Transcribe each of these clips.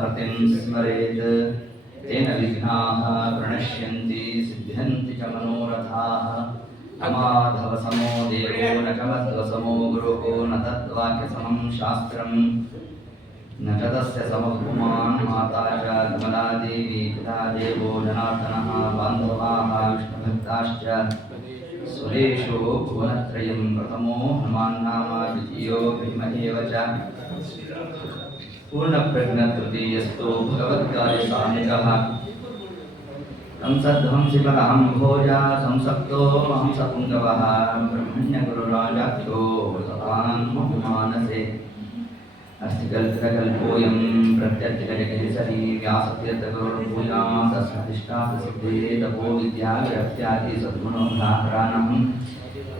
महारतिं स्मरेत् तेन विघ्नाः प्रणश्यन्ति सिद्ध्यन्ति च मनोरथाः। अमाधवसमो देवो न कमध्वसमो गुरुः न तद्वाक्यसमं शास्त्रम् न च तस्य समः पुमान् माता च कमला देवी पिता देवो जनार्दनः बान्धवाः विष्णुभक्ताश्च सुरेशो भुवनत्रयं प्रथमो हनुमान्नाम द्वितीयो भीम एव च पूर्णप्रज्ञतृतीयस्तु भगवद्कार्यसाधिकः संसद्धंसिपदहं भोजा संसक्तो हंसपुङ्गवः ब्रह्मण्यगुरुराजाख्यो सतान् मम मानसे अस्तिकल्पितकल्पोऽयं प्रत्यर्थिकजगेसरी व्यासतीर्थगुरुर्भूयात् तस्मदिष्टार्थसिद्धये तपो विद्याविरक्त्यादि सद्गुणोद्धाराणं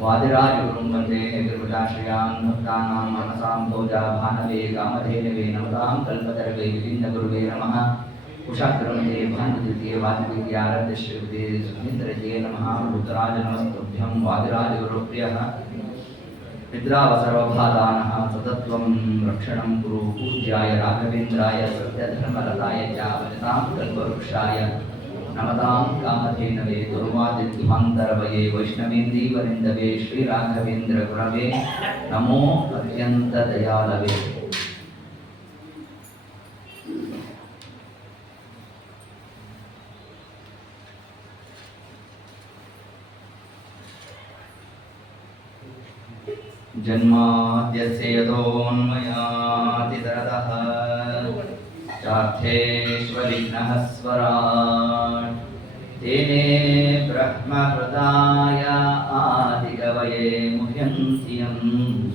वादिराजगुरुं वन्दे गुरुदाश्रयान् भक्तानां मनसां भोजा भानवे कामधेनवे नमतां कल्पतरवे विलिन्दगुरुवे नमः कुशाग्रमते भानुद्वितीये वादिविद्यारद्यश्रीवते सुधीन्द्रजये नमः भूतराज नमस्तुभ्यं वादिराजगुरुप्रियः निद्रावसर्वभादानः सतत्वं रक्षणं कुरु पूज्याय राघवेन्द्राय सत्यधर्मरताय च भजतां कल्पवृक्षाय नमतां कामधेनवे दुर्वादिध्वान्तरवये वैष्णवेन्दीवरिन्दवे श्रीराघवेन्द्रगुरवे नमो अत्यन्तदयालवे। जन्माद्यस्य यतोऽन्वयादितरतः चार्थेष्वविघ्नः स्वराट् तेने ब्रह्महृदाय आदिकवये मुह्यन्ति यं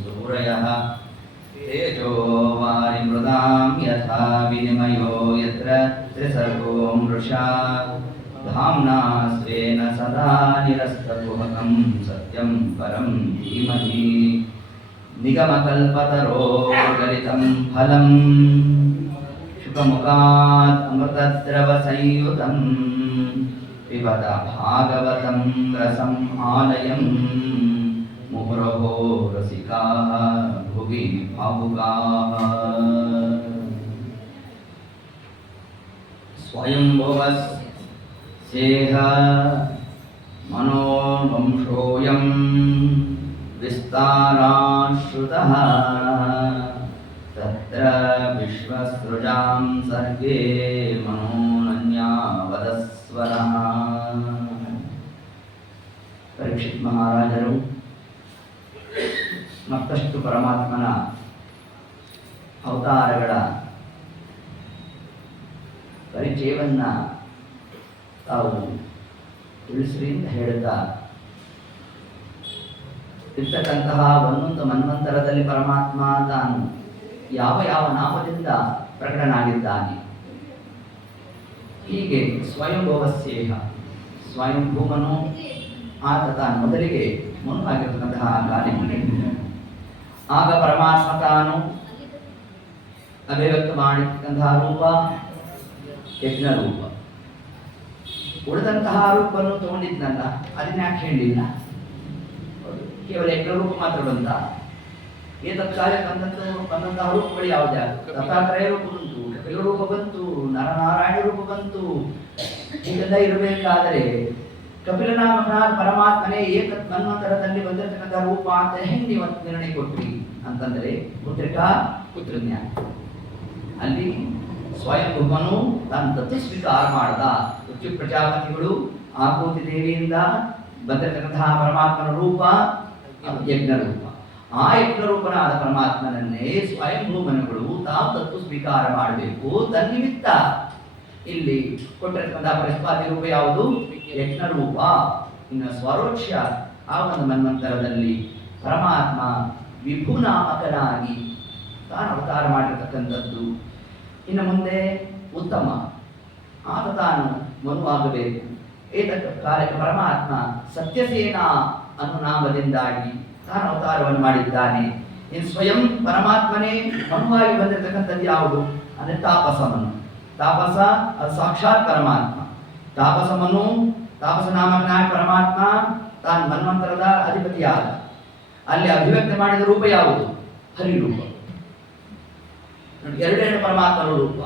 सूरयः तेजो वारिमृदां यथा विनिमयो यत्र त्रिसर्गो मृषा धाम्ना स्वेन सदा निरस्तकुहकं सत्यं परं धीमहि निगमकल्पतरोर्गलितं फलं शुकमुखात् अमृतद्रवसंयुतं पिबत भागवतं रसम् आलयं मुहुरहो रसिकाः भुवि भावुकाः। स्वयंभुवस्येह मनोवंशोऽयं विस्ताराश्रुतः तत्र विश्वसृजां सर्गे मनोनन्यावदस्वरः। ಪರೀಕ್ಷಿತ್ ಮಹಾರಾಜರು ಮತ್ತಷ್ಟು ಪರಮಾತ್ಮನ ಅವತಾರಗಳ ಪರಿಚಯವನ್ನ ತಾವು ತಿಳಿಸ್ರಿ ಅಂತ ಹೇಳುತ್ತಾ ಇರ್ತಕ್ಕಂತಹ ಒಂದೊಂದು ಮನ್ವಂತರದಲ್ಲಿ ಪರಮಾತ್ಮ ತಾನು ಯಾವ ಯಾವ ನಾಮದಿಂದ ಪ್ರಕಟನಾಗಿದ್ದಾನೆ ಹೀಗೆ ಸ್ವಯಂಭವಸ್ಯೇಹ ಸ್ವಯಂಭೂಮನು ಆತ ತಾನು ಮೊದಲಿಗೆ ಮುನ್ನಾಗಿರ್ತಕ್ಕಂತಹ ಕಾಲಿಗೆ ಆಗ ಪರಮಾತ್ಮ ತಾನು ಅಭಿವ್ಯಕ್ತ ಮಾಡಿರ್ತಕ್ಕಂತಹ ರೂಪ ಯಜ್ಞ ರೂಪ. ಉಳಿದಂತಹ ರೂಪವನ್ನು ತಗೊಂಡಿದ್ನಲ್ಲ ಅದನ್ನ ಯಾಕೆ ಹೇಳಿಲ್ಲ, ಕೇವಲ ಯಜ್ಞ ರೂಪ ಮಾತ್ರ ಬಂದ. ಏತತ್ಕಾರ್ಯ ಬಂದಂತಹ ರೂಪಗಳು ಯಾವುದ್ಯಾವುದು? ದತ್ತಾತ್ರೇಯ ರೂಪ ಬಂತು, ಕಪಿಲ ರೂಪ ಬಂತು, ನರನಾರಾಯಣ ರೂಪ ಬಂತು. ಹೀಗೆಲ್ಲ ಇರಬೇಕಾದರೆ ಕಪಿಲನಾಮಕನಾದ ಪರಮಾತ್ಮನೇ ಏತತ್ ಮನ್ವಂತರದಲ್ಲಿ ಬಂದಿರತಕ್ಕಂಥ ರೂಪ ಅಂತ ಹೆಂಗೆ ನೀವು ನಿರ್ಣಯ ಕೊಟ್ರಿ ಅಂತಂದ್ರೆ ಪುತ್ರಿಕಾ ಪುತ್ರಜ್ಞಾನ. ಅಲ್ಲಿ ಸ್ವಯಂಭೂಮನು ತಾನು ದತ್ತು ಸ್ವೀಕಾರ ಮಾಡ್ದ. ಋಷಿ ಪ್ರಜಾಪತಿಗಳು ಆಕೂತಿ ದೇವಿಯಿಂದ ಬಂದಿರತಕ್ಕಂತಹ ಪರಮಾತ್ಮನ ರೂಪ ಯಜ್ಞ ರೂಪ. ಆ ಯಜ್ಞ ರೂಪನಾದ ಪರಮಾತ್ಮನನ್ನೇ ಸ್ವಯಂಭೂಮನುಗಳು ತಾವು ದತ್ತು ಸ್ವೀಕಾರ ಮಾಡಬೇಕು. ತನ್ನಿಮಿತ್ತ ಇಲ್ಲಿ ಕೊಟ್ಟಿರತಕ್ಕಂತಹ ಪ್ರತಿಪಾದ್ಯ ರೂಪ ಯಾವುದು? ಯಜ್ಞ ರೂಪ. ಇನ್ನು ಸ್ವರೋಚ್ಯ ಆ ಒಂದು ಮನ್ವಂತರದಲ್ಲಿ ಪರಮಾತ್ಮ ವಿಭುನಾಮಕನಾಗಿ ತಾನು ಅವತಾರ ಮಾಡಿರತಕ್ಕಂಥದ್ದು. ಇನ್ನು ಮುಂದೆ ಉತ್ತಮ ಆತ ತಾನು ಮನುವಾಗಬೇಕು. ಏತಕ್ಕ ಕಾಲಕ್ಕೆ ಪರಮಾತ್ಮ ಸತ್ಯಸೇನ ಅನ್ನೋ ನಾಮದಿಂದಾಗಿ ತಾನು ಅವತಾರವನ್ನು ಮಾಡಿದ್ದಾನೆ. ಇನ್ನು ಸ್ವಯಂ ಪರಮಾತ್ಮನೇ ಮನುವಾಗಿ ಬಂದಿರತಕ್ಕಂಥದ್ದು ಯಾವುದು ಅಂದರೆ ತಾಪಸಮನು. ತಾಪಸ ಅದು ಸಾಕ್ಷಾತ್ ಪರಮಾತ್ಮ. ತಾಪಸಮನು ತಾಪಸ ನಾಮಕನಾಗಿ ಪರಮಾತ್ಮ ತಾನು ಮನ್ವಂತರದ ಅಧಿಪತಿಯಾದ. ಅಲ್ಲಿ ಅಭಿವ್ಯಕ್ತ ಮಾಡಿದ ರೂಪ ಯಾವುದು? ಹರಿರೂಪ. ಎರಡೆರಡು ಪರಮಾತ್ಮನ ರೂಪ.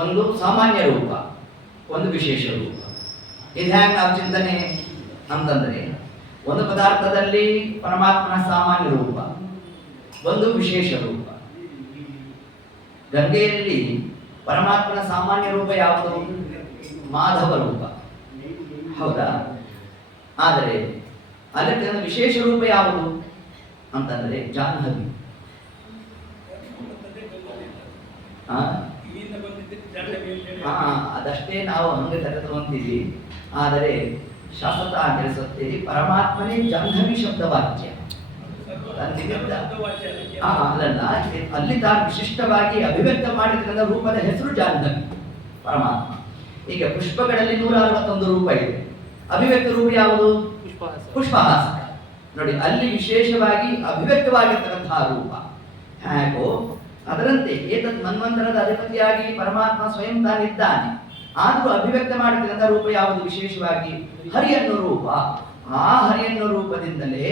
ಒಂದು ಸಾಮಾನ್ಯ ರೂಪ, ಒಂದು ವಿಶೇಷ ರೂಪ. ಇದು ಹ್ಯಾಂಗ ನಾವು ಚಿಂತನೆ ಅಂತಂದ್ರೆ, ಒಂದು ಪದಾರ್ಥದಲ್ಲಿ ಪರಮಾತ್ಮನ ಸಾಮಾನ್ಯ ರೂಪ, ಒಂದು ವಿಶೇಷ ರೂಪ. ಗಂಗೆಯಲ್ಲಿ ಪರಮಾತ್ಮನ ಸಾಮಾನ್ಯ ರೂಪ ಯಾವುದು? ಮಾಧವ ರೂಪ, ಹೌದಾ? ಆದರೆ ಅದಕ್ಕೆ ಒಂದು ವಿಶೇಷ ರೂಪ ಯಾವುದು ಅಂತಂದ್ರೆ ಜಾಹ್ನವಿ. ಅದಷ್ಟೇ ನಾವು ಹಂಗೆ ತೆಗೆದುಕೊಂತೀವಿ. ಆದರೆ ಶಾಶ್ವತ ತಿಳಿಸುತ್ತೀವಿ, ಪರಮಾತ್ಮನೇ ಜಾಹ್ನವಿ ಶಬ್ದವಾಕ್ಯ. ಅಲ್ಲ, ಅಲ್ಲಿ ತಾನು ವಿಶಿಷ್ಟವಾಗಿ ಅಭಿವ್ಯಕ್ತ ಮಾಡಿದ ರೂಪದ ಹೆಸರು ಜಾಹ್ನವಿ ಪರಮಾತ್ಮ. ಈಗ ಪುಷ್ಪಗಳಲ್ಲಿ 161 ರೂಪ ಇದೆ. ಅಭಿವ್ಯಕ್ತ ರೂಪ ಯಾವುದು? ಪುಷ್ಪಹಾಸ. ನೋಡಿ, ಅಲ್ಲಿ ವಿಶೇಷವಾಗಿ ಅಭಿವ್ಯಕ್ತವಾಗಿರ್ತಕ್ಕಂತಹ ರೂಪ ಹೇಗೋ ಅದರಂತೆ ಏತತ್ ಮನ್ವಂತರದ ಅಧಿಪತಿಯಾಗಿ ಪರಮಾತ್ಮ ಸ್ವಯಂ ತಾನಿದ್ದಾನೆ. ಆದರೂ ಅಭಿವ್ಯಕ್ತ ಮಾಡಿರ್ತಕ್ಕಂಥ ರೂಪ ಯಾವುದು? ವಿಶೇಷವಾಗಿ ಹರಿಯನ್ನು ರೂಪ. ಆ ಹರಿಯನ್ನು ರೂಪದಿಂದಲೇ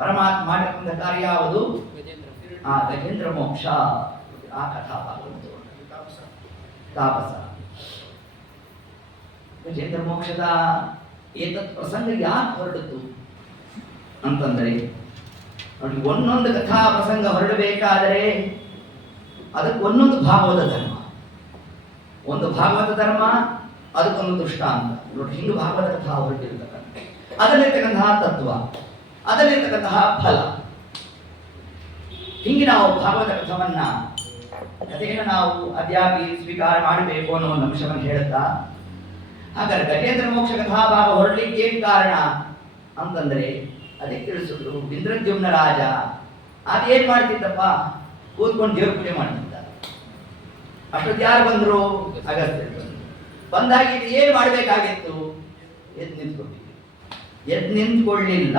ಪರಮಾತ್ಮ ಮಾಡಿರ್ತಕ್ಕಂಥ ಕಾರ್ಯ ಯಾವುದು? ಗಜೇಂದ್ರ ಮೋಕ್ಷ. ಆ ಕಥಾಭಾಗ ತಾಪಸ ಗಜೇಂದ್ರ ಮೋಕ್ಷದ ಏತತ್ ಪ್ರಸಂಗ ಯಾಕೆ ಹೊರಡಿತು ಅಂತಂದ್ರೆ, ನೋಡಿ, ಒಂದೊಂದು ಕಥಾ ಪ್ರಸಂಗ ಹೊರಡಬೇಕಾದರೆ ಅದಕ್ಕೆ ಒಂದೊಂದು ಭಾಗವತ ಧರ್ಮ. ಒಂದು ಭಾಗವತ ಧರ್ಮ, ಅದಕ್ಕೊಂದು ದೃಷ್ಟಾಂತ. ನೋಡಿ, ಹಿಂಗೆ ಭಾಗವತ ಕಥಾ ಹೊರಟಿರ್ತಕ್ಕಂಥ ಅದರಲ್ಲಿರ್ತಕ್ಕಂತಹ ತತ್ವ, ಅದರಲ್ಲಿರ್ತಕ್ಕಂತಹ ಫಲ. ಹಿಂಗೆ ನಾವು ಭಾಗವತ ಕಥೆಯನ್ನು ನಾವು ಅದ್ಯಾಪಿ ಸ್ವೀಕಾರ ಮಾಡಬೇಕು ಅನ್ನೋ ಒಂದು ಅಂಶವನ್ನು ಹೇಳುತ್ತಾ, ಹಾಗಾದ್ರೆ ಗಜೇಂದ್ರ ಮೋಕ್ಷ ಕಥಾಭಾಗ ಹೊರಡ್ಲಿಕ್ಕೆ ಏನ್ ಕಾರಣ ಅಂತಂದ್ರೆ ಅದಕ್ಕೆ ತಿಳಿಸಿದ್ರು. ಇಂದ್ರದ್ಯುಮ್ನ ರಾಜ ಅದೇನ್ ಮಾಡ್ತಿದ್ದಪ್ಪ? ಕೂತ್ಕೊಂಡು ದೇವ್ರ ಪೂಜೆ ಮಾಡ್ತಿದ್ದ. ಅಷ್ಟೊತ್ತು ಯಾರು ಬಂದ್ರು? ಅಗಸ್ತ್ಯರು ಬಂದ್ರು. ಬಂದಾಗ ಇದು ಏನ್ ಮಾಡ್ಬೇಕಾಗಿತ್ತು? ಎದ್ದು ನಿಂತ್ಕೊಂಡಿದ್ವಿ. ಎದ್ದು ನಿಂತ್ಕೊಳ್ಳಿಲ್ಲ.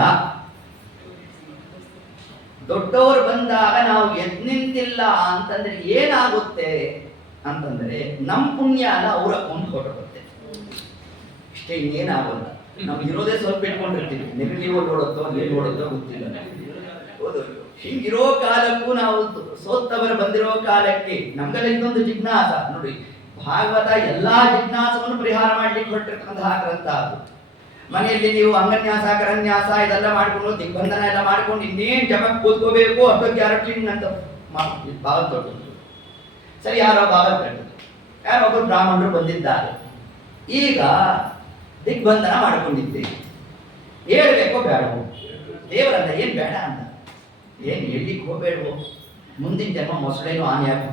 ದೊಡ್ಡವರು ಬಂದಾಗ ನಾವು ಎದ್ದು ನಿಂತಿಲ್ಲ ಅಂತಂದ್ರೆ ಏನಾಗುತ್ತೆ ಅಂತಂದ್ರೆ ನಮ್ಮ ಪುಣ್ಯನ ಅವ್ರ ಅಕೌಂಟ್ ಹೊರಟುತ್ತೆ. ಇಷ್ಟೇ, ಇನ್ನೇನಾಗಲ್ಲ. ನಾವು ಇರೋದೇ ಸ್ವಲ್ಪ ಇಟ್ಕೊಂಡಿರ್ತೀವಿ. ನೆಗೆಟಿವ್ ನೋಡುತ್ತೋ ಏನ್ ನೋಡುತ್ತೋ ಗೊತ್ತಿಲ್ಲ. ಹೌದು, ಹಿಂಗಿರೋ ಕಾಲಕ್ಕೂ ನಾವು ಸೋತ್ತವರು ಬಂದಿರೋ ಕಾಲಕ್ಕೆ ನಮ್ಗೆಲ್ಲ ಇನ್ನೊಂದು ಜಿಜ್ಞಾಸ. ನೋಡಿ, ಭಾಗವತ ಎಲ್ಲಾ ಜಿಜ್ಞಾಸವನ್ನು ಪರಿಹಾರ ಮಾಡ್ಲಿಕ್ಕೆ ಹೊರಟಿರ್ತಕ್ಕಂತಹ ಗ್ರಂಥ ಅದು. ಮನೆಯಲ್ಲಿ ನೀವು ಅಂಗನ್ಯಾಸ ಕರನ್ಯಾಸ ಇದೆಲ್ಲ ಮಾಡ್ಕೊಂಡು ದಿಗ್ಬಂಧನ ಎಲ್ಲ ಮಾಡ್ಕೊಂಡು ಇನ್ನೇನ್ ಜಪಕ್ಕೆ ಕೂತ್ಕೋಬೇಕು ಅಷ್ಟೊಂದು ಯಾರಟ್ಟಿನ ಅಂತ ಬಾಗಲ್ ತೊಟ್ಟರು. ಸರಿ, ಯಾರೋ ಬಾಗಲ್ ಕಟ್ಟಿದ್ರು. ಯಾರೋ ಒಬ್ಬರು ಬ್ರಾಹ್ಮಣರು ಬಂದಿದ್ದಾರೆ. ಈಗ ದಿಗ್ಬಂಧನ ಮಾಡ್ಕೊಂಡಿದ್ದೀರಿ. ಹೇಳ್ಬೇಕೋ ಬೇಡವೋ? ದೇವರಲ್ಲ, ಏನ್ ಬೇಡ ಅಂತ. ಏನ್ ಹೇಳ್ಲಿಕ್ಕೆ ಹೋಗ್ಬೇಡವೋ? ಮುಂದಿನ ಜನ್ಮ ಮೊಸಳೇನು ಆನೆ ಹಾಕಿ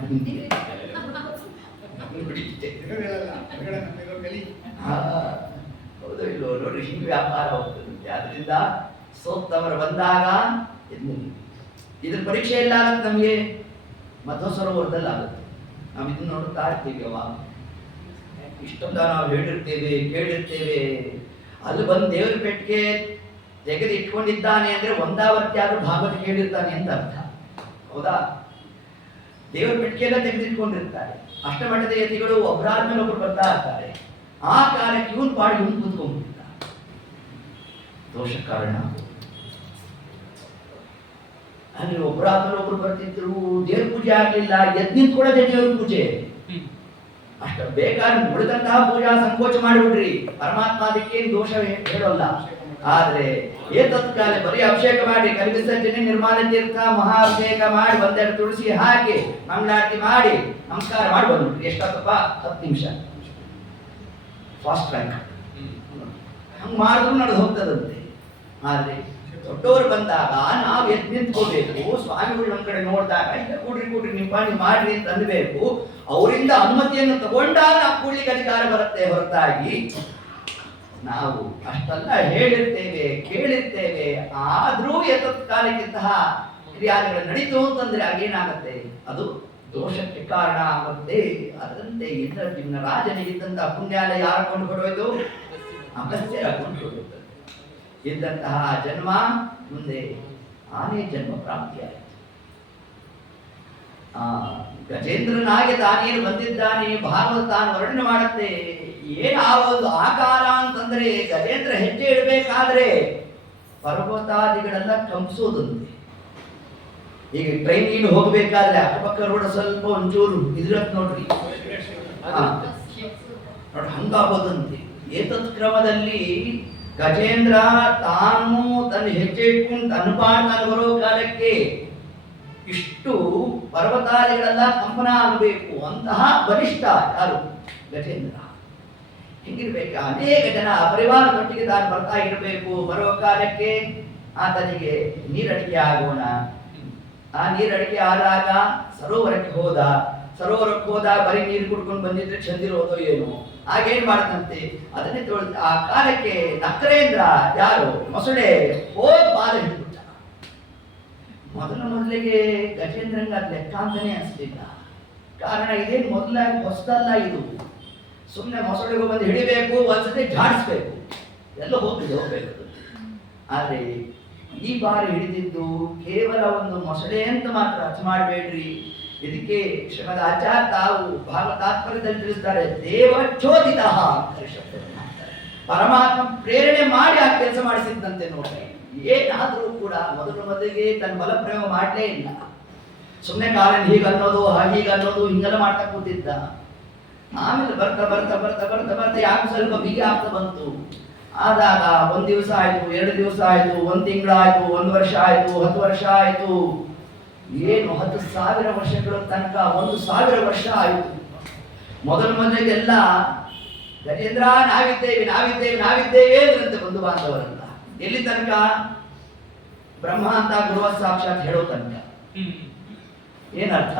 ಹೌದು ಇಲ್ಲೋ ನೋಡಿ, ಹಿಂಗೆ ವ್ಯಾಪಾರ ಹೋಗ್ತದೆ. ಆದ್ರಿಂದ ಸೋತ್ತವರು ಬಂದಾಗ ಇದ್ರ ಪರೀಕ್ಷೆ ಎಲ್ಲ ಆಗುತ್ತೆ ನಮಗೆ. ಮಧ್ವ ಸರೋವರದಲ್ಲಿ ಆಗುತ್ತೆ. ನಾವು ಇದನ್ನ ನೋಡುತ್ತಾ ಇರ್ತೀವಿ. ಅವಾಗ ಇಷ್ಟೊಂದ ನಾವು ಹೇಳಿರ್ತೇವೆ, ಕೇಳಿರ್ತೇವೆ. ಅಲ್ಲಿ ಬಂದು ದೇವರ ಪೆಟ್ಟಿಗೆ ತೆಗೆದು ಇಟ್ಕೊಂಡಿದ್ದಾನೆ ಅಂದ್ರೆ ಒಂದಾವರ್ತಿ ಆದ್ರೂ ಭಾಗವತ ಕೇಳಿರ್ತಾನೆ ಅಂತ ಅರ್ಥ, ಹೌದಾ? ದೇವರ ಪೆಟ್ಟಿಗೆಲ್ಲ ತೆಗೆದಿಟ್ಕೊಂಡಿರ್ತಾರೆ. ಅಷ್ಟಮಠದ ಯತಿಗಳು ಒಬ್ಬರಾದ್ಮೇಲೆ ಒಬ್ರು ಬರ್ತಾ ಇರ್ತಾರೆ. ಆ ಕಾಲಕ್ಕೆ ಇವನ್ ಪಾಡಿ ಇವನ್ ಕೂತ್ಕೊಂಡ್ಬಿಡ್ತಾರೆ. ದೋಷ ಕಾರಣ. ಅಲ್ಲಿ ಒಬ್ಬರಾದ್ಮೇಲೆ ಒಬ್ರು ಬರ್ತಿದ್ರು. ದೇವ್ರ ಪೂಜೆ ಆಗ್ಲಿಲ್ಲ, ಎದ್ದು ನಿಂತ್ಕೊಳ್ಳೋದೇ ದೇವ್ರ ಪೂಜೆ. ಅಷ್ಟ ಬೇಕಾದ್ರೆ ಉಳಿದಂತಹ ಪೂಜಾ ಸಂಕೋಚ ಮಾಡಿಬಿಡ್ರಿ, ಪರಮಾತ್ಮ ಅದಕ್ಕೇನು ದೋಷ ಹೇಳೋಲ್ಲ. ಆದ್ರೆ ಏತತ್ಕಾಲ ಬರೀ ಅಭಿಷೇಕ ಮಾಡಿ, ಕಲಿವಿಸರ್ಜನೆ, ನಿರ್ಮಾಣ ತೀರ್ಥ, ಮಹಾ ಅಭಿಷೇಕ ಮಾಡಿ, ಒಂದೆರಡು ತುಳಸಿ ಹಾಕಿ, ಮಂಗಳಾರತಿ ಮಾಡಿ, ನಮಸ್ಕಾರ ಮಾಡಿ ಬಂದ್ಬಿಟ್ರಿ. ಎಷ್ಟೊತ್ತಪ್ಪ? 10 ನಿಮಿಷ. Fast track. ಹಂಗೆ ಮಾಡಿದ್ರು ನಡೆದು ಹೋಗ್ತದಂತೆ. ಆದ್ರೆ ದೊಡ್ಡವರು ಬಂದಾಗ ನಾವು ಎದ್ದು ನಿಂತ್ಕೋಬೇಕು. ಸ್ವಾಮಿಗಳು ನಮ್ಮ ಕಡೆ ನೋಡಿದಾಗ ಇಲ್ಲ ಕೂಡ್ರಿ ಕೂಡ್ರಿ ನಿಂಪಾಣಿ ಮಾಡ್ರಿ ಅಂತ ಅನ್ಬೇಕು. ಅವರಿಂದ ಅನುಮತಿಯನ್ನು ತಗೊಂಡಾಗ ನಾವು ಕೂಡ್ಲಿಕ್ಕೆ ಅಧಿಕಾರ ಬರುತ್ತೆ. ಹೊರತಾಗಿ ನಾವು ಅಷ್ಟೆಲ್ಲ ಹೇಳಿರ್ತೇವೆ, ಕೇಳಿರ್ತೇವೆ, ಆದ್ರೂ ಕಾಲಕ್ಕಿಂತಹ ಕ್ರಿಯಾದಿಗಳು ನಡೀತು ಅಂತಂದ್ರೆ ಆಗೇನಾಗತ್ತೆ? ಅದು ದೋಷಕ್ಕೆ ಕಾರಣ ಆಗುತ್ತೆ. ಅದರಂತೆ ಇಂದ್ರಜಿಮ್ನ ರಾಜನಿಗಿದ್ದಂತಹ ಪುಣ್ಯಾಲಯ ಯಾರು ಕೊಂಡು ಕೊಡೋದು? ಅಗಸ್ತ್ಯರ ಕೊಂಡು ಕೊಡೋದು. ಇದ್ದಂತಹ ಜನ್ಮ ಮುಂದೆ ಆನೆ ಜನ್ಮ ಪ್ರಾಪ್ತಿಯಾಯಿತು. ಗಜೇಂದ್ರನಾಗಿ ತಾನೇನು ಬಂದಿದ್ದಾನೆ, ಭಾಗವತ ತಾನು ವರ್ಣನೆ ಮಾಡುತ್ತೆ. ಏನು ಆ ಒಂದು ಆಕಾರ ಅಂತಂದ್ರೆ, ಗಜೇಂದ್ರ ಹೆಜ್ಜೆ ಇಡಬೇಕಾದ್ರೆ ಪರ್ವತಾದಿಗಳೆಲ್ಲ ಕಂಪಿಸೋದಂತೆ. ಈಗ ಟ್ರೈನ್ ಹೋಗ್ಬೇಕಾದ್ರೆ ಅಕ್ಕಪಕ್ಕ ರೋಡ್ ಸ್ವಲ್ಪ ಒಂಚೂರು ಇದ್ರತ್ ನೋಡ್ರಿ, ನೋಡಿ ಹಂಗಾಗೋದಂತೆ. ಏತತ್ ಕ್ರಮದಲ್ಲಿ ಗಜೇಂದ್ರ ತಾನು ತನ್ನ ಹೆಜ್ಜೆ ಇಟ್ಕೊಂಡು ತನ್ನ ಪಾಡ್ ನಾನು ಬರೋ ಕಾಲಕ್ಕೆ ಇಷ್ಟು ಪರ್ವತಾದಿಗಳೆಲ್ಲ ಕಂಪನ ಆಗಬೇಕು ಅಂತಹ ಬಲಿಷ್ಠ ಯಾರು? ಗಜೇಂದ್ರ. ಹಿಂಗಿರ್ಬೇಕು. ಅನೇಕ ಜನ ಪರಿವಾರದೊಟ್ಟಿಗೆ ತಾನು ಬರ್ತಾ ಇರಬೇಕು. ಬರೋ ಕಾಲಕ್ಕೆ ಆತನಿಗೆ ನೀರಡಿಕೆ ಆಗೋಣ. ಆ ನೀರಡಿಕೆ ಆದಾಗ ಸರೋವರಕ್ಕೆ ಹೋದ ಬರೀ ನೀರು ಕುಡ್ಕೊಂಡು ಬಂದಿದ್ರೆ ಚಂದಿರೋದೋ ಏನು, ಹಾಗೇನ್ ಮಾಡದಂತೆ ಅದನ್ನೇ ತೊಳೆದ. ಆ ಕಾಲಕ್ಕೆ ನಕರೇಂದ್ರ ಯಾರು ಮೊಸಳೆ ಹೋದ್ ಪಾದ ಹಿಡಿದುಬಿಟ್ಟ. ಮೊದಲಿಗೆ ಗಜೇಂದ್ರಂಗ ಅದು ಲೆಕ್ಕ ಅಂತಾನೆ ಅನಿಸ್ಲಿಲ್ಲ. ಕಾರಣ ಇದೇನು ಹೊಸದಲ್ಲ ಇದು. ಸುಮ್ಮನೆ ಮೊಸಳೆಗೂ ಬಂದು ಹಿಡಿಬೇಕು, ಒಂದ್ಸತಿ ಝಾಡಿಸ್ಬೇಕು, ಎಲ್ಲ ಹೋಗ್ಬೇಕು. ಆದ್ರೆ ಈ ಬಾರಿ ಹಿಡಿದಿದ್ದು ಕೇವಲ ಒಂದು ಮೊಸಳೆ ಅಂತ ಮಾತ್ರ ಅರ್ಥ ಮಾಡಬೇಡ್ರಿ. ಇದಕ್ಕೆ ಶ್ರೀಮದ್ ಆಚಾರ್ಯ ತಾವು ಭಾಗವತಾತ್ಮಕದಲ್ಲಿ ತಿಳಿಸ್ತಾರೆ, ದೇವಚೋದಿತ ಅಂತ ಶಬ್ದವನ್ನು ಹಾಕ್ತಾರೆ. ಪರಮಾತ್ಮ ಪ್ರೇರಣೆ ಮಾಡಿ ಆ ಕೆಲಸ ಮಾಡಿಸಿದ್ದಂತೆ ನೋಡ್ರಿ. ಏನಾದ್ರೂ ಕೂಡ ಮೊದಲಿಗೆ ತನ್ನ ಬಲ ಪ್ರಯೋಗ ಮಾಡಲೇ ಇಲ್ಲ. ಸುಮ್ಮನೆ ಕಾಲಲ್ಲಿ ಹೀಗನ್ನೋದು ಹಿಂಗೆಲ್ಲ ಮಾಡ್ತಾ ಕೂತಿದ್ದ. ಆಮೇಲೆ ಬರ್ತಾ ಯಾಕೆ ಸ್ವಲ್ಪ ಬಿಗಿ ಆಗ್ತಾ ಬಂತು. ಆದಾಗ 1 ದಿವಸ ಆಯ್ತು, 2 ದಿವಸ ಆಯ್ತು, 1 ತಿಂಗಳಾಯ್ತು, 1 ವರ್ಷ ಆಯ್ತು, 10 ವರ್ಷ ಆಯ್ತು. ಏನು 10,000 ವರ್ಷಗಳ ತನಕ 1,000 ವರ್ಷ ಆಯ್ತು. ಮೊದಲಿಗೆಲ್ಲ ಗಜೇಂದ್ರ ನಾವಿದ್ದೇವೆ ಅಂದ್ರಂತೆ ಬಂಧು ಬಾಂಧವರಲ್ಲ. ಎಲ್ಲಿ ತನಕ? ಬ್ರಹ್ಮ ಅಂತ ಗುರುವ ಸಾಕ್ಷಾತ್ ಹೇಳೋ ತನಕ. ಏನರ್ಥ?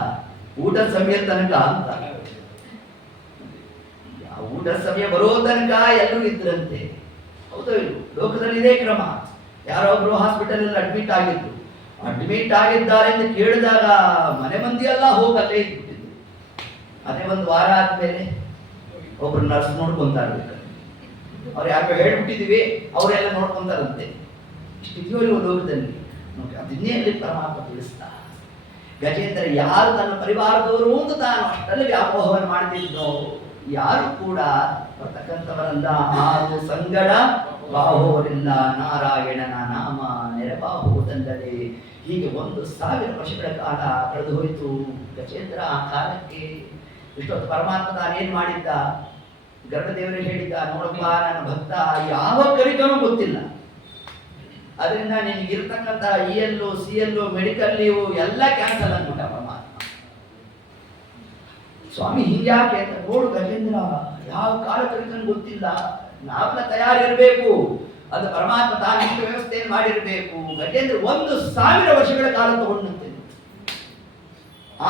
ಊಟದ ಸಮಯ ತನಕ ಅಂತ. ಊಟದ ಸಮಯ ಬರೋ ತನಕ ಎಲ್ಲರೂ ಇದ್ರಂತೆ. ಹೌದೋ ಇದು ಲೋಕದಲ್ಲಿ ಇದೇ ಕ್ರಮ. ಯಾರೋ ಒಬ್ರು ಹಾಸ್ಪಿಟಲ್ ಅಲ್ಲಿ ಅಡ್ಮಿಟ್ ಆಗಿದ್ದಾರೆ ಅಂತ ಕೇಳಿದಾಗ ಮನೆ ಮಂದಿ ಎಲ್ಲ ಹೋಗಲ್ಲೇ ಇದ್ಬಿಟ್ಟಿದ್ರು. ಅದೇ 1 ವಾರ ಆದ್ಮೇಲೆ ಒಬ್ರು ನರ್ಸ್ ನೋಡ್ಕೊಂತಾರೆ. ಅವ್ರು ಯಾಕೆ ಹೇಳ್ಬಿಟ್ಟಿದೀವಿ, ಅವರೆಲ್ಲ ನೋಡ್ಕೊಂತಾರಂತೆ. ಇಷ್ಟಿದೆಯೋ ಲೋಕದಲ್ಲಿ. ಅದನ್ನೇ ಅಲ್ಲಿ ಪರಮಾತ್ಮ ತಿಳಿಸ್ತಾ. ಗಜೇಂದ್ರ ಯಾರು ತನ್ನ ಪರಿವಾರದವರು ಅಂತ ತಾನು ಅಷ್ಟಲ್ಲಿ ವ್ಯಾಮೋಹವನ್ನು ಮಾಡ್ತಿದ್ನೋ ಯಾರು ಕೂಡ ಬರ್ತಕ್ಕಂಥವರಲ್ಲ. ಆರು ಸಂಗಡ ಬಾಹೋರಿಲ್ಲ, ನಾರಾಯಣನ ನಾಮ ನೆರಬಾಹುವುದಲ್ಲದೆ. ಹೀಗೆ 1,000 ವರ್ಷಗಳ ಕಾಲ ಕಳೆದು ಹೋಯಿತು. ಗಜೇಂದ್ರ ಆ ಕಾಲಕ್ಕೆ ಇಷ್ಟೊತ್ತು ಪರಮಾತ್ಮ ತಾನೇನ್ ಮಾಡಿದ್ದ? ಗರುಡದೇವರೇ ಹೇಳಿದ್ದ, ನೋಡಪ್ಪ ನನ್ನ ಭಕ್ತ ಯಾವ ಕರಿತನೂ ಗೊತ್ತಿಲ್ಲ, ಅದರಿಂದ ನಿನಗಿರ್ತಕ್ಕಂಥ EL CL ಮೆಡಿಕಲ್ ಲೀವು ಎಲ್ಲ ಕ್ಯಾನ್ಸಲ್ ಅಂದ್ಬಿಟ್ಟ ಪರಮಾತ್ಮ. ಸ್ವಾಮಿ ಹಿಂಗ್ಯಾಕೆ ಅಂತ. ನೋಡು ಗಜೇಂದ್ರ ಯಾವ ಕಾಲ ಕರಿತನೂ ಗೊತ್ತಿಲ್ಲ, ನಾವೆಲ್ಲ ತಯಾರಿರ್ಬೇಕು. ಅದು ಪರಮಾತ್ಮ ತಾನಿಷ್ಟು ವ್ಯವಸ್ಥೆಯನ್ನು ಮಾಡಿರ್ಬೇಕು. ಗಜೇಂದ್ರ 1,000 ವರ್ಷಗಳ ಕಾಲ ತಗೊಂಡಂತೆ.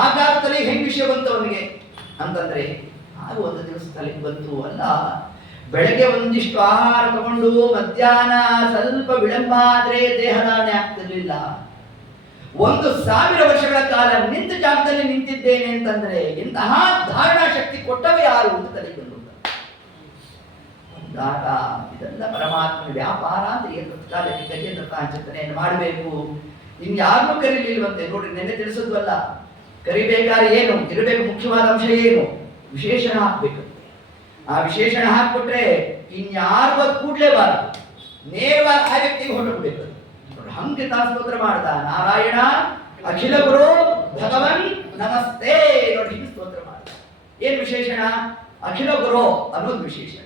ಆ ಕಾಲದಲ್ಲಿ ಹೆಂಗ್ ವಿಷಯ ಬಂತು ಅವನಿಗೆ ಅಂತಂದ್ರೆ, ಆಗ 1 ದಿವಸ ತಲೆಗೆ ಬಂತು. ಅಲ್ಲ, ಬೆಳಗ್ಗೆ ಒಂದಿಷ್ಟು ಆಹಾರ ತಗೊಂಡು ಮಧ್ಯಾಹ್ನ ಸ್ವಲ್ಪ ವಿಳಂಬ ಆದ್ರೆ ದೇಹದಾಣೆ ಆಗ್ತಿರ್ಲಿಲ್ಲ. 1,000 ವರ್ಷಗಳ ಕಾಲ ನಿಂತ ಜಾಗದಲ್ಲಿ ನಿಂತಿದ್ದೇನೆ ಅಂತಂದ್ರೆ ಇಂತಹ ಧಾರಣಾ ಶಕ್ತಿ ಕೊಟ್ಟವ ಯಾರು ಅಂತ ತಲೆಗೆ ಬಂದು ಅಂದಾಗ ಇದೆಲ್ಲ ಪರಮಾತ್ಮನ ವ್ಯಾಪಾರ ಅಂತ ಕಾಲಕ್ಕೆ ಗಜೇಂದ್ರ ಚಿಂತನೆಯನ್ನು ಮಾಡಬೇಕು. ಇನ್ಯಾರನ್ನೂ ಕರೀಲಿಲ್ವಂತೆ. ನೋಡ್ರಿ, ನೆನ್ನೆ ತಿಳಿಸೋದ್ವಲ್ಲ, ಕರಿಬೇಕಾದ್ರೆ ಏನು ಇರಬೇಕು, ಮುಖ್ಯವಾದ ಅಂಶ ಏನು? ವಿಶೇಷಣ ಹಾಕ್ಬೇಕಂತೆ. ಆ ವಿಶೇಷಣ ಹಾಕ್ಬಿಟ್ರೆ ಇನ್ಯಾರು ಅದು ಕೂಡ್ಲೇಬಾರದು, ನೇರವಾಗಿ ಆ ವ್ಯಕ್ತಿಗೆ ಹೊರಟಬೇಕು. ಹಂಗೆ ಸ್ತೋತ್ರ ಮಾಡ್ದ, ನಾರಾಯಣ ಅಖಿಲ ಗುರು ಭಗವನ್ ನಮಸ್ತೆ. ನೋಡಿ, ಹಿಂಗೆ ಸ್ತೋತ್ರ ಮಾಡ್ದ. ಏನ್ ವಿಶೇಷಣ? ಅಖಿಲ ಗುರು ಅನ್ನೋದು ವಿಶೇಷಣ.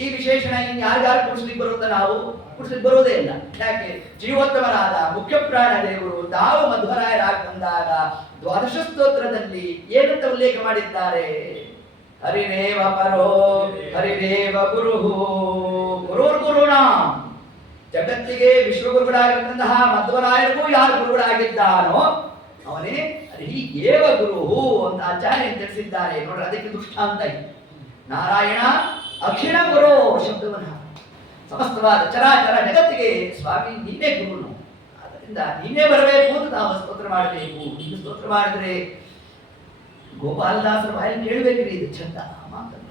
ಈ ವಿಶೇಷಣ ಇನ್ ಯಾರ್ಯಾರು ಕುಡಿಸ್ಲಿಕ್ಕೆ ಬರುತ್ತ? ನಾವು ಕುಡಿಸ್ಲಿಕ್ಕೆ ಬರೋದೇ ಇಲ್ಲ. ಯಾಕೆ? ಜೀವೋತ್ತಮರಾದ ಮುಖ್ಯ ಪ್ರಾಣ ದೇವರು ತಾವು ಮಧ್ವರಾಯರಾಗಿ ಬಂದಾಗ 12 ಸ್ತೋತ್ರದಲ್ಲಿ ಏನಂತ ಉಲ್ಲೇಖ ಮಾಡಿದ್ದಾರೆ? ಹರಿರೇವ ಪರೋ ಹರಿರೇವ ಗುರುಹು ಗುರುರ್ಗುರುಣ. ಜಗತ್ತಿಗೆ ವಿಶ್ವಗುರುಗಳಾಗಿರ್ತಂತಹ ಮಧ್ವರಾಯರಿಗೂ ಯಾರು ಗುರುಗಳಾಗಿದ್ದಾನೋ ಅವನೇ ಹರಿಯೇವ ಗುರುಹು ಅಂತ ಆಚಾರ್ಯ ತಿಳಿಸಿದ್ದಾರೆ. ನೋಡ್ರಿ, ಅದಕ್ಕೆ ದೃಷ್ಟಾಂತ ಇದೆ. ನಾರಾಯಣ ಅಖಿಲ ಗುರು ಶಬ್ದವನ್ನ ಸಮಸ್ತವಾದ ಚರಾಚರ ಜಗತ್ತಿಗೆ ಸ್ವಾಮಿ ನೀನೇ ಗುರುನು, ಆದ್ದರಿಂದ ನೀನೇ ಬರಬೇಕು ಅಂತ ನಾವು ಸ್ತೋತ್ರ ಮಾಡಬೇಕು. ಇದು ಸ್ತೋತ್ರ ಮಾಡಿದ್ರೆ ಗೋಪಾಲದಾಸರ ಬಾಯಲ್ಲಿ ಕೇಳಬೇಕ್ರಿ, ಇದು ಚಂದ ಮಾತನ್ನ.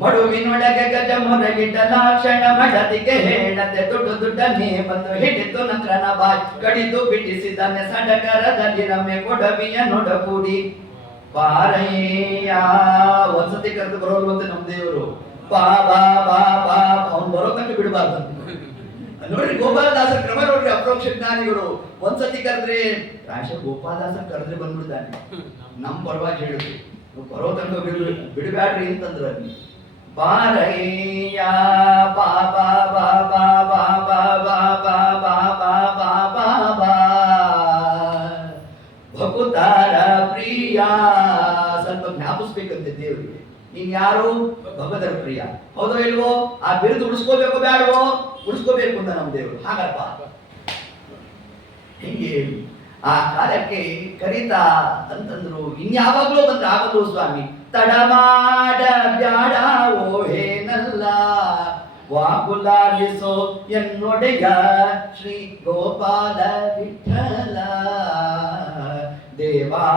ಮಡುವಿನೊಳಗೆ ಗಜ ಮೊರಗಿಡ್ಡಲ ಕ್ಷಣ ಮಡದಿಗೆ ಹೇಳದೆ ದುಡ್ಡನ್ನೇ ಬಂದು ಹಿಡಿದು ನಂತ್ರನ ಬಾಯ್ ಕಡಿದು ಬಿಡಿಸಿದನೆ ಸಡಗರದಲ್ಲಿ ರಮೆ ಕೊಡವಿಯ ನೊಡಗೂಡಿ ಪಾರಯ್ಯ. ಒಂದ್ಸತಿ ಕರೆದು ಬರೋರು ಅಂತ ನಮ್ಮ ದೇವರು ಬಾ ಬಾ ಬಾ ಬಾ ಅವ್ನು ಬರೋ ತನಕ ಬಿಡಬಾರ್ದು. ನೋಡ್ರಿ, ಗೋಪಾಲದಾಸರ ಕ್ರಮ ನೋಡ್ರಿ. ಅಪ್ರೋಕ್ಷ ಜ್ಞಾನಿಗಳು ಒಂದ್ಸತಿ ಕರೆದ್ರೆ ರಾಶ ಗೋಪಾಲದಾಸರ ಕರೆದ್ರೆ ಬಂದ್ಬಿಡ್ತಾನೆ. ನಮ್ಮ ಪರವಾಗಿ ಹೇಳಿದ್ರು ಬರೋ ತನಕ ಬಿಡಬ್ಯಾಡ್ರಿ ಅಂತಂದ್ರ ಬಾರಯ್ಯ ಬಾಬಾ ಬಾಬಾ ಬಾಬಾ ಬಾಬಾ ಬಾಬಾ ಬಾಬಾ ಬಾ ಭಕುತಾರ ಪ್ರಿಯ. ಸ್ವಲ್ಪ ಜ್ಞಾಪಿಸ್ಬೇಕಂತೆ ದೇವರಿಗೆ, ನೀನ್ ಯಾರು? ಭಗವತರ ಪ್ರಿಯ. ಹೌದೋ ಇಲ್ವೋ? ಆ ಬಿರುದು ಉಳಿಸ್ಕೋಬೇಕು ಬ್ಯಾಡವೋ? ಉಳಿಸ್ಕೋಬೇಕು ಅಂತ ನಮ್ಮ ದೇವರು. ಹಾಗಪ್ಪ ಹಿಂಗೆ ಆ ಕಾಲಕ್ಕೆ ಕರೀತಾ ಅಂತಂದ್ರು. ಇನ್ಯಾವಾಗ್ಲೂ ಬಂದ್ರೆ ಆಗಲು ಸ್ವಾಮಿ ತಡ ಮಾಡ ಬ್ಯಾಡ ಓಹೇನಲ್ಲ ವಾಕುಲಾಲಿಸೋ ಎನ್ನೊಡೆಯ ಶ್ರೀ ಗೋಪಾಲ ವಿಠಲ ದೇವಾ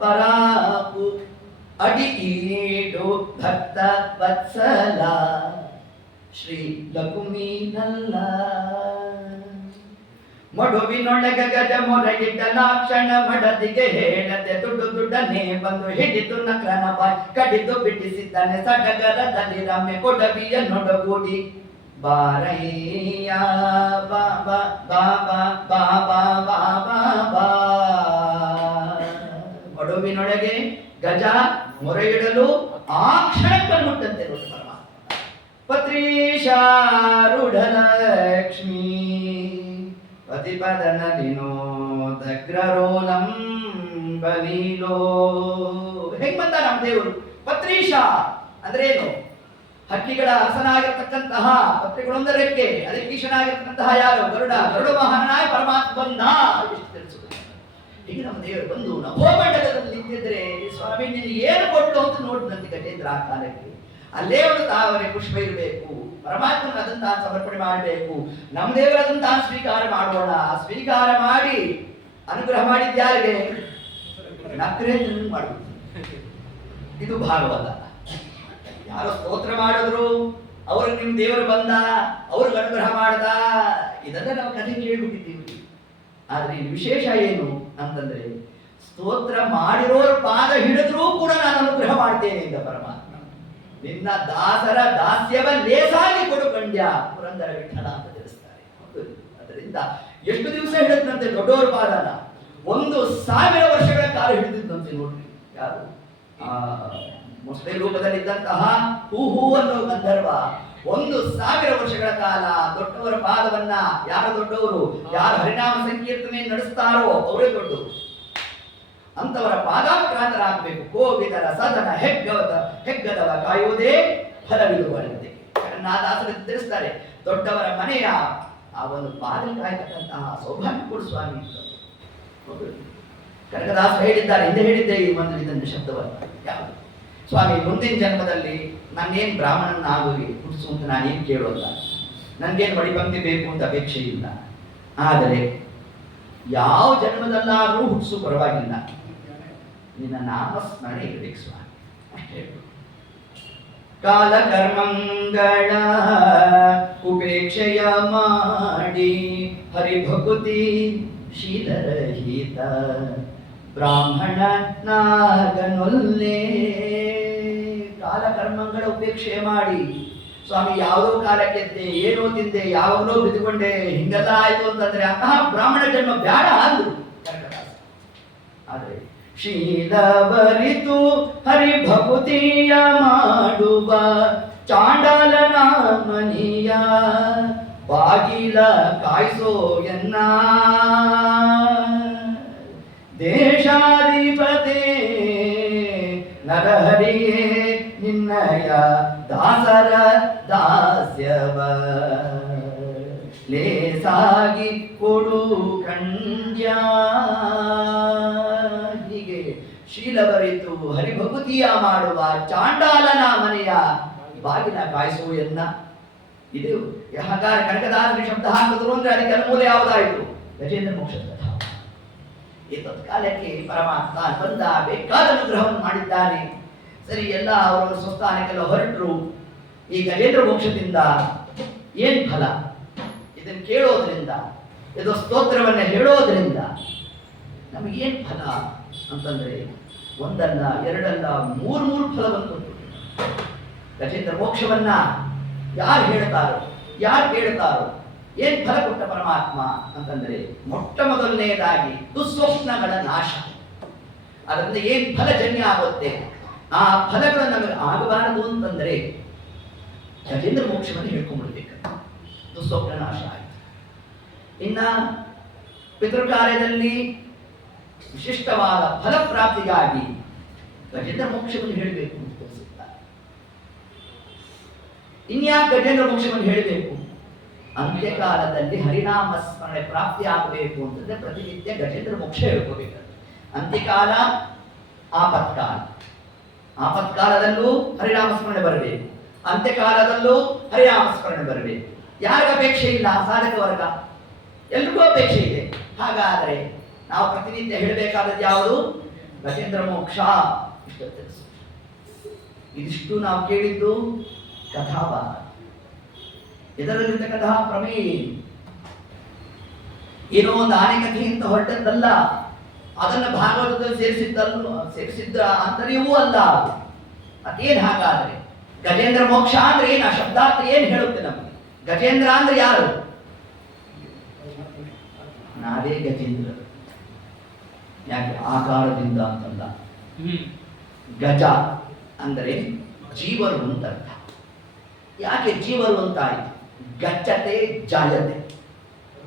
ಪರಾಪು ಅಡಿ ಈಡು ಭಕ್ತ ವತ್ಸಲ ಶ್ರೀ ಲಕುಮೀನಲ್ಲ. ಮಡುವಿನೊಳಗ ಗಜ ಮೊರೆಗಿಟ್ಟ ಲಾಕ್ಷಣ ಮಡದಿಗೆ ಹೇಳದೆ ದುಡ್ಡನೆ ಬಂದು ಹಿಡಿದು ನಕ್ರನ ಬಾಯ್ ಕಡಿದು ಬಿಟ್ಟಿಸಿದ್ದಾನೆ ಸಡಗರದಲ್ಲಿ ರಮ್ಮೆ ಕೊಡವಿಯ ನೊಡಗೂಡಿ ಬಾರಯ್ಯ ಬಾಬಾ ಬಾಬಾ ಬಾಬಾ ಬಾಬಾ ಬಾ. ಮಡುವಿನೊಳಗೆ ಗಜ ಮೊರೆ ಇಡಲು ಆ ಕ್ಷಣ ಬಂದ್ಬಿಟ್ಟಂತೆ ನೋಡಿ ಪರಮಾತ್ಮ. ಪತ್ರೀಶಾರೂಢ ಲಕ್ಷ್ಮೀ ಪತಿಪದನ ವಿನೋದಗ್ರರೋಲಂ ಬಲೀಲೋ. ಹೆಂಗ್ ಬಂದ ನಮ್ಮ ದೇವರು? ಪತ್ರೀಶ ಅಂದ್ರೆ ಏನು? ಹಕ್ಕಿಗಳ ಅರಸನಾಗಿರ್ತಕ್ಕಂತಹ, ಪತ್ರಿಗಳೊಂದರ ರೆಕ್ಕೆ, ಅದಕ್ಕೆ ಈಶನಾಗಿರ್ತಕ್ಕಂತಹ ಯಾರು? ಗರುಡ. ಗರುಡ ವಾಹನನಾಗಿ ಪರಮಾತ್ಮ ಬಂದ. ಎಷ್ಟು ತಿಳಿಸುವುದು. ಈಗ ನಮ್ಮ ದೇವರು ಬಂದು ನಭೋಮಂಡಲದಲ್ಲಿ ನಿಂತಿದ್ರೆ ಸ್ವಾಮಿ ನಿನ್ಗೆ ಏನು ಕೊಟ್ಟು ಅಂತ ನೋಡಿದಂತೆ ಗಜೇಂದ್ರ ಆ ಕಾಲಕ್ಕೆ. ಅಲ್ಲೇ ಒಂದು ತಾವರೆ ಪುಷ್ಪ ಇರಬೇಕು, ಪರಮಾತ್ಮನ ಅದನ್ನ ಸಮರ್ಪಣೆ ಮಾಡಬೇಕು. ನಮ್ಮ ದೇವರದನ್ನು ತಾನು ಸ್ವೀಕಾರ ಮಾಡೋಣ. ಸ್ವೀಕಾರ ಮಾಡಿ ಅನುಗ್ರಹ ಮಾಡಿದ್ಯಾರಿಗೆ? ನಕ್ರೇಂದ್ರನಿಗೆ ಮಾಡುವುದು. ಇದು ಭಾಗವತ. ಯಾರೋ ಸ್ತೋತ್ರ ಮಾಡಿದ್ರು, ಅವ್ರಿಗೆ ನಿಮ್ ದೇವರು ಬಂದ, ಅವ್ರಿಗೆ ಅನುಗ್ರಹ ಮಾಡ್ದ, ಇದನ್ನ ನಾವು ಕಥೆ ಕೇಳ್ಬಿಟ್ಟಿದ್ದೀವಿ. ಆದ್ರೆ ಇಲ್ಲಿ ವಿಶೇಷ ಏನು ಅಂತಂದ್ರೆ, ಸ್ತೋತ್ರ ಮಾಡಿರೋರ ಪಾದ ಹಿಡಿದ್ರೂ ಕೂಡ ನಾನು ಅನುಗ್ರಹ ಮಾಡ್ತೇನೆ ಅಂತ ಪರಮಾತ್ಮ. ನಿನ್ನ ದಾಸರ ದಾಸ್ಯವ ಲೇಸಾಗಿ ಕೊಡು ಕಂಡ್ಯ ಪುರಂದರ ವಿಠಲ ಅಂತ ತಿಳಿಸ್ತಾರೆ. ಅದರಿಂದ ಎಷ್ಟು ದಿವಸ ಹಿಡಿದಂತೆ ದೊಡ್ಡವರ ಪಾದನ? 1000 ವರ್ಷಗಳ ಕಾಲ ಹಿಡಿದಿದ್ದಂತೆ ನೋಡ್ರಿ. ಯಾರು? ಮೊಸಳೆ ರೂಪದಲ್ಲಿದ್ದಂತಹ ಹೂ ಅನ್ನೋ ಗಂಧರ್ವ 1000 ವರ್ಷಗಳ ಕಾಲ ದೊಡ್ಡವರ ಪಾದವನ್ನ, ಯಾರು ದೊಡ್ಡವರು? ಯಾರು ಹರಿನಾಮ ಸಂಕೀರ್ತನೆ ನಡೆಸ್ತಾರೋ ಅವರೇ ದೊಡ್ಡವರು. ಅಂತವರ ಪಾದಾಕ್ರಾಂತರಾಗಬೇಕು. ಕೋವಿದರ ಸದನ ಹೆಗ್ಗದವ ಕಾಯುವುದೇ ಫಲವಿರುವಂತೆ. ದಾಸರು ತಿಳಿಸ್ತಾರೆ, ದೊಡ್ಡವರ ಮನೆಯ ಆ ಒಂದು ಪಾದ ಕಾಯ್ತಕ್ಕಂತಹ ಸೌಭಾಗ್ಯ ಕೊಡು ಸ್ವಾಮಿ. ಕನಕದಾಸರು ಹೇಳಿದ್ದಾರೆ, ಹಿಂದೆ ಹೇಳಿದ್ದೆ ಈ ಒಂದು ಇದನ್ನು ಶಬ್ದವನ್ನು. ಯಾವುದು? ಸ್ವಾಮಿ ಮುಂದಿನ ಜನ್ಮದಲ್ಲಿ ನಾನೇನು ಬ್ರಾಹ್ಮಣನಾಗಿ ಹುಟ್ಟಿಸು ಅಂತ ನಾನೇನು ಕೇಳೋಲ್ಲ, ನನ್ಗೇನು ಬಡಿಪಂಕ್ತಿ ಬೇಕು ಅಂತ ಅಪೇಕ್ಷೆ ಇಲ್ಲ. ಆದರೆ ಯಾವ ಜನ್ಮದಲ್ಲಾದರೂ ಹುಟ್ಟಿಸು ಪರವಾಗಿಲ್ಲ, ನಿನ್ನ ನಾಮಸ್ಮರಣೆ ಇರಬೇಕು ಸ್ವಾಮಿ ಅಷ್ಟೇ. ಕಾಲ ಕರ್ಮಂಗಳ ಉಪೇಕ್ಷೆಯ ಮಾಡಿ ಹರಿಭಕುತಿ ಶೀಲರಹಿತ ಬ್ರಾಹ್ಮಣ ನಾಗನೊಲ್ಲೆ. ಕಾಲಕರ್ಮಗಳ ಉಪೇಕ್ಷೆ ಮಾಡಿ ಸ್ವಾಮಿ ಯಾವುದೋ ಕಾಲಕ್ಕೆದ್ದೆ, ಏನೋ ತಿಂದೆ, ಯಾವಾಗಲೋ ಬಿದ್ದುಕೊಂಡೆ, ಹಿಂಗೆಲ್ಲ ಆಯ್ತು ಅಂತಂದ್ರೆ ಅಂತಹ ಬ್ರಾಹ್ಮಣ ಜನ್ಮ ಬ್ಯಾಡ ಅಂದ್ರು ಕನಕದಾಸ. ಆದ್ರೆ ಶೀಲವರಿತು ಹರಿಭಕುತಿಯ ಮಾಡುವ ಚಾಂಡಾಲನ ಮನಿಯ ಬಾಗಿಲ ಕಾಯಿಸೋ ಎನ್ನ ದೇಶಾಧಿಪತೆ ನರಹರಿಯೇ ನಿನ್ನಯ ದಾಸರ ದಾಸ್ಯವ ಲೇಸಾಗಿ ಕೊಡು ಕಂಡ್ಯ. ಹೀಗೆ ಶೀಲವರಿತು ಹರಿಭಕುತಿಯ ಮಾಡುವ ಚಾಂಡಾಲನ ಮನೆಯ ಬಾಗಿಲ ಕಾಯಿಸು ಎನ್ನ. ಇದು ಹಾಗಾದ್ರೆ ಕನಕದಾಸರಿ ಶಬ್ದ ಹಾಕಿದ್ರು ಅಂದ್ರೆ ಅದಕ್ಕೆ ಅನುಮೂಲ ಯಾವುದಾಯಿತು? ಗಜೇಂದ್ರ ಮೋಕ್ಷದ ಕಥಾ. ಈ ತತ್ಕಾಲಕ್ಕೆ ಪರಮಾತ್ಮ ಬಂದ, ಬೇಕಾದ ಅನುಗ್ರಹವನ್ನು ಮಾಡಿದ್ದಾನೆ. ಸರಿ, ಎಲ್ಲ ಅವರ ಸ್ವಸ್ಥಾನಕ್ಕೆಲ್ಲ ಹೊರಟರು. ಈ ಗಜೇಂದ್ರ ಮೋಕ್ಷದಿಂದ ಏನ್ ಫಲ? ಇದನ್ನು ಕೇಳೋದ್ರಿಂದ, ಇದು ಸ್ತೋತ್ರವನ್ನ ಹೇಳೋದ್ರಿಂದ ನಮಗೇನ್ ಫಲ ಅಂತಂದ್ರೆ, ಒಂದಲ್ಲ ಎರಡಲ್ಲ ಮೂರು ಫಲವನ್ನು. ಗಜೇಂದ್ರ ಮೋಕ್ಷವನ್ನ ಯಾರು ಹೇಳ್ತಾರೋ, ಯಾರು ಕೇಳ್ತಾರೋ ಏನ್ ಫಲ ಕೊಟ್ಟ ಪರಮಾತ್ಮ ಅಂತಂದ್ರೆ, ಮೊಟ್ಟ ಮೊದಲನೇದಾಗಿ ದುಸ್ವಪ್ನಗಳ ನಾಶ. ಅದರಿಂದ ಏನ್ ಫಲಜನ್ಯ ಆಗುತ್ತೆ? ಆ ಫಲಗಳು ನಮಗೆ ಆಗಬಾರದು ಅಂತಂದ್ರೆ ಗಜೇಂದ್ರ ಮೋಕ್ಷವನ್ನು ಹೇಳ್ಕೊಂಡ್ಬಿಡ್ಬೇಕು. ದುಸ್ವಪ್ನ ನಾಶ ಆಯಿತು. ಇನ್ನ ಪಿತೃಕಾರ್ಯದಲ್ಲಿ ವಿಶಿಷ್ಟವಾದ ಫಲಪ್ರಾಪ್ತಿಗಾಗಿ ಗಜೇಂದ್ರ ಮೋಕ್ಷವನ್ನು ಹೇಳಬೇಕು ಅಂತ ತೋರಿಸುತ್ತಾರೆ. ಇನ್ಯಾಕೆ ಗಜೇಂದ್ರ ಮೋಕ್ಷವನ್ನು ಹೇಳಬೇಕು? ಅಂತ್ಯಕಾಲದಲ್ಲಿ ಹರಿನಾಮ ಸ್ಮರಣೆ ಪ್ರಾಪ್ತಿ ಆಗಬೇಕು ಅಂತಂದ್ರೆ ಪ್ರತಿನಿತ್ಯ ಗಜೇಂದ್ರ ಮೋಕ್ಷ ಹೇಳ್ಕೋಬೇಕು. ಅಂತ್ಯಕಾಲ, ಆಪತ್ಕಾಲ. ಆಪತ್ಕಾಲದಲ್ಲೂ ಹರಿನಾಮ ಸ್ಮರಣೆ ಬರಬೇಕು, ಅಂತ್ಯಕಾಲದಲ್ಲೂ ಹರಿನಾಮ ಸ್ಮರಣೆ ಬರಬೇಕು. ಯಾರಿಗ ಅಪೇಕ್ಷೆ ಇಲ್ಲ? ಸಾಧಕ ವರ್ಗ ಎಲ್ರಿಗೂ ಅಪೇಕ್ಷೆ ಇದೆ. ಹಾಗಾದರೆ ನಾವು ಪ್ರತಿನಿತ್ಯ ಹೇಳಬೇಕಾದದ್ದು ಯಾವುದು? ಗಜೇಂದ್ರ ಮೋಕ್ಷ. ಇಷ್ಟು ತಿಳಿಸು. ಇದಿಷ್ಟು ನಾವು ಕೇಳಿದ್ದು ಕಥಾಭಾಗ. ಇದರಲ್ಲಿರ್ತಕ್ಕಂತಹ ಪ್ರಮೇಯ ಏನೋ ಒಂದು ಆನೆ ಕಥೆ ಅಂತ ಹೊರಟದ್ದಲ್ಲ. ಅದನ್ನು ಭಾಗವತದಲ್ಲಿ ಸೇರಿಸಿದ್ದ ಆಂತರ್ಯವೂ ಅಲ್ಲ. ಅದೇನು ಹಾಗಾದ್ರೆ? ಗಜೇಂದ್ರ ಮೋಕ್ಷ ಅಂದ್ರೆ ಏನು? ಆ ಶಬ್ದಾರ್ಥ ಏನು ಹೇಳುತ್ತೆ ನಮಗೆ? ಗಜೇಂದ್ರ ಅಂದ್ರೆ ಯಾರು? ನಾವೇ ಗಜೇಂದ್ರ. ಯಾಕೆ? ಆಕಾರದಿಂದ ಅಂತಲ್ಲ. ಗಜ ಅಂದರೆ ಜೀವರು ಅಂತ ಅರ್ಥ. ಯಾಕೆ ಜೀವರು ಅಂತ ಆಯ್ತು? ಗಚ್ಚತೆ ಜಾಯತೆ,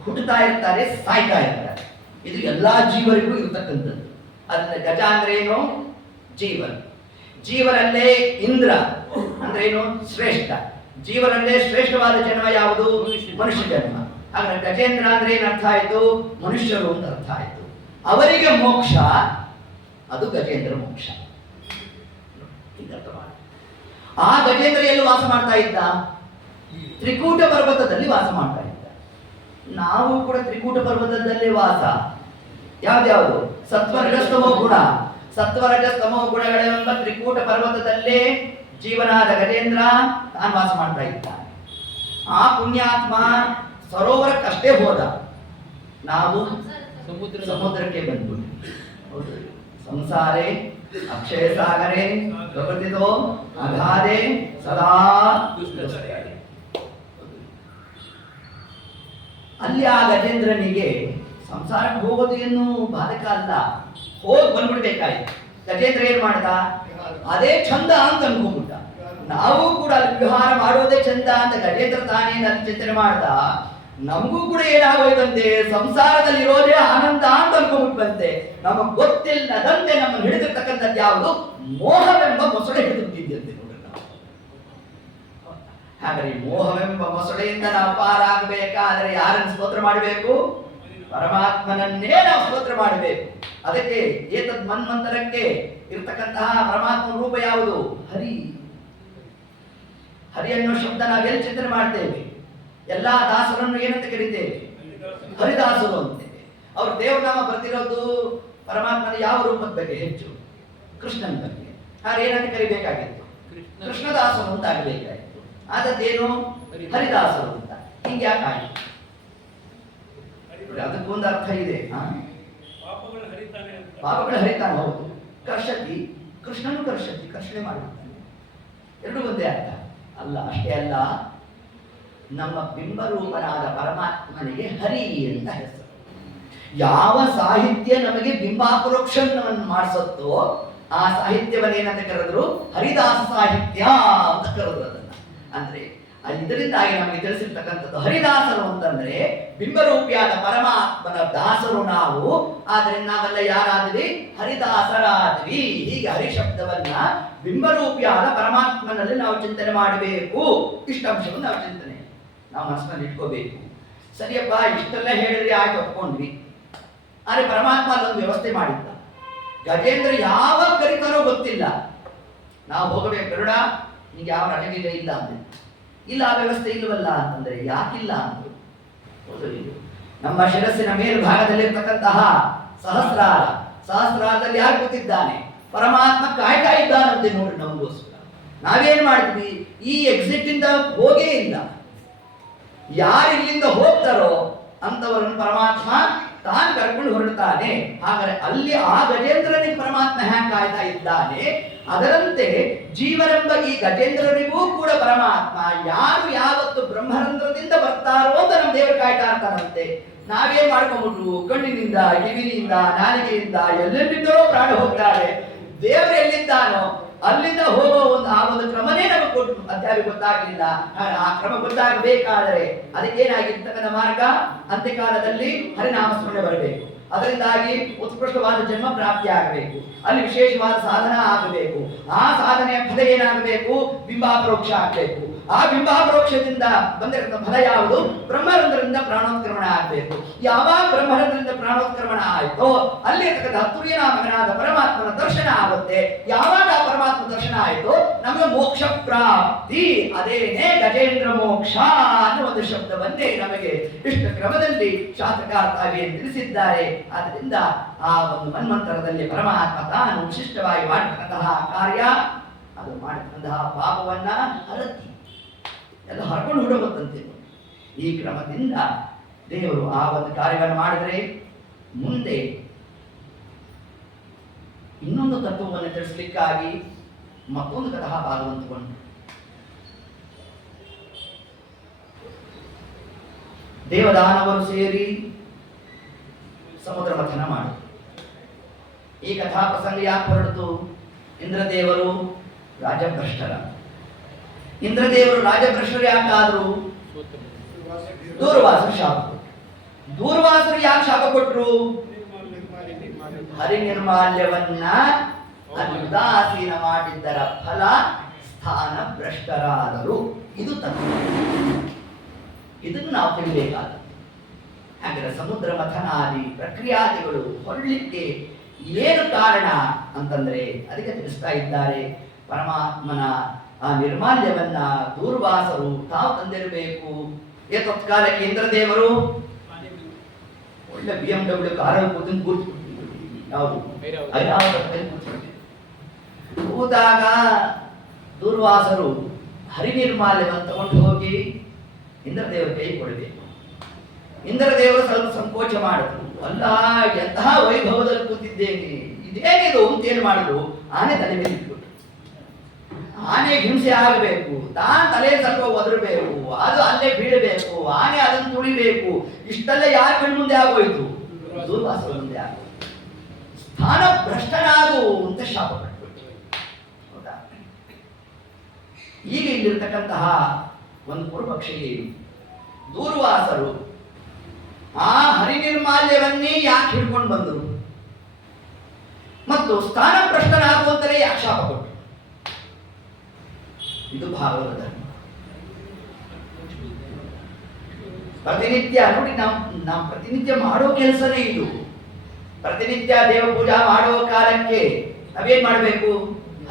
ಹುಟ್ಟುತ್ತಾ ಇರ್ತಾರೆ, ಸಾಯ್ತಾ ಇರ್ತಾರೆ. ಇದು ಎಲ್ಲಾ ಜೀವರಿಗೂ ಇರತಕ್ಕಂಥದ್ದು. ಅದನ್ನ ಗಜ ಅಂದ್ರೆ ಏನು? ಜೀವನ್. ಜೀವನಲ್ಲೇ ಇಂದ್ರ ಅಂದ್ರೆ ಏನು? ಶ್ರೇಷ್ಠ. ಜೀವನಲ್ಲೇ ಶ್ರೇಷ್ಠವಾದ ಜನ್ಮ ಯಾವುದು? ಮನುಷ್ಯ ಜನ್ಮ. ಹಾಗಾದ್ರೆ ಗಜೇಂದ್ರ ಅಂದ್ರೆ ಏನು ಅರ್ಥ ಆಯ್ತು? ಮನುಷ್ಯರು ಅಂತ ಅರ್ಥ ಆಯ್ತು. ಅವರಿಗೆ ಮೋಕ್ಷ, ಅದು ಗಜೇಂದ್ರ ಮೋಕ್ಷ. ಆ ಗಜೇಂದ್ರ ಎಲ್ಲಿ ವಾಸ ಮಾಡ್ತಾ ಇದ್ದ? ತ್ರಿಕೂಟ ಪರ್ವತದಲ್ಲಿ ವಾಸ ಮಾಡ್ತಾ ಇದ್ದ. ನಾವು ಕೂಡ ತ್ರಿಕೂಟ ಪರ್ವತದಲ್ಲಿ ವಾಸ. ಯಾವ್ದ್ಯಾವುದು? ಸತ್ವರಜಸ್ತಮೋ ಗುಣ. ಸತ್ವರಜಸ್ತಮೋ ಗುಣಗಳೆಂಬ ತ್ರಿಕೂಟ ಪರ್ವತದಲ್ಲೇ ಜೀವನಾದ ಗಜೇಂದ್ರ ತಾನು ವಾಸ ಮಾಡ್ತಾ ಇದ್ದಾನೆ. ಆ ಪುಣ್ಯಾತ್ಮ ಸರೋವರಕ್ಕಷ್ಟೇ ಹೋದ. ನಾವು ಸಮುದ್ರಕ್ಕೆ ಬಂದ್ಬಿಟ್ಟು ಸಂಸಾರೇ ಅಕ್ಷಯ ಸಾಗರೇ ಪ್ರಕೃತಿತೋ ಅಗಾಧೆ ಸದಾ ಅಲ್ಲಿ ಆ ಗಜೇಂದ್ರನಿಗೆ ಸಂಸಾರಕ್ಕೆ ಹೋಗೋದು ಏನು ಬಾಧಕ ಅಲ್ಲ, ಹೋಗಿ ಬಂದ್ಬಿಡ್ಬೇಕಾಯ್ತು. ಗಜೇಂದ್ರ ಏನ್ ಮಾಡ್ದ? ಅದೇ ಚಂದ ಅಂತ ಅನ್ಕೊಂಡ್ಬಿಟ್ಟ. ನಾವು ಕೂಡ ಅಲ್ಲಿ ವಿಹಾರ ಮಾಡೋದೇ ಚಂದ ಅಂತ ಗಜೇಂದ್ರ ತಾನೇ ನನ್ನ ಚಿಂತನೆ ಮಾಡ್ದ. ನಮಗೂ ಕೂಡ ಏನಾಗೋಯ್ತಂತೆ, ಸಂಸಾರದಲ್ಲಿ ಇರೋದೇ ಆನಂದ ಅಂತ ಅನ್ಕೊಂಡ್ಬಿಟ್ವಂತೆ. ನಮಗ್ ಗೊತ್ತಿಲ್ಲದಂತೆ ನಮ್ಮನ್ನು ಹಿಡಿದಿರ್ತಕ್ಕಂಥದ್ದು ಯಾವುದು? ಮೋಹವೆಂಬ ಮೊಸಳೆ ಹಿಡಿದಿದ್ದಂತೆ ನೋಡ್ರಿ ನಾವು. ಹಾಗಾದ್ರೆ ಈ ಮೋಹವೆಂಬ ಮೊಸಳೆಯಿಂದ ನಾವು ಪಾರಾಗಬೇಕಾದ್ರೆ ಯಾರನ್ನು ಸ್ತೋತ್ರ ಮಾಡಬೇಕು? ಪರಮಾತ್ಮನನ್ನೇ ನಾವು ಸ್ತೋತ್ರ ಮಾಡಬೇಕು. ಅದಕ್ಕೆ ಏತದ್ ಮನ್ವಂತರಕ್ಕೆ ಇರ್ತಕ್ಕಂತಹ ಪರಮಾತ್ಮ ರೂಪ ಯಾವುದು? ಹರಿ. ಹರಿ ಅನ್ನೋ ಶಬ್ದ ನಾವೆಲ್ಲಿ ಚಿಂತನೆ ಮಾಡ್ತೇವೆ? ಎಲ್ಲಾ ದಾಸರನ್ನು ಏನಂತ ಕರೀತೇವೆ? ಹರಿದಾಸರು ಅಂತೇವೆ. ಅವ್ರ ದೇವನಾಮ ಬರ್ತಿರೋದು ಪರಮಾತ್ಮನ ಯಾವ ರೂಪದ ಬಗ್ಗೆ? ಹೆಚ್ಚು ಕೃಷ್ಣನ ಬಗ್ಗೆ. ಹಾಗೆ ಏನಂತ ಕರಿಬೇಕಾಗಿತ್ತು? ಕೃಷ್ಣದಾಸರು ಅಂತ ಆಗಬೇಕಾಗಿತ್ತು. ಆದದ್ದೇನು? ಹರಿದಾಸರು ಅಂತ. ಹಿಂಗೆ ಯಾಕಾಯ್ತು? ಅದಕ್ಕೊಂದು ಅರ್ಥ ಇದೆ. ಪಾಪಗಳು ಹರಿತಾನೆ. ಹೌದು. ಕರ್ಷತಿ, ಕೃಷ್ಣನು ಕರ್ಷತಿ, ಕರ್ಷಣೆ ಮಾಡುತ್ತಾನೆ. ಎರಡು ಒಂದೇ ಅರ್ಥ ಅಲ್ಲ. ಅಷ್ಟೇ ಅಲ್ಲ, ನಮ್ಮ ಬಿಂಬರೂಪನಾದ ಪರಮಾತ್ಮನಿಗೆ ಹರಿ ಅಂತ ಹೆಸರು. ಯಾವ ಸಾಹಿತ್ಯ ನಮಗೆ ಬಿಂಬಾಪರೋಕ್ಷವನ್ನು ಮಾಡಿಸುತ್ತೋ ಆ ಸಾಹಿತ್ಯವನ್ನೇನಂತ ಕರೆದ್ರು? ಹರಿದಾಸ ಸಾಹಿತ್ಯ ಅಂತ ಕರೆದ್ರು ಅದನ್ನ. ಅಂದ್ರೆ ಇದರಿಂದಾಗಿ ನಮಗೆ ತಿಳಿಸಿರ್ತಕ್ಕಂಥದ್ದು ಹರಿದಾಸರು ಅಂತಂದ್ರೆ ಬಿಂಬರೂಪಿಯಾದ ಪರಮಾತ್ಮನ ದಾಸರು ನಾವು. ಆದ್ರೆ ನಾವೆಲ್ಲ ಯಾರಾದ್ವಿ? ಹರಿದಾಸರಾದ್ವಿ. ಹೀಗೆ ಹರಿಶಬ್ದವನ್ನ ಬಿಂಬರೂಪಿಯಾದ ಪರಮಾತ್ಮನಲ್ಲಿ ನಾವು ಚಿಂತನೆ ಮಾಡಬೇಕು. ಇಷ್ಟಂಶವನ್ನು ನಾವು ಮನಸ್ಸಿನಲ್ಲಿ ಇಟ್ಕೋಬೇಕು. ಸರಿಯಪ್ಪ, ಇಷ್ಟೆಲ್ಲ ಹೇಳಿದ್ರೆ ಆಯ್ತು, ಒಪ್ಕೊಂಡ್ವಿ. ಆದ್ರೆ ಪರಮಾತ್ಮ ಅಲ್ಲೊಂದು ವ್ಯವಸ್ಥೆ ಮಾಡಿದ್ದ. ಗಜೇಂದ್ರ ಯಾವ ಕರಿತಾನೋ ಗೊತ್ತಿಲ್ಲ. ನಾವು ಹೋಗಬೇಕು, ಗರುಡ ನಿಂಗೆ ಯಾವ ರಜೆಗೆ ಇಲ್ಲ ಅಂದ್ರೆ, ಇಲ್ಲ ಆ ವ್ಯವಸ್ಥೆ ಇಲ್ಲವಲ್ಲ ಅಂತಂದ್ರೆ ಯಾಕಿಲ್ಲ ಅಂದ್ರು. ನಮ್ಮ ಶಿರಸ್ಸಿನ ಮೇಲ್ಭಾಗದಲ್ಲಿರ್ತಕ್ಕಂತಹ ಸಹಸ್ರಾರದಲ್ಲಿ ಯಾರು ಕೂತಿದ್ದಾನೆ? ಪರಮಾತ್ಮ ಕಾಯ್ತಾ ಇದ್ದಾನಂತೆ ನೋಡ್ರಿ ನಮಗೋಸ್ಕರ. ನಾವೇನ್ ಮಾಡಿದ್ವಿ? ಈ ಎಕ್ಸಿಟ್ ಇಂದ ಹೋಗೇ ಇಲ್ಲ. ಯಾರು ಇಲ್ಲಿಂದ ಹೋಗ್ತಾರೋ ಅಂತವರನ್ನು ಪರಮಾತ್ಮ ತಾನು ಕರ್ಕೊಂಡು ಹೊರಡ್ತಾನೆ. ಹಾಗಾದ್ರೆ ಅಲ್ಲಿ ಆ ಗಜೇಂದ್ರನಿಗೆ ಪರಮಾತ್ಮ ಹ್ಯಾಂಗ್ ಕಾಯ್ತಾ ಇದ್ದಾನೆ, ಅದರಂತೆ ಜೀವನೆಂಬ ಈ ಗಜೇಂದ್ರನಿಗೂ ಕೂಡ ಪರಮಾತ್ಮ ಯಾರು ಯಾವತ್ತು ಬ್ರಹ್ಮರಂಧ್ರದಿಂದ ಬರ್ತಾರೋ ಅಂತ ನಮ್ಮ ದೇವರು ಕಾಯ್ತಾ ಇರ್ತಾರಂತೆ. ನಾವೇನ್ ಮಾಡ್ಕೊಂಡ್ಬಿಟ್ರು? ಕಣ್ಣಿನಿಂದ, ಕಿವಿನಿಂದ, ನಾಲಿಗೆಯಿಂದ ಎಲ್ಲೆಲ್ಲಿಂದಲೋ ಪ್ರಾಣ ಹೋಗ್ತಾರೆ. ದೇವರು ಎಲ್ಲಿದ್ದಾನೋ ಅಲ್ಲಿಂದ ಹೋಗೋ ಆ ಒಂದು ಕ್ರಮನೇ ನಮಗೆ ಕೊಟ್ಟು ಅಧ್ಯಾಯ ಗೊತ್ತಾಗಲಿಲ್ಲ. ಆ ಕ್ರಮ ಗೊತ್ತಾಗಬೇಕಾದರೆ ಅದಕ್ಕೇನಾಗಿರ್ತಕ್ಕಂಥ ಮಾರ್ಗ, ಅಂತ್ಯಕಾಲದಲ್ಲಿ ಹರಿನಾಮ ಸ್ಮರಣೆ ಬರಬೇಕು. ಅದರಿಂದಾಗಿ ಉತ್ಕೃಷ್ಟವಾದ ಜನ್ಮ ಪ್ರಾಪ್ತಿ ಆಗಬೇಕು, ಅಲ್ಲಿ ವಿಶೇಷವಾದ ಸಾಧನ ಆಗಬೇಕು. ಆ ಸಾಧನೆಯ ಫಲ ಏನಾಗಬೇಕು? ಬಿಂಬಾಪರೋಕ್ಷ ಆಗಬೇಕು. ಆ ಬಿಂಬಾಪರೋಕ್ಷದಿಂದ ಬಂದಿರತಕ್ಕಂಥ ಫಲ ಯಾವುದು? ಬ್ರಹ್ಮರಂಧ್ರದಿಂದ ಪ್ರಾಣೋತ್ಕ್ರಮಣ ಆಗಬೇಕು. ಯಾವಾಗ ಬ್ರಹ್ಮರಂಧ್ರದಿಂದ ಪ್ರಾಣೋತ್ಕ್ರಮಣ ಆಯ್ತೋ ಅಲ್ಲಿ ಇರ್ತಕ್ಕಂಥ ತುರ್ಯನ ಮಗನಾದ ಪರಮಾತ್ಮನ ದರ್ಶನ ಆಗುತ್ತೆ. ಯಾವಾಗ ಆ ಪರಮಾತ್ಮ ದರ್ಶನ ಆಯ್ತೋ ನಮಗೆ ಮೋಕ್ಷ ಪ್ರಾಪ್ತಿ. ಅದೇನೇ ಗಜೇಂದ್ರ ಮೋಕ್ಷ ಅನ್ನೋ ಒಂದು ಶಬ್ದವನ್ನೇ ನಮಗೆ ಇಷ್ಟ ಕ್ರಮದಲ್ಲಿ ಶಾಸ್ತ್ರಕಾರ್ತಾಗಿ ತಿಳಿಸಿದ್ದಾರೆ. ಆದ್ದರಿಂದ ಆ ಒಂದು ಮನ್ಮಂತ್ರದಲ್ಲಿ ಪರಮಾತ್ಮ ತಾನು ವಿಶಿಷ್ಟವಾಗಿ ಮಾಡತಕ್ಕಂತಹ ಕಾರ್ಯ, ಅದು ಮಾಡತಕ್ಕಂತಹ ಪಾಪವನ್ನ ಹರತಿ ಎಲ್ಲ ಹರ್ಕೊಂಡು ಹುಡುಗುತ್ತಂತೆ. ಈ ಕ್ರಮದಿಂದ ದೇವರು ಆ ಒಂದು ಕಾರ್ಯವನ್ನು ಮಾಡಿದರೆ ಮುಂದೆ ಇನ್ನೊಂದು ತತ್ವವನ್ನು ತಿಳಿಸಲಿಕ್ಕಾಗಿ ಮತ್ತೊಂದು ಕಥಾ ಭಾಗವಂತಗೊಂಡು ದೇವದಾನವರು ಸೇರಿ ಸಮುದ್ರ ಮಥನ ಮಾಡಿ. ಈ ಕಥಾ ಪ್ರಸಂಗ ಯಾಕೆ ಹೊರಡಿತು? ಇಂದ್ರದೇವರು ರಾಜಭ್ರಷ್ಟರ. ಇಂದ್ರದೇವರು ರಾಜಭ್ರಷ್ಟರು ಯಾಕಾದ್ರು? ದೂರ್ವಾಸರು ಶಾಪ. ದೂರ್ವಾಸರು ಯಾಕೆ ಶಾಪ ಕೊಟ್ರು? ಹರಿನಿರ್ಮಾಲ್ಯವನ್ನ ಉದಾಸೀನ ಮಾಡಿದ್ದರ ಫಲ ಸ್ಥಾನ ಭ್ರಷ್ಟರಾದರು. ಇದು ತತ್ವ. ಇದನ್ನು ನಾವು ತಿಳಿಬೇಕಾದ. ಹಾಗಾದ್ರೆ ಸಮುದ್ರ ಮಥನಾದಿ ಪ್ರಕ್ರಿಯಾದಿಗಳು ಹೊರಡಲಿಕ್ಕೆ ಏನು ಕಾರಣ ಅಂತಂದ್ರೆ ಅದಕ್ಕೆ ತಿಳಿಸ್ತಾ ಇದ್ದಾರೆ. ಪರಮಾತ್ಮನ ಆ ನಿರ್ಮಾಲ್ಯವನ್ನ ದೂರ್ವಾಸರು ತಾವು ತಂದಿರಬೇಕು. ತತ್ಕಾಲಕ್ಕೆ ಇಂದ್ರದೇವರು ಒಳ್ಳೆ BMW ಕಾರಲ್ಲಿ ಕೂತು ಕೂತಾಗ ದೂರ್ವಾಸರು ಹರಿನಿರ್ಮಾಲ್ಯವನ್ನು ತಗೊಂಡು ಹೋಗಿ ಇಂದ್ರದೇವರ ಕೈ ಕೊಡಬೇಕು. ಇಂದ್ರದೇವರು ಸ್ವಲ್ಪ ಸಂಕೋಚ ಮಾಡಿದ್ರು. ಅಲ್ಲ, ಎಂತಹ ವೈಭವದಲ್ಲಿ ಕೂತಿದ್ದೇನೆ, ಇದೇನಿದು ಅಂತೇನು ಮಾಡಿದ್ರು? ಆನೆ ತಲೆ ಮೇಲೆ ಇಟ್ಬಿಟ್ರು. ಆನೆ ಹಿಂಸೆ ಆಗಬೇಕು, ತಾನು ತಲೆ ಸ್ವಲ್ಪ ಒದರಬೇಕು, ಅದು ಅಲ್ಲೇ ಬೀಳಬೇಕು, ಆನೆ ಅದನ್ನು ತುಳಿಬೇಕು. ಇಷ್ಟೆಲ್ಲ ಯಾರ ಕಣ್ಣು ಮುಂದೆ ಆಗೋಯ್ತು? ದೂರ್ವಾಸರ ಮುಂದೆ ಆಗೋಯ್ತು. ಸ್ಥಾನ ಭ್ರಷ್ಟನಾಗು ಅಂತ ಶಾಪ ಪಟ್ಬಿಟ್ಟು. ಹೌದಾ? ಈಗ ಇಲ್ಲಿರ್ತಕ್ಕಂತಹ ಒಂದು ಪೂರ್ವಪಕ್ಷಿ, ದೂರ್ವಾಸರು ಆ ಹರಿನಿರ್ಮಾಲ್ಯವನ್ನೇ ಯಾಕೆ ಹಿಡ್ಕೊಂಡು ಬಂದರು ಮತ್ತು ಸ್ಥಾನ ಭ್ರಷ್ಟನಾಗುವಂತಲೇ ಯಾಕೆ ಶಾಪ ಕೊಟ್ಟರು? ಇದು ಭಾಗವತ ಧರ್ಮ. ಪ್ರತಿನಿತ್ಯ ನೋಡಿ, ನಾವು ಪ್ರತಿನಿತ್ಯ ಮಾಡೋ ಕೆಲಸನೇ ಇದು. ಪ್ರತಿನಿತ್ಯ ದೇವ ಪೂಜಾ ಮಾಡುವ ಕಾಲಕ್ಕೆ ನಾವೇನ್ ಮಾಡಬೇಕು?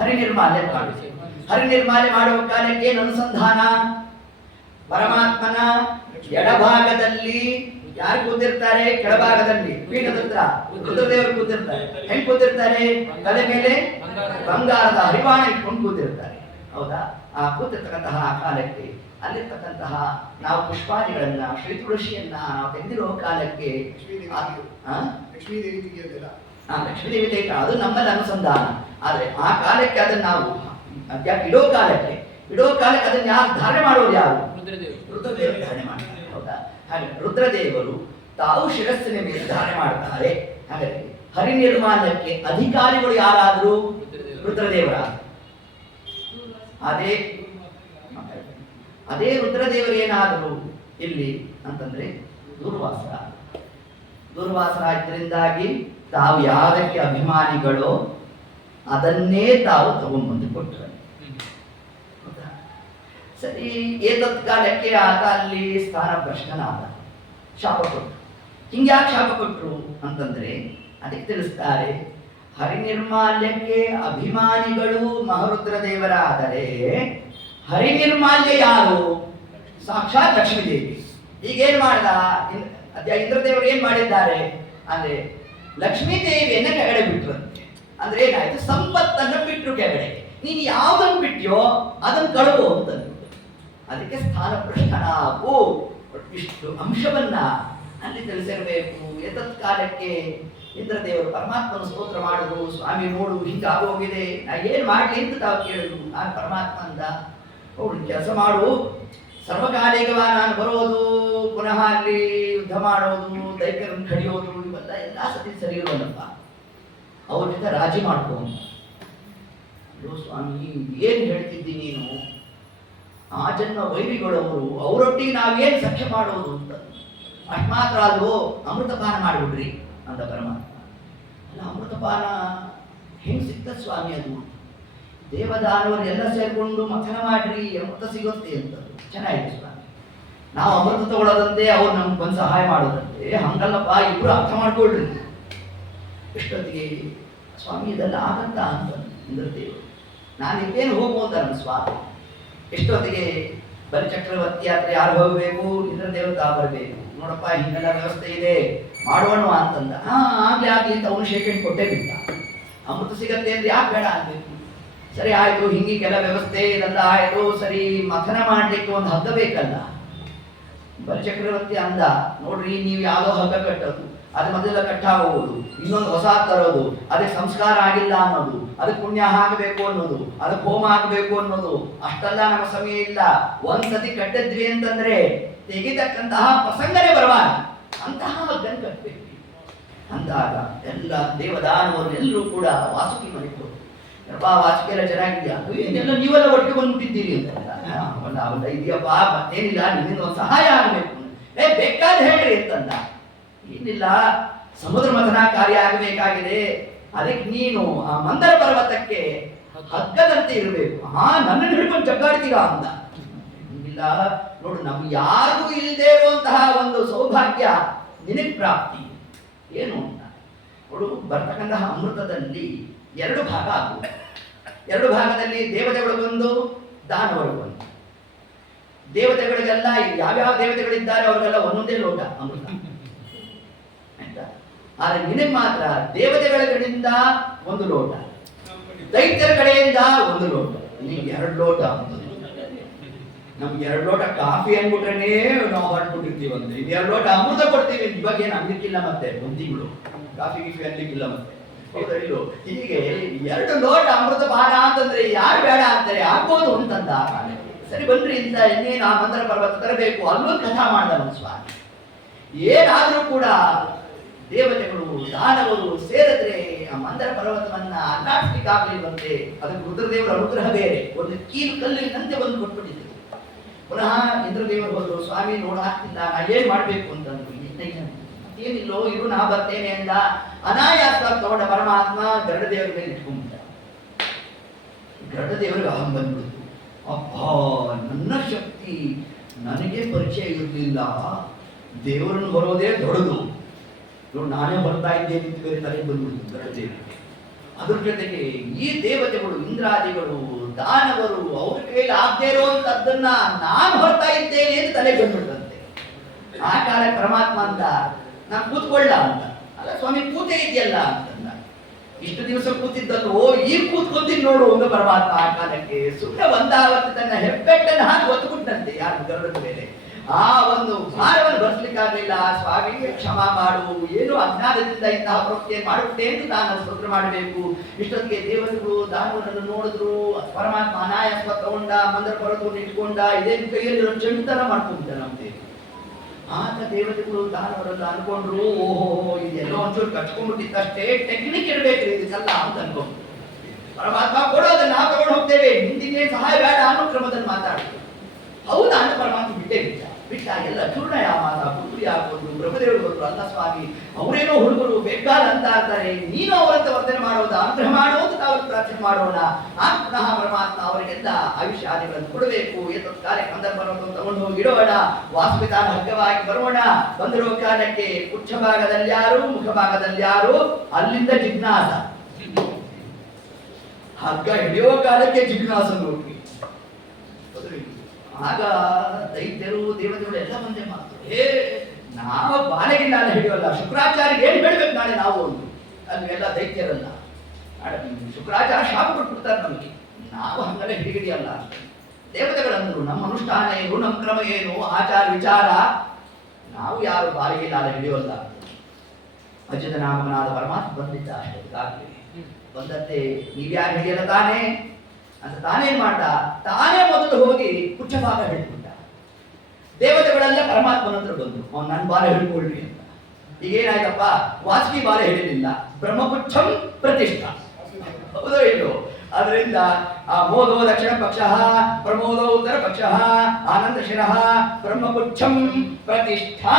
ಹರಿನಿರ್ಮಾಲ್ಯ ಮಾಡಬೇಕು. ಹರಿನಿರ್ಮಾಲ್ಯ ಮಾಡುವ ಕಾಲಕ್ಕೆ ಏನು ಅನುಸಂಧಾನ? ಪರಮಾತ್ಮನ ಎಡಭಾಗದಲ್ಲಿ ಯಾರು ಕೂತಿರ್ತಾರೆ? ಕೆಳಭಾಗದಲ್ಲಿ ಪೀಠದ ಹತ್ರ ರುದ್ರದೇವರು ಕೂತಿರ್ತಾರೆ. ಹೆಂಗ್ ಕೂತಿರ್ತಾರೆ? ತಲೆ ಮೇಲೆ ಬಂಗಾರದ ಹರಿವಾಣ ಇಟ್ಕೊಂಡು ಕೂತಿರ್ತಾರೆ. ಹೌದಾ? ಆ ಕೂತಿರ್ತಕ್ಕಂತಹ ಕಾಲಕ್ಕೆ ಅಲ್ಲಿರ್ತಕ್ಕಂತಹ ನಾವು ಪುಷ್ಪಾದಿಗಳನ್ನ, ಶ್ರೀ ತುಳಸಿಯನ್ನ ನಾವು ತೆಗೆದಿರೋ ಕಾಲಕ್ಕೆ ಲಕ್ಷ್ಮೀ ದೇವಿ ತೆಗೆದ ಅದು ನಮ್ಮಲ್ಲಿ ಅನುಸಂಧಾನ. ಆದ್ರೆ ಆ ಕಾಲಕ್ಕೆ ಅದನ್ನ ನಾವು ಇಡೋ ಕಾಲಕ್ಕೆ ಅದನ್ನ ಯಾರು ಧಾರಣೆ ಮಾಡೋದು? ಯಾರು? ರುದ್ರದೇವರು ಧಾರಣೆ ಮಾಡ್ತಾರೆ. ಹೌದಾ? ಹಾಗೆ ರುದ್ರದೇವರು ತಾವು ಶಿರಸ್ಸಿನ ಮೇಲೆ ಧಾರಣೆ ಮಾಡ್ತಾರೆ. ಹಾಗಾಗಿ ಹರಿನಿರ್ಮಾಣಕ್ಕೆ ಅಧಿಕಾರಿಗಳು ಯಾರಾದರೂ? ರುದ್ರದೇವರ. ಅದೇ ರುದ್ರದೇವರು ಏನಾದರೂ ಇಲ್ಲಿ ಅಂತಂದ್ರೆ ದುರ್ವಾಸರಾದ್ರಿಂದಾಗಿ ತಾವು ಯಾವುದಕ್ಕೆ ಅಭಿಮಾನಿಗಳೋ ಅದನ್ನೇ ತಾವು ತಗೊಂಡ್ಬಂದು ಕೊಟ್ಟರು. ಸರಿ, ಏತತ್ಕಾಲಕ್ಕೆ ಆತ ಅಲ್ಲಿ ಸ್ಥಾನ ಭ್ರಷ್ಟನಾದ, ಶಾಪ ಕೊಟ್ಟರು. ಹಿಂಗ್ಯಾಕೆ ಶಾಪ ಕೊಟ್ಟರು ಅಂತಂದ್ರೆ ಅದಕ್ಕೆ ತಿಳಿಸ್ತಾರೆ. ಹರಿನಿರ್ಮಾಲ್ಯಕ್ಕೆ ಅಭಿಮಾನಿಗಳು ಮಹಾರುದ್ರದೇವರಾದರೆ ಹರಿನಿರ್ಮಾಲ್ಯ ಯಾರು? ಸಾಕ್ಷಾತ್ ಲಕ್ಷ್ಮೀದೇವಿ. ಈಗೇನ್ ಮಾಡ್ದ ಇಂದ್ರದೇವರು? ಏನ್ ಮಾಡಿದ್ದಾರೆ ಅಂದ್ರೆ ಲಕ್ಷ್ಮೀದೇವಿಯನ್ನ ಕೆಳಗಡೆ ಬಿಟ್ರಂತೆ. ಅಂದ್ರೆ ಏನಾಯ್ತು? ಸಂಪತ್ತನ್ನು ಬಿಟ್ರು ಕೆಳಗಡೆ. ನೀನು ಯಾವ್ದನ್ನು ಬಿಟ್ಟಿಯೋ ಅದನ್ನು ಕಳುವು ಅಂತಂದ್ರು. ಅದಕ್ಕೆ ಸ್ಥಾನ ಭ್ರಷ್ಟನಾಗು. ಇಷ್ಟು ಅಂಶವನ್ನ ಅಲ್ಲಿ ತಿಳಿಸಿರಬೇಕು. ಏತತ್ಕಾಲಕ್ಕೆ ಇಂದ್ರದೇವರು ಪರಮಾತ್ಮನ ಸ್ತೋತ್ರ ಮಾಡಿದ್ರು. ಸ್ವಾಮಿ ನೋಡು, ಹಿಂಗಾಗೋಗಿದೆ, ನಾ ಏನ್ ಮಾಡ್ಲಿ ಅಂತ ತಾವು ಕೇಳಿದ್ರು. ನಾನು ಪರಮಾತ್ಮ ಅಂದ, ಹೌದು, ಕೆಲಸ ಮಾಡು, ಸರ್ವಕಾಲಿಕವ ನಾನು ಬರೋದು, ಪುನಃ ಅಲ್ಲಿ ಯುದ್ಧ ಮಾಡೋದು, ದೈತ್ಯರನ್ನು ಕಡಿಯೋದು, ಇವೆಲ್ಲ ಸತಿ ಸರಿ ಇರುವಲ್ಲಪ್ಪ. ಅವ್ರ ಜೊತೆ ರಾಜಿ ಮಾಡ್ಕೊಂಡು ಅಯ್ಯೋ ಸ್ವಾಮಿ ಏನು ಹೇಳ್ತಿದ್ದಿ ನೀನು, ಆ ಜನ್ಮ ವೈರಿಗಳವರು, ಅವರೊಟ್ಟಿಗೆ ನಾವೇನು ಸಖ್ಯ ಮಾಡೋದು ಅಂತ. ಅಷ್ಟು ಮಾತ್ರ ಅಲ್ವೋ, ಅಮೃತಪಾನ ಮಾಡಿಬಿಡ್ರಿ ಅಂತ ಪರಮಾತ್ಮ. ಅಲ್ಲ, ಅಮೃತಪಾನ ಹೆಂಗೆ ಸಿಗ್ತದೆ ಸ್ವಾಮಿ? ಅದು ದೇವದಾನವರು ಎಲ್ಲ ಸೇರಿಕೊಂಡು ಮಥನ ಮಾಡ್ರಿ, ಅಮೃತ ಸಿಗುತ್ತೆ ಅಂತ. ಚೆನ್ನಾಗಿದೆ ಸ್ವಾಮಿ. ನಾವು ಅಮೃತ ತಗೊಳ್ಳೋದಂತೆ, ಅವ್ರು ನಮ್ಗೆ ಬಂದು ಸಹಾಯ ಮಾಡೋದಂತೆ. ಹಂಗಲ್ಲಪ್ಪ, ಇಬ್ರು ಅರ್ಥ ಮಾಡ್ಕೊಳ್ರಿ. ಎಷ್ಟೊತ್ತಿಗೆ ಸ್ವಾಮಿ ಇದೆಲ್ಲ ಆಗತ್ತ ಅಂತ ಇಂದ್ರದೇವರು. ನಾನು ಇದ್ದೇನು ಹೋಗು ಅಂತ ನನ್ನ ಸ್ವಾಮಿ. ಎಷ್ಟೊತ್ತಿಗೆ ಬಲಿಚಕ್ರವರ್ತಿ ಯಾತ್ರೆ ಯಾರು ಹೋಗಬೇಕು? ಇಂದ್ರದೇವತಾ ಬರಬೇಕು. ನೋಡಪ್ಪ, ಹಿಂಗೆಲ್ಲ ವ್ಯವಸ್ಥೆ ಇದೆ, ಮಾಡೋಣ ಅಂತಂದ. ಆಗ್ಲಿ ಆಗ್ಲಿ ಅಂತ ಅವನು ಶೇಖರಣೆ ಕೊಟ್ಟೇ ಬಿಟ್ಟ. ಅಮೃತ ಸಿಗತ್ತೆ ಅಂದ್ರೆ ಯಾಕೆ ಬೇಡ ಅನ್ಬೇಕು? ಸರಿ ಆಯ್ತು, ಹಿಂಗಿಗೆಲ್ಲ ವ್ಯವಸ್ಥೆ ಇದೆಲ್ಲ ಆಯ್ತು. ಸರಿ, ಮಥನ ಮಾಡ್ಲಿಕ್ಕೆ ಒಂದು ಹಗ್ಗ ಬೇಕಲ್ಲ. ಬಲಿಚಕ್ರವರ್ತಿ ಅಂದ, ನೋಡ್ರಿ, ನೀವು ಯಾವುದೋ ಹಗ್ಗ ಕಟ್ಟೋದು, ಅದು ಮೊದಲೆಲ್ಲ ಕಟ್ಟಾಗೋದು, ಇನ್ನೊಂದು ಹೊಸ ತರೋದು, ಅದಕ್ಕೆ ಸಂಸ್ಕಾರ ಆಗಿಲ್ಲ ಅನ್ನೋದು, ಅದಕ್ಕೆ ಪುಣ್ಯ ಹಾಕಬೇಕು ಅನ್ನೋದು, ಅದಕ್ಕೆ ಹೋಮ ಹಾಕಬೇಕು ಅನ್ನೋದು, ಅಷ್ಟೆಲ್ಲ ನಮ್ಮ ಸಮಯ ಇಲ್ಲ. ಒಂದ್ಸತಿ ಕಟ್ಟಿದ್ವಿ ಅಂತಂದ್ರೆ ತೆಗಿತಕ್ಕಂತಹ ಪ್ರಸಂಗನೇ ಬರಬಾರದು. ಅಂತಹ ಹಗ್ಗನ್ನು ಕಟ್ಟಬೇಕು ಅಂದಾಗ ಎಲ್ಲ ದೇವದಾನವರು ಎಲ್ಲರೂ ಕೂಡ ವಾಸುಕಿ ಮನೆಗೆ ಹೋದ್ರು. ಯಪ್ಪಾ, ವಾಸುಕಿ ಎಲ್ಲ ಚೆನ್ನಾಗಿದ್ಯಾ? ಏನೆಲ್ಲ ನೀವೆಲ್ಲ ಒಟ್ಟಿಗೆ ಬಂದ್ಬಿಟ್ಟಿದ್ದೀರಿ ಅಂತ. ಇದೆಯಪ್ಪ, ಮತ್ತೇನಿಲ್ಲ, ನಿನ್ನಿಂದ ಒಂದು ಸಹಾಯ ಆಗಬೇಕು. ಬೇಕಾದ ಹೇಳ್ರಿ ಅಂತಂದ. ಏನಿಲ್ಲ, ಸಮುದ್ರ ಮಥನ ಕಾರ್ಯ ಆಗಬೇಕಾಗಿದೆ, ಅದಕ್ಕೆ ನೀನು ಆ ಮಂದರ ಪರ್ವತಕ್ಕೆ ಹಗ್ಗದಂತೆ ಇರಬೇಕು. ನನ್ನನ್ನು ಹಿಡ್ಕೊಂಡು ಜಗ್ಗಾಡ್ತೀರಾ ಅಂದ. ಇಲ್ಲ ನೋಡು, ನಮ್ಗೆ ಯಾರಿಗೂ ಇಲ್ಲದೆ ಇರುವಂತಹ ಒಂದು ಸೌಭಾಗ್ಯ ನಿನಗೆ ಪ್ರಾಪ್ತಿ. ಏನು ಅಂತ ನೋಡು, ಬರ್ತಕ್ಕಂತಹ ಅಮೃತದಲ್ಲಿ 2 ಭಾಗ ಆಗುವುದು. 2 ಭಾಗದಲ್ಲಿ ದೇವತೆಗಳಿಗೊಂದು, ದಾನವರಿಗೊಂದು. ದೇವತೆಗಳಿಗೆಲ್ಲ ಯಾವ್ಯಾವ ದೇವತೆಗಳಿದ್ದಾರೆ ಅವರಿಗೆಲ್ಲ ಒಂದೊಂದೇ ಲೋಟ ಅಮೃತ. ಆದ್ರೆ ನಿನಗೆ ಮಾತ್ರ ದೇವತೆಗಳ ಕಡೆಯಿಂದ 1 ಲೋಟ, ದೈತ್ಯರ ಕಡೆಯಿಂದ 1 ಲೋಟ. ನಿಮ್ಗೆ 2 ಲೋಟ ಅಮೃತ. ನಮ್ಗೆ 2 ಲೋಟ ಕಾಫಿ ಅಂದ್ಬಿಟ್ರೇನೆ ನಾವು ಹೊರಟ್ಬಿಟ್ಟಿರ್ತೀವಂತೆ. 2 ಲೋಟ ಅಮೃತ ಕೊಡ್ತೀವಿ. ಇವಾಗ ಏನು ಅನ್ಲಿಕ್ಕಿಲ್ಲ, ಮತ್ತೆ 1 ತಿಂಗಳು ಕಾಫಿ ಗಿಫಿ ಅನ್ಲಿಕ್ಕಿಲ್ಲ ಮತ್ತೆ. ಹೌದಾ ಇಲ್ಲೋ? ಹೀಗೆ 2 ಲೋಟ ಅಮೃತ ಪಾನ ಅಂತಂದ್ರೆ ಯಾರು ಬೇಡ ಅಂತಾರೆ? ಆಗ್ಬೋದು ಅಂತಂದ. ಸರಿ ಬನ್ರಿ ಅಂತ ಇನ್ನೇನು ಆ ಮಂದರ ಪರ್ವತ ತರಬೇಕು. ಅಲ್ಲೊಂದು ಕಥಾ ಮಾಡ್ದ ನಮ್ಮ ಸ್ವಾಮಿ. ಏನಾದ್ರೂ ಕೂಡ ದೇವತೆಗಳು ದಾನವರು ಸೇರಿದ್ರೆ ಆ ಮಂದರ ಪರ್ವತವನ್ನ ಅಲ್ಲಾಡ್ಲಿಕ್ಕಾಗ್ಲಿಲ್ವಂತೆ. ಅದಕ್ಕೆ ರುದ್ರದೇವರ ಅನುಗ್ರಹ ಬೇರೆ. ಒಂದು ಕೀಲು ಕಲ್ಲಿನಂತೆ ಬಂದು ಕೊಟ್ಬಿಟ್ಟಿದ್ರು. ಪುನಃ ಇಂದ್ರದೇವರು ಹೋದ್ರು, ಸ್ವಾಮಿ ನೋಡ ಆಗ್ತಿಲ್ಲ, ನಾ ಏನ್ ಮಾಡ್ಬೇಕು ಅಂತಂದ್ರು. ಏನಿಲ್ಲೋ, ಇರು, ನಾ ಬರ್ತೇನೆ ಅಂದ. ಅನಾಯಾಸ ತಗೊಂಡ ಪರಮಾತ್ಮ ಗರುಡದೇವರ ಮೇಲೆ ಇಟ್ಕೊಂಡ್ಬಿಟ್ಟ. ಗರುಡದೇವರಿಗೆ ಅಹಂ ಬಂದ್ಬಿಡ್ತು. ಅಬ್ಬಾ, ನನ್ನ ಶಕ್ತಿ ನನಗೆ ಪರಿಚಯ ಇರಲಿಲ್ಲ, ದೇವರನ್ನು ಬರೋದೇ ದೊಡ್ಡದು, ನಾನೇ ಬರ್ತಾ ಇದ್ದೇನೆ ಅಂತ ಬೇರೆ ತಲೆ ಬಂದ್ಬಿಡ್ತು ಗರುಡದೇವರಿಗೆ. ಅದ್ರ ಜೊತೆಗೆ ಈ ದೇವತೆಗಳು, ಇಂದ್ರಾದಿಗಳು, ದಾನವರು, ಅವ್ರ ಕೈಲಿ ಆಗದೆ ಇರುವಂತದ್ದನ್ನ ನಾನು ಹೊರತಾ ಇದ್ದೇನೆ ಅಂತ ತಲೆ ಬಂದ್ಬಿಡ್ತಂತೆ. ಆ ಕಾಲ ಪರಮಾತ್ಮ ಅಂತ ನಾನು ಕೂತ್ಕೊಳ್ಳ ಅಂತ. ಅಲ್ಲ ಸ್ವಾಮಿ, ಕೂತೇ ಇದೆಯಲ್ಲ ಅಂತಂದ. ಇಷ್ಟು ದಿವಸ ಕೂತಿದ್ದಲ್ವೋ, ಈಗ ಕೂತ್ಕೊಂತೀನಿ ನೋಡು ಒಂದು ಪರಮಾತ್ಮ. ಆ ಕಾಲಕ್ಕೆ ಸುಮ್ಮನೆ ಒಂದಾವತ್ತು ತನ್ನ ಹೆಬ್ಬೆಟ್ಟನ್ನು ಹಾಕಿ ಒತ್ತುಬಿಟ್ಟಂತೆ ಯಾರು ಗರುಡದ ಮೇಲೆ. ಆ ಒಂದು ಭಾರವನ್ನು ಬರ್ಸ್ಲಿಕ್ಕಾಗಲಿಲ್ಲ. ಸ್ವಾಮಿ ಕ್ಷಮಾ ಮಾಡು, ಏನು ಅಜ್ಞಾನದಿಂದ ಇಂತಹ ಪ್ರವೃತ್ತಿ ಮಾಡುತ್ತೆ ಎಂದು ನಾನು ಸ್ತೋತ್ರ ಮಾಡಬೇಕು. ಇಷ್ಟೊತ್ತಿಗೆ ದೇವತೆಗಳು ದಾನವರನ್ನು ನೋಡಿದ್ರು. ಪರಮಾತ್ಮ ಅನಾಯಾಸ ತಗೊಂಡ ಮಂದರ ಪರ್ವತವನ್ನು ಇಟ್ಕೊಂಡ. ಇದೇನು ಕೈಯಲ್ಲಿರೋ ಚಂಡಿತನ ಮಾಡ್ಕೊಂಡ ನಮ್ಗೆ. ಆತ ದೇವತೆಗಳು ದಾನವರೆಲ್ಲ ಅನ್ಕೊಂಡ್ರು, ಓಹೋ ಇದೆಲ್ಲೋ ಒಂಚೂರು ಕಚ್ಕೊಂಡ್ಬಿಟ್ಟಿತ್ತಷ್ಟೇ, ಟೆಕ್ನಿಕ್ ಇರಬೇಕ್ರಿ ಇದಕ್ಕೆಲ್ಲ ಅಂತ ಅನ್ಕೊಂಡು ಪರಮಾತ್ಮ ಕೊಡೋದನ್ನ ನಾವು ತಗೊಂಡು ಹೋಗ್ತೇವೆ, ಹಿಂದಿನ ಸಹಾಯ ಬೇಡ ಅನ್ನೋ ಕ್ರಮದಲ್ಲಿ ಮಾತಾಡ್ತೀವಿ. ಹೌದಾ ಅಂತ ಪರಮಾತ್ಮ ಬಿಟ್ಟೇ ಬಿಟ್ಟ. ಎಲ್ಲ ಚೂರ್ಣಯಾಮಾಸ ಪುತ್ರಿ ಹಾಕೊಂಡು ಬ್ರಹ್ಮದೇವರು ಬಂದ್ರು. ಅಲ್ಲ ಸ್ವಾಮಿ, ಅವರೇನೋ ಹುಡುಗರು ಬೇಕಾದ ಅಂತ ಅಂತಾರೆ, ನೀನು ಅವರಂತ ವರ್ತನೆ ಮಾಡೋದಾ? ಅನುಗ್ರಹ ಮಾಡೋ ಅಂತ ನಾವು ಪ್ರಾರ್ಥನೆ ಮಾಡೋಣ. ಆ ಪುನಃ ಪರಮಾತ್ಮ ಅವರಿಗೆಲ್ಲ ಆಯುಷ್ಯ ಆದಿಗಳನ್ನು ಕೊಡಬೇಕು. ಎತ್ತೊಂದು ಕಾರ್ಯ ಸಂದರ್ಭವನ್ನು ತಗೊಂಡು ಹೋಗಿ ಇಡೋಣ. ವಾಸುಪಿತಾನ ಹಗ್ಗವಾಗಿ ಬರೋಣ. ಬಂದಿರೋ ಕಾಲಕ್ಕೆ ಪುಚ್ಛ ಭಾಗದಲ್ಲಿ ಯಾರು, ಮುಖ ಭಾಗದಲ್ಲಿ ಯಾರು, ಅಲ್ಲಿಂದ ಜಿಜ್ಞಾಸ. ಹಗ್ಗ ಹಿಡಿಯೋ ಕಾಲಕ್ಕೆ ಜಿಜ್ಞಾಸ ನೋಡ್ರಿ. ಆಗ ದೈತ್ಯರು ದೇವತೆಗಳು ಎಲ್ಲ ಮುಂದೆ ಮಾತು, ನಾವು ಬಾಲೆಗೆ ನಾಳೆ ಹಿಡಿಯೋಲ್ಲ, ಶುಕ್ರಾಚಾರ್ಯ ಏನು ಹೇಳ್ಬೇಕು ನಾಳೆ ನಾವು ಒಂದು. ಅಲ್ಲಿ ಎಲ್ಲ ದೈತ್ಯರಲ್ಲ, ಶುಕ್ರಾಚಾರ್ಯ ಶಾಪ ಕೊಟ್ಬಿಡ್ತಾರೆ ನಮಗೆ, ನಾವು ಹಂಗೆಲ್ಲ ಹಿಡಿಯಲ್ಲ. ದೇವತೆಗಳಂದ್ರು ನಮ್ಮ ಅನುಷ್ಠಾನ ಏನು, ನಮ್ಮ ಕ್ರಮ ಏನು, ಆಚಾರ ವಿಚಾರ, ನಾವು ಯಾರು ಬಾಲಿಗೆ ನಾಳೆ ಹಿಡಿಯೋಲ್ಲ. ಅಚ್ಯುತ ನಾಮನಾದ ಪರಮಾತ್ಮ ಬಂದಿದ್ದ. ಅಷ್ಟೊತ್ತಿಗಾಗಲಿ ಬಂದಂತೆ ನೀವ್ಯಾರು ಹಿಡಿಯಲ್ಲ ತಾನೇ ಅಂತ ತಾನೇನ್ ಮಾಡ್ದ, ತಾನೇ ಮೊದಲು ಹೋಗಿ ಪುಚ್ಛಭಾಗ ಹಿಡಿದ್ಬಿಟ್ಟ. ದೇವತೆಗಳೆಲ್ಲ ಪರಮಾತ್ಮನ ಹತ್ರ ಬಂದ್ರು, ಅವ್ನು ನನ್ನ ಬಾಲ ಹಿಡ್ಕೊಳ್ರಿ ಅಂತ. ಈಗೇನಾಯ್ತಪ್ಪ, ವಾಸುಕಿ ಬಾಲ ಹಿಡಿಲಿಲ್ಲ, ಬ್ರಹ್ಮಪುಚ್ಛಂ ಪ್ರತಿಷ್ಠಾ. ಹೌದೋ ಇಲ್ಲೋ? ಅದರಿಂದ ಆ ಮೋದೋ ದಕ್ಷಿಣ ಪಕ್ಷ ಪ್ರಮೋದೋ ಉತ್ತರ ಪಕ್ಷ ಆನಂದ ಶಿರಃ ಬ್ರಹ್ಮಪುಚ್ಛಂ ಪ್ರತಿಷ್ಠಾ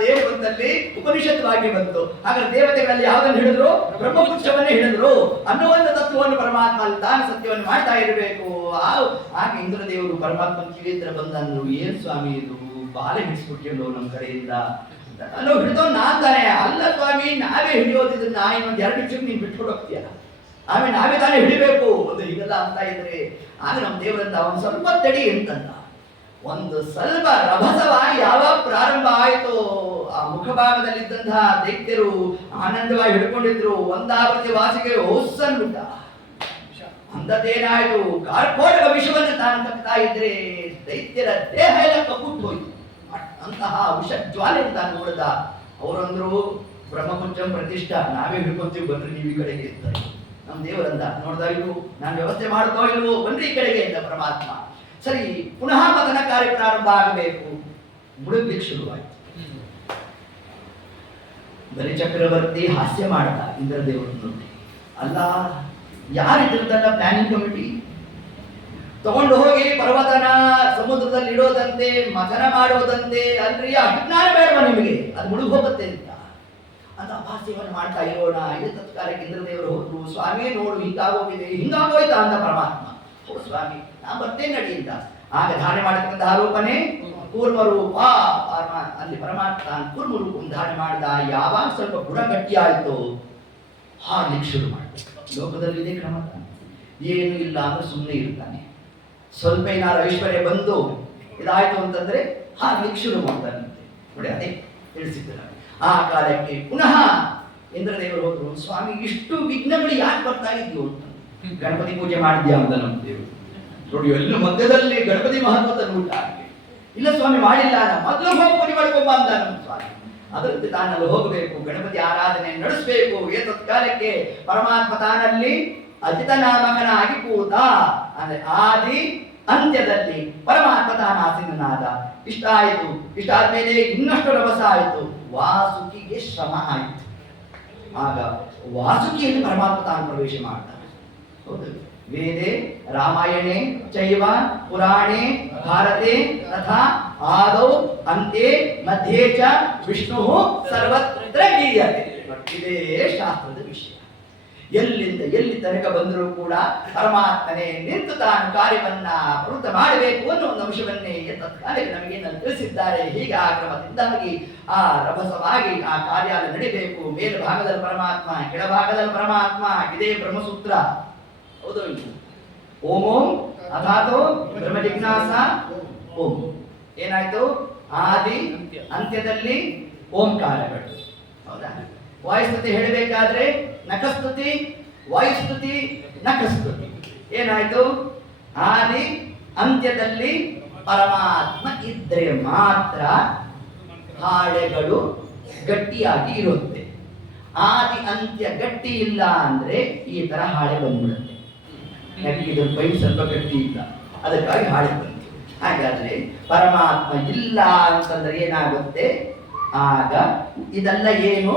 ದೇವರಲ್ಲಿ ಉಪನಿಷತ್ವಾಗಿ ಬಂತು. ಹಾಗಾದ್ರೆ ದೇವತೆಗಳಲ್ಲಿ ಯಾವುದನ್ನು ಹಿಡಿದ್ರು? ಬ್ರಹ್ಮಪುಚ್ಛವನ್ನೇ ಹಿಡಿದ್ರು ಅನ್ನುವಂಥ ತತ್ವವನ್ನು ಪರಮಾತ್ಮ ಅಲ್ಲಿ ತಾನು ಸತ್ಯವನ್ನು ಮಾಡ್ತಾ ಇರಬೇಕು. ಆಗ ಇಂದ್ರದೇವರು ಪರಮಾತ್ಮನ ಕಿವಿ ಹತ್ರ ಬಂದಂದ್ರು, ಏನ್ ಸ್ವಾಮಿ ಇದು ಬಾಲೆ ಹಿಡಿಸ್ಬಿಟ್ಟಿಯಲ್ಲೋ ನಮ್ಮ ಕಡೆಯಿಂದ ಅಲ್ಲೋ ಹಿಡಿದೋ ನಾನ್ ತಾನೆ. ಅಲ್ಲ ಸ್ವಾಮಿ, ನಾವೇ ಹಿಡಿಯೋದಿದ್ದನ್ನ ಇನ್ನೊಂದು 2 ನಿಮಿಷಕ್ಕೆ ನೀನು ಬಿಟ್ಕೊಂಡು ಹೋಗ್ತೀಯ, ಆಮೇಲೆ ನಾವೇ ತಾನೇ ಹಿಡಿಬೇಕು ಒಂದು ಹೀಗೆಲ್ಲ ಅಂತ ಇದ್ರೆ ಆಗ ನಮ್ಮ ದೇವರಿಂದ ಅವನು ಸ್ವಲ್ಪ ತಡಿ ಅಂತಂದ. ಒಂದು ಸ್ವಲ್ಪ ರಭಸವಾಗಿ ಯಾವಾಗ ಪ್ರಾರಂಭ ಆಯಿತು, ಆ ಮುಖಭಾಗದಲ್ಲಿದ್ದಂತಹ ದೈತ್ಯರು ಆನಂದವಾಗಿ ಹಿಡ್ಕೊಂಡಿದ್ರು. ಒಂದಾವೃತ್ತಿ ವಾಸಿಗೆ ಹೊಸ್ಸನ್ಬಿಟ್ಟ. ಅಂಥದ್ದೇನಾಯ್ತು, ಕಾರ್ಕೋಟಕ ವಿಷವನ್ನು ತಾನು ಕಕ್ತಾ ಇದ್ರೆ ದೈತ್ಯರ ದೇಹ ಎಲ್ಲ ಕಪ್ಪುಟ್ಟು ಹೋಯ್ತು. ಅಂತಹ ವಿಷ ಜ್ವಾಲೆ ತಾನು ನೋಡಿದ. ಅವರಂದ್ರು ಬ್ರಹ್ಮಪುಚ್ಛಂ ಪ್ರತಿಷ್ಠಾ, ನಾವೇ ಹಿಡ್ಕೊಂತೀವಿ ಬನ್ರಿ ನೀವು ಈ ಕಡೆಗೆ ಇರ್ತಾರೆ. ನಮ್ಮ ದೇವರಂದ ನೋಡ್ದಾಗಿರು ನಾನು ವ್ಯವಸ್ಥೆ ಮಾಡ್ಕೋ ಇಲ್ವೋ, ಬನ್ರಿ ಈ ಕಡೆಗೆ ಅಂತ ಪರಮಾತ್ಮ. ಸರಿ, ಪುನಃ ಮತನ ಕಾರ್ಯ ಪ್ರಾರಂಭ ಆಗಬೇಕು. ಮುಳುಗ್ಲಿಕ್ಕೆ ಶುರುವಾಯಿತು. ಬಲಿ ಚಕ್ರವರ್ತಿ ಹಾಸ್ಯ ಮಾಡ್ದ ಇಂದ್ರದೇವರು ನೋಡಿ, ಅಲ್ಲ ಯಾರಿದ್ರದಲ್ಲ ಪ್ಲಾನಿಂಗ್ ಕಮಿಟಿ ತಗೊಂಡು ಹೋಗಿ ಪರ್ವತನ ಸಮುದ್ರದಲ್ಲಿ ಇಡೋದಂತೆ, ಮಥನ ಮಾಡೋದಂತೆ, ಅಲ್ರಿ ಅಷ್ಟು ಜ್ಞಾನ ಬೇಡವಾ ನಿಮಗೆ, ಅದು ಮುಳುಗಿ ಹೋಗುತ್ತೆ ಅಂತ ಅಭಾಸ್ಯವನ್ನು ಮಾಡ್ತಾ ಇರೋಣ. ಇದು ತತ್ಕಾಲಕ್ಕೆ ಇಂದ್ರದೇವರು ಹೋದ್ರು. ಸ್ವಾಮಿ ನೋಡು ಹಿಂಗಾಗೋಗಿದೆ, ಹಿಂಗಾಗೋಯ್ತಾ ಅಂತ ಪರಮಾತ್ಮ. ಹೌದು ಸ್ವಾಮಿ, ನಾ ಬರ್ತೇನೆ ನಡಿ ಅಂತ. ಆಗ ಧಾರಣೆ ಮಾಡತಕ್ಕಂಥ ಆರೋಪನೆ ಕೂರ್ಮರೂಪ. ಅಲ್ಲಿ ಪರಮಾತ್ಮ ಕೂರ್ಮರೂಪವನ್ನು ಧಾರಣೆ ಮಾಡಿದ. ಯಾವಾಗ ಸ್ವಲ್ಪ ಗುಣ ಗಟ್ಟಿ ಆಯ್ತು ಹಾಡ್ಲಿಕ್ಕೆ ಶುರು ಮಾಡಿದ. ಲೋಕದಲ್ಲಿ ಇದೇ ಕ್ರಮ, ಏನು ಇಲ್ಲ ಅಂದ್ರೆ ಸುಮ್ಮನೆ ಇರ್ತಾನೆ. ಸ್ವಲ್ಪ ಏನಾದ್ರು ಐಶ್ವರ್ಯ ಬಂದು ಇದಾಯ್ತು ಅಂತಂದ್ರೆ ಹಾಡ್ಲಿಕ್ಕೆ ಶುರು ಮಾಡ್ತಾನಂತೆ. ನೋಡಿ ಅದೇ ತಿಳಿಸಿದ್ದಾರೆ. ಆ ಕಾಲಕ್ಕೆ ಪುನಃ ಇಂದ್ರದೇವರು ಹೋದ್ರು. ಸ್ವಾಮಿ ಇಷ್ಟು ವಿಘ್ನಗಳು ಯಾಕೆ ಬರ್ತಾ ಇದ್ವು ಅಂತ. ಗಣಪತಿ ಪೂಜೆ ಮಾಡಿದ್ಯಾ ಅಂತ ನಮ್ಮ ದೇವರು ನೋಡಿ, ಎಲ್ಲ ಮಧ್ಯದಲ್ಲಿ ಗಣಪತಿ ಮಹತ್ವದ ಊಟ ಇಲ್ಲ ಸ್ವಾಮಿ ಮಾಡಿಲ್ಲ, ಮೊದಲು ಹೋಗಿ ಪೂಜೆ ಮಾಡ್ಕೊಂಬ ಅಂತ ನಮ್ಮ ಸ್ವಾಮಿ. ಅದರಂತೆ ತಾನಲ್ಲಿ ಹೋಗಬೇಕು, ಗಣಪತಿ ಆರಾಧನೆ ನಡೆಸಬೇಕು. ಏತತ್ಕಾಲಕ್ಕೆ ಪರಮಾತ್ಮ ತಾನಲ್ಲಿ ಅಜಿತ ನಾಮಕನಾಗಿ ಕೂತ. ಅಂದ್ರೆ ಆದಿ ಅಂತ್ಯದಲ್ಲಿ ಪರಮಾತ್ಮ ತಾನಾಸೀನನಾದ. ಇಷ್ಟ ಆಯಿತು. ಇಷ್ಟ ಆದ್ಮೇಲೆ ಇನ್ನಷ್ಟು ರಭಸ ಆಯಿತು. ವಾಸುಕಿಗೆ ಶ್ರಮ ಆಯಿತು. ಆಗ ವಾಸುಕಿಯಲ್ಲಿ ಪರಮಾತ್ಮ ತಾನು ಪ್ರವೇಶ ಮಾಡ್ತಾನೆ. ಹೌದು, ವೇದೆ ರಾಮಾಯಣೆ ಚೈವ ಪುರಾಣೆ ಭಾರತೆ ತಥಾ ಆದೌ ಅಂತ್ಯೆ ಮಧ್ಯೆ ಚ ವಿಷ್ಣು ಸರ್ವತ್ರ ಗೀಯತೆ. ಇದೇ ಶಾಸ್ತ್ರದ ವಿಷಯ. ಎಲ್ಲಿಂದ ಎಲ್ಲಿ ತನಕ ಬಂದರೂ ಕೂಡ ಪರಮಾತ್ಮನೇ ನಿಂತು ತಾನು ಕಾರ್ಯವನ್ನ ಪ್ರವೃತ್ತ ಮಾಡಬೇಕು ಅನ್ನೋ ಒಂದು ಅಂಶವನ್ನೇ ತತ್ಕಾಲಕ್ಕೆ ನಮಗೇನಲ್ಲಿ ತಿಳಿಸಿದ್ದಾರೆ. ಹೀಗೆ ಆ ಕ್ರಮದಿಂದಾಗಿ ಆ ರಭಸವಾಗಿ ಆ ಕಾರ್ಯ ನಡಿಬೇಕು. ಮೇಲ್ಭಾಗದಲ್ಲಿ ಪರಮಾತ್ಮ, ಕೆಳಭಾಗದಲ್ಲಿ ಪರಮಾತ್ಮ. ಇದೇ ಬ್ರಹ್ಮಸೂತ್ರ. ಹೌದು, ಓಂ ಓಂ ಅಥಾತೋ ಬ್ರಹ್ಮ ಜಿಜ್ಞಾಸ ಓಂ. ಏನಾಯ್ತು, ಆದಿ ಅಂತ್ಯದಲ್ಲಿ ಓಂಕಾರಗಳು. ಹೌದಾ, ವಾಯುಸ್ತುತಿ ಹೇಳಬೇಕಾದ್ರೆ ನಖಸ್ತುತಿ, ವಾಯುಸ್ತುತಿ, ನಖಸ್ತುತಿ. ಏನಾಯ್ತು, ಆದಿ ಅಂತ್ಯದಲ್ಲಿ ಪರಮಾತ್ಮ ಇದ್ರೆ ಮಾತ್ರ ಹಾಡೆಗಳು ಗಟ್ಟಿಯಾಗಿ ಇರುತ್ತೆ. ಆದಿ ಅಂತ್ಯ ಗಟ್ಟಿ ಇಲ್ಲ ಅಂದ್ರೆ ಈ ತರ ಹಾಳೆ ಬಂದ್ಬಿಡುತ್ತೆ. ಯಾಕೆ ಇದ್ರ ಪೈಪ್ ಸ್ವಲ್ಪ ಗಟ್ಟಿ ಇಲ್ಲ, ಅದಕ್ಕಾಗಿ ಹಾಳೆ ಬಂತು. ಹಾಗಾದ್ರೆ ಪರಮಾತ್ಮ ಇಲ್ಲ ಅಂತಂದ್ರೆ ಏನಾಗುತ್ತೆ, ಆಗ ಇದೆಲ್ಲ ಏನು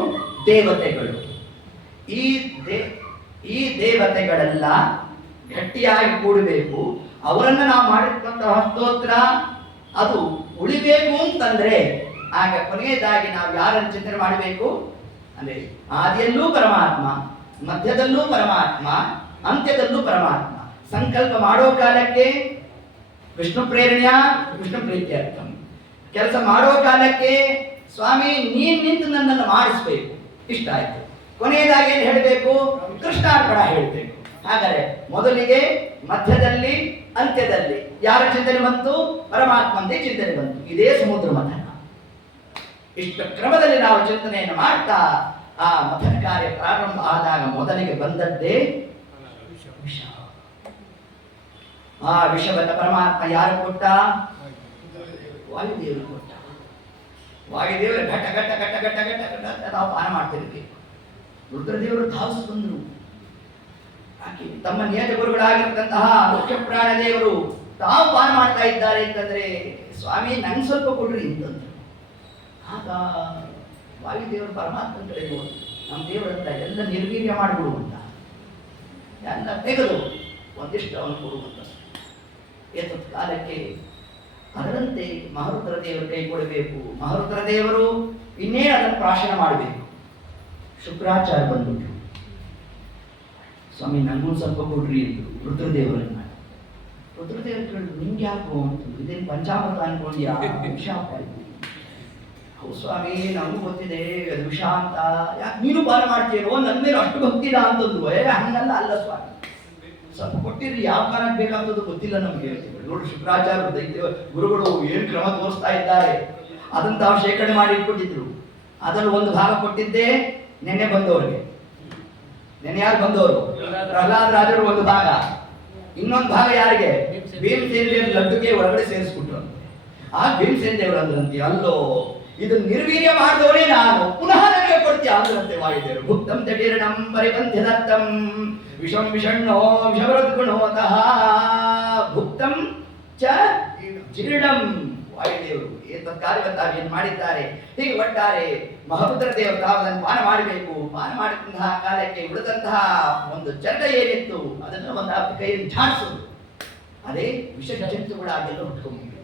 ದೇವತೆಗಳು. ಈ ದೇವತೆಗಳೆಲ್ಲ ಗಟ್ಟಿಯಾಗಿ ಕೂಡಬೇಕು. ಅವರನ್ನ ನಾವು ಮಾಡಿರ್ತಕ್ಕಂತಹ ಸ್ತೋತ್ರ ಅದು ಉಳಿಬೇಕು ಅಂತಂದ್ರೆ ಆಗ ಕೊನೆಯದಾಗಿ ನಾವು ಯಾರನ್ನು ಚಿಂತನೆ ಮಾಡಬೇಕು ಅಂದ್ರೆ ಆದಿಯಲ್ಲೂ ಪರಮಾತ್ಮ, ಮಧ್ಯದಲ್ಲೂ ಪರಮಾತ್ಮ, ಅಂತ್ಯದಲ್ಲೂ ಪರಮಾತ್ಮ. ಸಂಕಲ್ಪ ಮಾಡೋ ಕಾಲಕ್ಕೆ ವಿಷ್ಣು ಪ್ರೇರಣೆಯ ವಿಷ್ಣು ಪ್ರೀತ್ಯರ್ಥಂ. ಕೆಲಸ ಮಾಡೋ ಕಾಲಕ್ಕೆ ಸ್ವಾಮಿ ನೀನ್ ನಿಂತು ನನ್ನನ್ನು ಮಾಡಿಸ್ಬೇಕು, ಇಷ್ಟ ಆಯ್ತು. ಕೊನೆಯದಾಗಿ ಏನು ಹೇಳಬೇಕು, ಕೃಷ್ಣಾರ್ಪಣ ಹೇಳಬೇಕು. ಹಾಗಾದ್ರೆ ಮೊದಲಿಗೆ, ಮಧ್ಯದಲ್ಲಿ, ಅಂತ್ಯದಲ್ಲಿ ಯಾರ ಚಿಂತನೆ ಬಂತು, ಪರಮಾತ್ಮಂದೇ ಚಿಂತನೆ ಬಂತು. ಇದೇ ಸಮುದ್ರ ಮಥನ. ಇಷ್ಟು ಕ್ರಮದಲ್ಲಿ ನಾವು ಚಿಂತನೆಯನ್ನು ಮಾಡ್ತಾ ಆ ಮಥನ ಕಾರ್ಯ ಪ್ರಾರಂಭ ಆದಾಗ ಮೊದಲಿಗೆ ಬಂದದ್ದೇ ವಿಷ. ಆ ವಿಷವನ್ನ ಪರಮಾತ್ಮ ಯಾರು ಕೊಟ್ಟ, ವಾಯುದೇವರು ಕೊಟ್ಟ. ವಾಯುದೇವರು ಘಟ ಘಟ ಘಟ ಘಟ ಘಟ ಘಟ ನಾವು ಪಾನ ಮಾಡ್ತಿರ್ಬೇಕು. ರುದ್ರದೇವರು ಧಾವಿಸಿ ಬಂದರು. ತಮ್ಮ ನಿಯತ ಗುರುಗಳಾಗಿರ್ತಕ್ಕಂತಹ ಮುಖ್ಯ ಪ್ರಾಣ ದೇವರು ತಾವು ಪಾನ ಮಾಡ್ತಾ ಇದ್ದಾರೆ ಅಂತಂದ್ರೆ ಸ್ವಾಮಿ ನಂಗೆ ಸ್ವಲ್ಪ ಕೊಡ್ರಿ ಅಂತಂದ್ರು. ಆಗ ವಾಯುದೇವರು ಪರಮಾತ್ಮನ ಕಡೆ ಹೋದ್ರು. ನಮ್ಮ ದೇವರಂತ ಎಲ್ಲ ನಿರ್ವೀರ್ಯ ಮಾಡಿಬಿಡುವಂತ. ಎಲ್ಲ ತೆಗೆದು ಒಂದಿಷ್ಟು ಅವನು ಕೊಡುವಂತ ಏತತ್ ಕಾಲಕ್ಕೆ ಅದರಂತೆ ಮಹಾರುದ್ರ ದೇವರು ಕೈ ಕೊಡಬೇಕು. ಮಹಾರುದ್ರ ದೇವರು ಇನ್ನೇ ಅದನ್ನು ಪ್ರಾಶನ ಮಾಡಬೇಕು. ಶುಕ್ರಾಚಾರ್ಯ ಬಂದ್ಬಿಟ್ರು, ಸ್ವಾಮಿ ನನಗೂ ಸ್ವಲ್ಪ ಕೊಡ್ರಿ ಅಂದ್ರು ರುದ್ರದೇವರನ್ನ. ರುದ್ರದೇವರು ಕೇಳಿದ್ರು, ನಿಮ್ಗೆ ಯಾಕೋ ಅಂತ, ಇದೇನು ಪಂಚಾಮೃತ ಅನ್ಕೊಂಡ್ಯಾ, ವಿಷ ಆಯ್ತು. ಹೌದು ಸ್ವಾಮಿ, ನಮಗೂ ಗೊತ್ತಿದೆ ಅದು ವಿಷ ಅಂತ, ಯಾಕೆ ನೀನು ಪಾನ ಮಾಡ್ತೀರೋ, ನನ್ನ ಮೇಲೆ ಅಷ್ಟು ಭಕ್ತಿಲ್ಲ ಅಂತಂದ್ರು. ಹಂಗಲ್ಲ, ಅಲ್ಲ ಸ್ವಾಮಿ, ಸ್ವಲ್ಪ ಕೊಟ್ಟಿರಿ, ಯಾವ ಕಾರಣ ಬೇಕಾಗ್ತದೋ ಗೊತ್ತಿಲ್ಲ ನಮ್ಗೆ. ನೋಡಿ ಶುಕ್ರಾಚಾರ್ಯ ದೈತ್ಯ ಗುರುಗಳು ಏನು ಕ್ರಮ ತೋರಿಸ್ತಾ ಇದ್ದಾರೆ, ಅದನ್ನು ತಾವು ಶೇಖರಣೆ ಮಾಡಿ ಇಟ್ಕೊಂಡಿದ್ರು. ಅದರಲ್ಲಿ ಒಂದು ಭಾಗ ಕೊಟ್ಟಿದ್ದೆ ನೆನ್ನೆ ಬಂದವರಿಗೆ. ನೆನ್ನೆ ಯಾರು ಬಂದವರು? ಪ್ರಹ್ಲಾದ ರಾಜರು ಒಂದು ಭಾಗ, ಇನ್ನೊಂದು ಭಾಗ ಯಾರಿಗೆ? ಭೀಮಸೇನ ದೇವರು ಲಡ್ಡುಗೆ ಒಳಗಡೆ ಸೇರಿಸ್ಬಿಟ್ರು. ಆ ಭೀಮಸೇನ ದೇವರು ಅಂದ್ರಂತೆ, ಅಲ್ಲೋ ಇದು ನಿರ್ವೀರ್ಯ ಮಾಡಿದವರೇ ನಾನು, ಪುನಃ ನನಗೆ ಕೊಡ್ತೀಯ ಅಂದ್ರಂತೆ ವಾಯುದೇವರು. ಭುಕ್ತಂ ಜಡೀರ್ಣಂ ಪರಿಪಂಥ್ಯದತ್ತಂ ವಿಷಂ ವಿಷಣ್ಣೋ ವಿಷವೃದ್ಗುಣೋತಃ ಭುಕ್ತಂ ಚ ಜೀರ್ಣಂ. ವಾಯುದೇವರು ಕಾರ್ಯವತ್ತಾಗಿ ಏನು ಮಾಡಿದ್ದಾರೆ. ಹೀಗೆ ಒಟ್ಟಾರೆ ಮಹಾರುದ್ರ ದೇವರು ತಾವು ಅದನ್ನು ಪಾನ ಮಾಡಬೇಕು. ಪಾನ ಮಾಡಿದಂತಹ ಕಾಲಕ್ಕೆ ಉಳಿದಂತಹ ಒಂದು ಚಂಡ ಏನಿತ್ತು ಅದನ್ನು ಒಂದು ಕೈಯಲ್ಲಿ ಝಾಡಿಸೋದು, ಅದೇ ವಿಷ ಜಂತುಗಳಾಗೆಲ್ಲ ಹುಟ್ಕೊಂಡ್ಬಿಟ್ಟು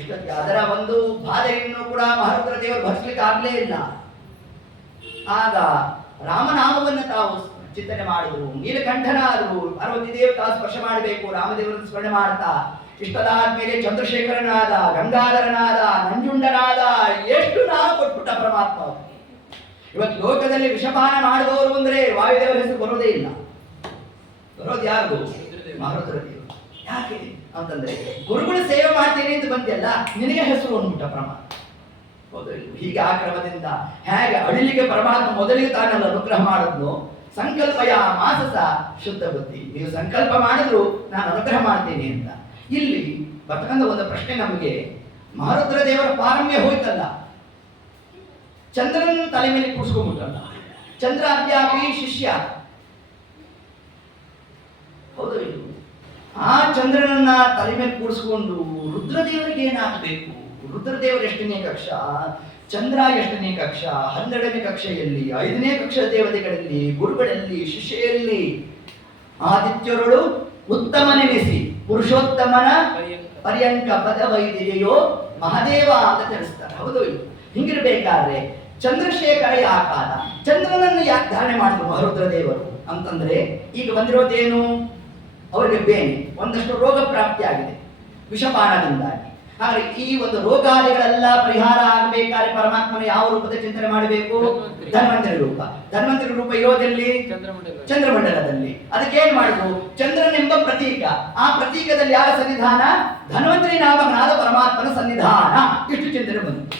ಇಷ್ಟೊತ್ತಿಗೆ ಅದರ ಒಂದು ಬಾಧೆಯನ್ನು ಕೂಡ ಮಹಾರುದ್ರ ದೇವರು ಭರಿಸಲಿಕ್ಕೆ ಆಗಲೇ ಇಲ್ಲ. ಆಗ ರಾಮನಾಮವನ್ನು ತಾವು ಚಿಂತನೆ ಮಾಡಿದ್ರು. ನೀಲಕಂಠನಾದರು, ಪಾರ್ವತಿ ದೇವರು ತಾವು ಸ್ಪರ್ಶ ಮಾಡಬೇಕು, ರಾಮದೇವರನ್ನು ಸ್ಮರಣೆ ಮಾಡ್ತಾ ಇಷ್ಟದಾದ್ಮೇಲೆ ಚಂದ್ರಶೇಖರನಾದ, ಗಂಗಾಧರನಾದ, ನಂಜುಂಡನಾದ, ಎಷ್ಟು ನಾವು ಕೊಟ್ಬಿಟ್ಟ ಪರಮಾತ್ಮ. ಇವತ್ತು ಲೋಕದಲ್ಲಿ ವಿಷಪಾನ ಮಾಡಿದವರು ಅಂದ್ರೆ ವಾಯುದೇವರ ಹೆಸರು ಬರೋದೇ ಇಲ್ಲ. ಬರೋದು ಯಾರು? ಮಹಾರುದ್ರ ದೇವರು. ಯಾಕೆ ಅಂತಂದ್ರೆ ಗುರುಗಳ ಸೇವೆ ಮಾಡ್ತೀನಿ ಅಂತ ಬಂದಿಯಲ್ಲ, ನಿನಗೆ ಹೆಸರು ಅಂದ್ಬಿಟ್ಟ ಪರಮಾತ್ಮ. ಹೌದು, ಹೀಗೆ ಆ ಕ್ರಮದಿಂದ ಹೇಗೆ ಅಳಿಲಿಕ್ಕೆ ಪರಮಾತ್ಮ ಮೊದಲಿಗೆ ತಾನೆಲ್ಲ ಅನುಗ್ರಹ ಮಾಡಿದ್ನು. ಸಂಕಲ್ಪಯ ಮಾಸಸ ಶುದ್ಧ ಬುದ್ಧಿ, ನೀವು ಸಂಕಲ್ಪ ಮಾಡಿದ್ರು ನಾನು ಅನುಗ್ರಹ ಮಾಡ್ತೀನಿ ಅಂತ. ಇಲ್ಲಿ ಬರ್ತಕ್ಕಂಥ ಒಂದು ಪ್ರಶ್ನೆ ನಮಗೆ, ಮಹಾರುದ್ರ ದೇವರ ಪಾರಮ್ಯ ಹೋಯ್ತಲ್ಲ, ಚಂದ್ರನ ತಲೆ ಮೇಲೆ ಕೂರಿಸ್ಕೊಂಡ್ಬಿಟ್ಟಲ್ಲ, ಚಂದ್ರ ಅಧ್ಯಾಪಿ ಶಿಷ್ಯ. ಹೌದು, ಇದು ಆ ಚಂದ್ರನನ್ನ ತಲೆ ಮೇಲೆ ಕೂಡಿಸ್ಕೊಂಡು ರುದ್ರದೇವರಿಗೆ ಏನಾಗಬೇಕು? ರುದ್ರದೇವರು ಎಷ್ಟನೇ ಕಕ್ಷ, ಚಂದ್ರ ಎಷ್ಟನೇ ಕಕ್ಷ, 12ನೇ ಕಕ್ಷೆಯಲ್ಲಿ, 5ನೇ ಕಕ್ಷಾ ದೇವತೆಗಳಲ್ಲಿ, ಗುರುಗಳಲ್ಲಿ, ಶಿಷ್ಯಲ್ಲಿ ಆದಿತ್ಯರುಳು ಉತ್ತಮನೆನಿಸಿ ಪುರುಷೋತ್ತಮನ ಪರ್ಯಂಕ ಪದವೈದಿದೆಯೋ ಮಹಾದೇವ ಅಂತ ತಿಳಿಸ್ತಾರೆ. ಹೌದು, ಹಿಂಗಿರ್ಬೇಕಾದ್ರೆ ಚಂದ್ರಶೇಖರ ಯಾಕಾದ, ಚಂದ್ರನನ್ನು ಯಾಕೆ ಧಾರಣೆ ಮಾಡಿದ್ರು ಮಹಾರುದ್ರ ದೇವರು ಅಂತಂದ್ರೆ, ಈಗ ಬಂದಿರೋದೇನು ಅವರಿಗೆ ಬೇನೆ, ಒಂದಷ್ಟು ರೋಗ ಪ್ರಾಪ್ತಿಯಾಗಿದೆ ವಿಷಪಾನದಿಂದಾಗಿ. ಹಾಗೆ ಈ ಒಂದು ರೋಗಾದಿಗಳೆಲ್ಲ ಪರಿಹಾರ ಆಗಬೇಕಾದ್ರೆ ಪರಮಾತ್ಮನ ಯಾವ ರೂಪದ ಚಿಂತನೆ ಮಾಡಬೇಕು? ಧನ್ವಂತರಿ ರೂಪ. ಧನ್ವಂತರಿ ರೂಪ ಇರೋದೆಲ್ಲಿ? ಚಂದ್ರಮಂಡಲದಲ್ಲಿ. ಅದಕ್ಕೇನ್ ಮಾಡಿದ್ರು? ಚಂದ್ರನೆಂಬ ಪ್ರತೀಕ, ಆ ಪ್ರತೀಕದಲ್ಲಿ ಯಾರ ಸನ್ನಿಧಾನ? ಧನ್ವಂತರಿ ನಾಮಕನಾದ ಪರಮಾತ್ಮನ ಸನ್ನಿಧಾನ. ಇಷ್ಟು ಚಿಂತನೆ ಬಂತು.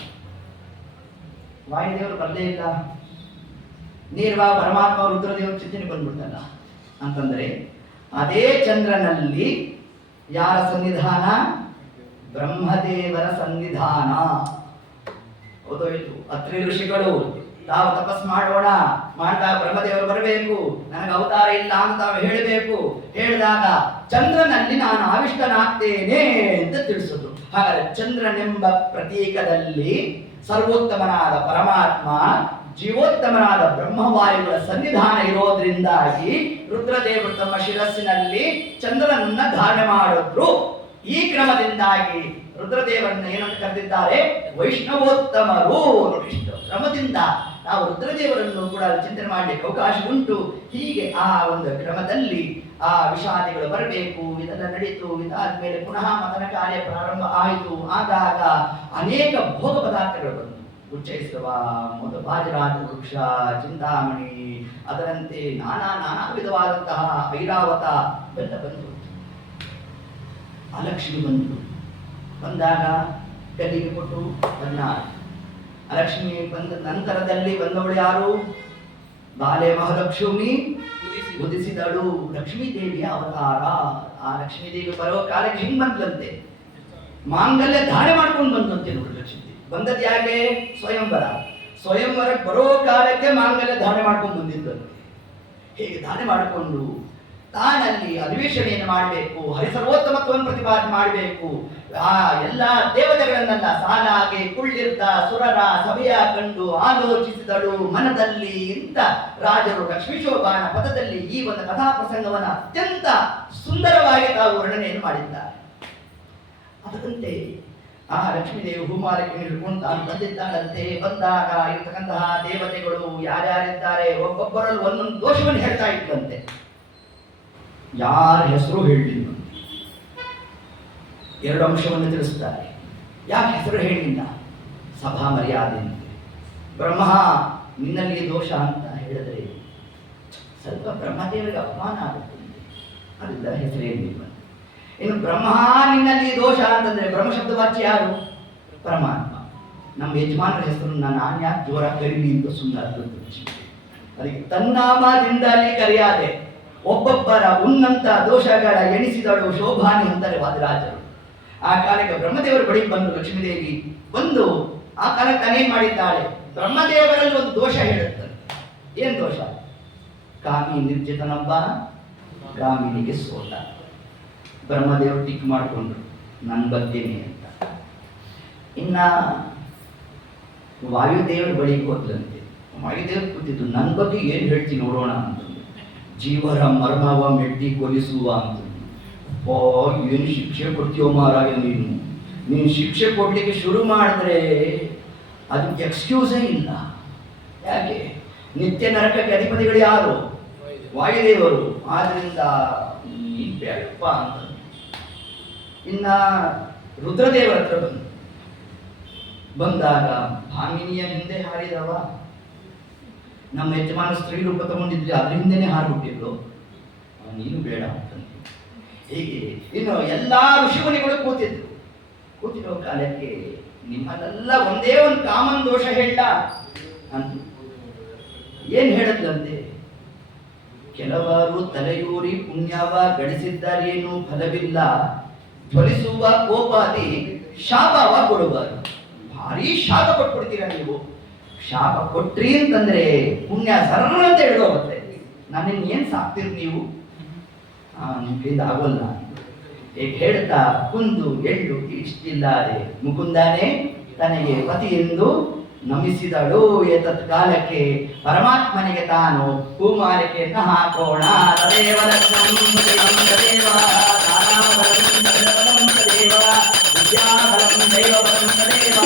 ವಾಯುದೇವರು ಬರಲೇ ಇಲ್ಲ, ನೇರವಾಗಿ ಪರಮಾತ್ಮ ರುದ್ರದೇವರ ಚಿಂತನೆ ಬಂದ್ಬಿಡ್ತಲ್ಲ. ಅಂತಂದ್ರೆ ಅದೇ ಚಂದ್ರನಲ್ಲಿ ಯಾರ ಸನ್ನಿಧಾನ? ಬ್ರಹ್ಮದೇವರ ಸನ್ನಿಧಾನ. ಹೌದೋಯ್ತು. ಅತ್ರಿ ಋಷಿಗಳು ತಾವು ತಪಸ್ ಮಾಡೋಣ ಮಾಡ್ತಾ ಬ್ರಹ್ಮದೇವರು ಬರಬೇಕು, ನನಗೆ ಅವತಾರ ಇಲ್ಲ ಅಂತ ತಾವು ಹೇಳಬೇಕು. ಹೇಳಿದಾಗ ಚಂದ್ರನಲ್ಲಿ ನಾನು ಆವಿಷ್ಟನಾಗ್ತೇನೆ ಅಂತ ತಿಳಿಸಿದ್ರು. ಹಾಗಾದ್ರೆ ಚಂದ್ರನೆಂಬ ಪ್ರತೀಕದಲ್ಲಿ ಸರ್ವೋತ್ತಮನಾದ ಪರಮಾತ್ಮ, ಜೀವೋತ್ತಮನಾದ ಬ್ರಹ್ಮವಾಯುಗಳ ಸನ್ನಿಧಾನ ಇರೋದ್ರಿಂದಾಗಿ ರುದ್ರದೇವರು ತಮ್ಮ ಶಿರಸ್ಸಿನಲ್ಲಿ ಚಂದ್ರನನ್ನ ಧಾರಣೆ ಮಾಡಿದ್ರು. ಈ ಕ್ರಮದಿಂದಾಗಿ ರುದ್ರದೇವರನ್ನ ಏನಂತ ಕರೆದಿದ್ದಾರೆ? ವೈಷ್ಣವೋತ್ತಮರು. ಇಷ್ಟು ಕ್ರಮದಿಂದ ನಾವು ರುದ್ರದೇವರನ್ನು ಕೂಡ ಚಿಂತನೆ ಮಾಡಲಿಕ್ಕೆ ಅವಕಾಶ ಉಂಟು. ಹೀಗೆ ಆ ಒಂದು ಕ್ರಮದಲ್ಲಿ ಆ ವಿಷಾದಿಗಳು ಬರಬೇಕು, ಇದೆಲ್ಲ ನಡೀತು. ಇದಾದ್ಮೇಲೆ ಪುನಃ ಮತನ ಕಾರ್ಯ ಪ್ರಾರಂಭ ಆಯಿತು. ಆದಾಗ ಅನೇಕ ಭೋಗ ಪದಾರ್ಥಗಳು ಬಂತು. ಉಚ್ಚೈಸ್ತವ, ಬಾಜರಾಜ ವೃಕ್ಷ, ಚಿಂತಾಮಣಿ, ಅದರಂತೆ ನಾನಾ ವಿಧವಾದಂತಹ ಐರಾವತ ಬೆಲ್ಲ ಬಂತು. ಅಲಕ್ಷ್ಮಿ ಬಂದಾಗ ಗಲ್ಲಿಗೆ ಕೊಟ್ಟು ಬಂದಾಳು. ಅಲಕ್ಷ್ಮಿ ಬಂದ ನಂತರದಲ್ಲಿ ಬಂದವಳು ಯಾರು? ಬಾಲೆ ಮಹಾಲಕ್ಷ್ಮಿ ಉದಿಸಿದಳು. ಲಕ್ಷ್ಮೀ ದೇವಿಯ ಅವತಾರ. ಆ ಲಕ್ಷ್ಮೀ ದೇವಿ ಬರೋ ಕಾಲಕ್ಕೆ ಹಿಂಗ್ ಬಂದ್ಲಂತೆ, ಮಾಂಗಲ್ಯ ಧಾರಣೆ ಮಾಡ್ಕೊಂಡು ಬಂದಂತೆ. ನೋಡಿ, ಲಕ್ಷ್ಮೀ ದೇವಿ ಬಂದದ್ದು ಯಾಕೆ? ಸ್ವಯಂವರಕ್ಕೆ ಬರೋ ಕಾಲಕ್ಕೆ ಮಾಂಗಲ್ಯ ಧಾರಣೆ ಮಾಡ್ಕೊಂಡು ಬಂದಿದ್ದರು. ಹೀಗೆ ಧಾರಣೆ ಮಾಡಿಕೊಂಡು ತಾನಲ್ಲಿ ಅಧಿವೇಶನೆಯನ್ನು ಮಾಡಬೇಕು, ಹರಿಸರ್ವೋತ್ತಮತ್ವವನ್ನು ಪ್ರತಿಪಾದನೆ ಮಾಡಬೇಕು. ಆ ಎಲ್ಲ ದೇವತೆಗಳನ್ನೆಲ್ಲ ಸಾಲಾಗೆ ಕುಳ್ಳಿರ್ದ ಸುರರ ಸಭೆಯ ಕಂಡು ಆಲೋಚಿಸಿದಳು ಮನದಲ್ಲಿ ಇಂತ ರಾಜರು ಲಕ್ಷ್ಮೀಶೋಭಾನ ಪದದಲ್ಲಿ ಈ ಒಂದು ಕಥಾ ಪ್ರಸಂಗವನ್ನು ಅತ್ಯಂತ ಸುಂದರವಾಗಿ ತಾವು ವರ್ಣನೆಯನ್ನು ಮಾಡಿದ್ದಾರೆ. ಅದರಂತೆ ಆ ಲಕ್ಷ್ಮೀದೇವಿ ಹೂಮಾಲಕ್ಕೆ ಹಿಡ್ಕೊಂಡು ತಾನು ಬಂದಿದ್ದಾಳಂತೆ. ಬಂದಾಗ ಇರತಕ್ಕಂತಹ ದೇವತೆಗಳು ಯಾರ್ಯಾರಿದ್ದಾರೆ ಒಬ್ಬೊಬ್ಬರಲ್ಲಿ ಒಂದೊಂದು ದೋಷವನ್ನು ಹೇಳ್ತಾ ಇದ್ದಂತೆ. ಯಾರ ಹೆಸರು ಹೇಳಲಿಲ್ಲ. ಎರಡು ಅಂಶವನ್ನು ತಿಳಿಸ್ತಾರೆ. ಯಾಕೆ ಹೆಸರು ಹೇಳಿಲ್ಲ? ಸಭಾ ಮರ್ಯಾದೆಯಂತೆ. ಬ್ರಹ್ಮ ನಿನ್ನಲ್ಲಿ ದೋಷ ಅಂತ ಹೇಳಿದ್ರೆ ಸ್ವಲ್ಪ ಬ್ರಹ್ಮದೇವರಿಗೆ ಅಪಮಾನ ಆಗುತ್ತೆ, ಅದರಿಂದ ಹೆಸರು ಹೇಳಿಲ್ಲ. ಇನ್ನು ಬ್ರಹ್ಮ ನಿನ್ನಲ್ಲಿ ದೋಷ ಅಂತಂದ್ರೆ ಬ್ರಹ್ಮ ಶಬ್ದ ವಾಚ್ಯ ಯಾರು? ಪರಮಾತ್ಮ. ನಮ್ಮ ಯಜಮಾನರ ಹೆಸರನ್ನು ನಾನು ಯಾಕೆ ಜೋರ ಕರೀಲಿ ಅಂತ ಸುಮ್ಮನೆ ಅದಕ್ಕೆ ತನ್ನಾಮದಿಂದಲೇ ಕರೆಯಾದೆ ಒಬ್ಬೊಬ್ಬರ ಉನ್ನಂತ ದೋಷಗಳ ಎಣಿಸಿದಳು ಶೋಭಾನಿ ಅಂತಾರೆ ವಾದಿರಾಜರು. ಆ ಕಾಲಕ್ಕೆ ಬ್ರಹ್ಮದೇವರು ಬಳಿ ಬಂದು ಲಕ್ಷ್ಮೀದೇವಿ ಬಂದು ಆ ಕಾಲಕ್ಕೆ ತಾನೇನ್ ಮಾಡಿದ್ದಾಳೆ? ಬ್ರಹ್ಮದೇವರಲ್ಲಿ ಒಂದು ದೋಷ ಹೇಳುತ್ತದೆ. ಏನ್ ದೋಷ? ಕಾಮಿ ನಿರ್ಜಿತನೊಬ್ಬ ಕಾಮಿನಿಗೆ ಸೋತ. ಬ್ರಹ್ಮದೇವರು ಟಿಕ್ ಮಾಡಿಕೊಂಡ್ರು ನನ್ನ ಬಗ್ಗೆನೇ ಅಂತ. ಇನ್ನ ವಾಯುದೇವರ ಬಳಿಗೆ ಹೋದ್ಲಂತೆ. ವಾಯುದೇವರು ಕೂತಿದ್ದು ನನ್ನ ಬಗ್ಗೆ ಏನು ಹೇಳ್ತೀನಿ ನೋಡೋಣ ಅಂತಂದು. ಜೀವರ ಮರ್ಮವ ಮೆಟ್ಟಿ ಕೊಲಿಸುವ ಅಂತ. ಏನು ಶಿಕ್ಷೆ ಕೊಡ್ತೀವೋ ಮಾರಾಯ ನೀನು ಶಿಕ್ಷೆ ಕೊಡ್ಲಿಕ್ಕೆ ಶುರು ಮಾಡಿದ್ರೆ ಅದಕ್ಕೆ ಎಕ್ಸ್ಕ್ಯೂಸೇ ಇಲ್ಲ. ಯಾಕೆ? ನಿತ್ಯ ನರಕಕ್ಕೆ ಅಧಿಪತಿಗಳು ಯಾರು? ವಾಯುದೇವರು. ಆದ್ರಿಂದ ನೀನ್ ಬೇಡಪ್ಪ ಅಂತ. ಇನ್ನ ರುದ್ರದೇವರ ಹತ್ರ ಬಂದಾಗ ಭಾಮಿನಿಯ ಹಿಂದೆ ಹಾರಿದವ. ನಮ್ಮ ಯಜಮಾನ ಸ್ತ್ರೀ ರೂಪ ತಗೊಂಡಿದ್ವಿ, ಅದ್ರ ಹಿಂದೆನೆ ಹಾರಿಬಿಟ್ಟಿದ್ರು. ನೀನು ಬೇಡ ಅಂತ. ಹೀಗೆ ಇನ್ನು ಎಲ್ಲಾ ಋಷಿಮುನಿಗಳು ಕೂತಿರೋ ಕಾಲಕ್ಕೆ ನಿಮ್ಮನ್ನೆಲ್ಲ ಒಂದೇ ಒಂದು ಕಾಮನ್ ದೋಷ ಹೇಳ ಅಂತ ಏನ್ ಹೇಳದ್ಲಂತೆ? ಕೆಲವರು ತಲೆಯೂರಿ ಪುಣ್ಯವ ಗಳಿಸಿದ್ದಾರೇನು ಫಲವಿಲ್ಲ, ಜ್ವಲಿಸುವ ಕೋಪಾದಿ ಶಾಪವ ಕೊಡುವರು. ಭಾರಿ ಶಾಪ ಕೊಟ್ಬಿಡ್ತೀರ ನೀವು. ಶಾಪ ಕೊಟ್ರಿ ಅಂತಂದ್ರೆ ಪುಣ್ಯ ಸರ್ರ ಅಂತ ಹೇಳೋಗುತ್ತೆ. ನನ್ನನ್ನು ಏನ್ ಸಾಕ್ತೀರಿ ನೀವು? ನಿಮ್ ಕೈಯಿಂದ ಆಗೋಲ್ಲ. ಹೇಗೆ ಹೇಳ್ತಾ ಕುಂದು ಎಳ್ಳು ಇಷ್ಟಿಲ್ಲದೆ ಮುಕುಂದನೇ ತನಗೆ ಪತಿ ಎಂದು ನಮಿಸಿದಳು. ಏತತ್ ಕಾಲಕ್ಕೆ ಪರಮಾತ್ಮನಿಗೆ ತಾನು ಹೂಮಾಲಿಕೆಯನ್ನು ಹಾಕೋಣ. ತದೇವ ಲಕ್ಷ್ಮಂ ತದೇವ ತದೇವ ದಾನಾಬಲಂ ತದೇವಲಂ ತದೇವ ವಿದ್ಯಾಬಲಂ ದೈವಬಲಂ ತದೇವ.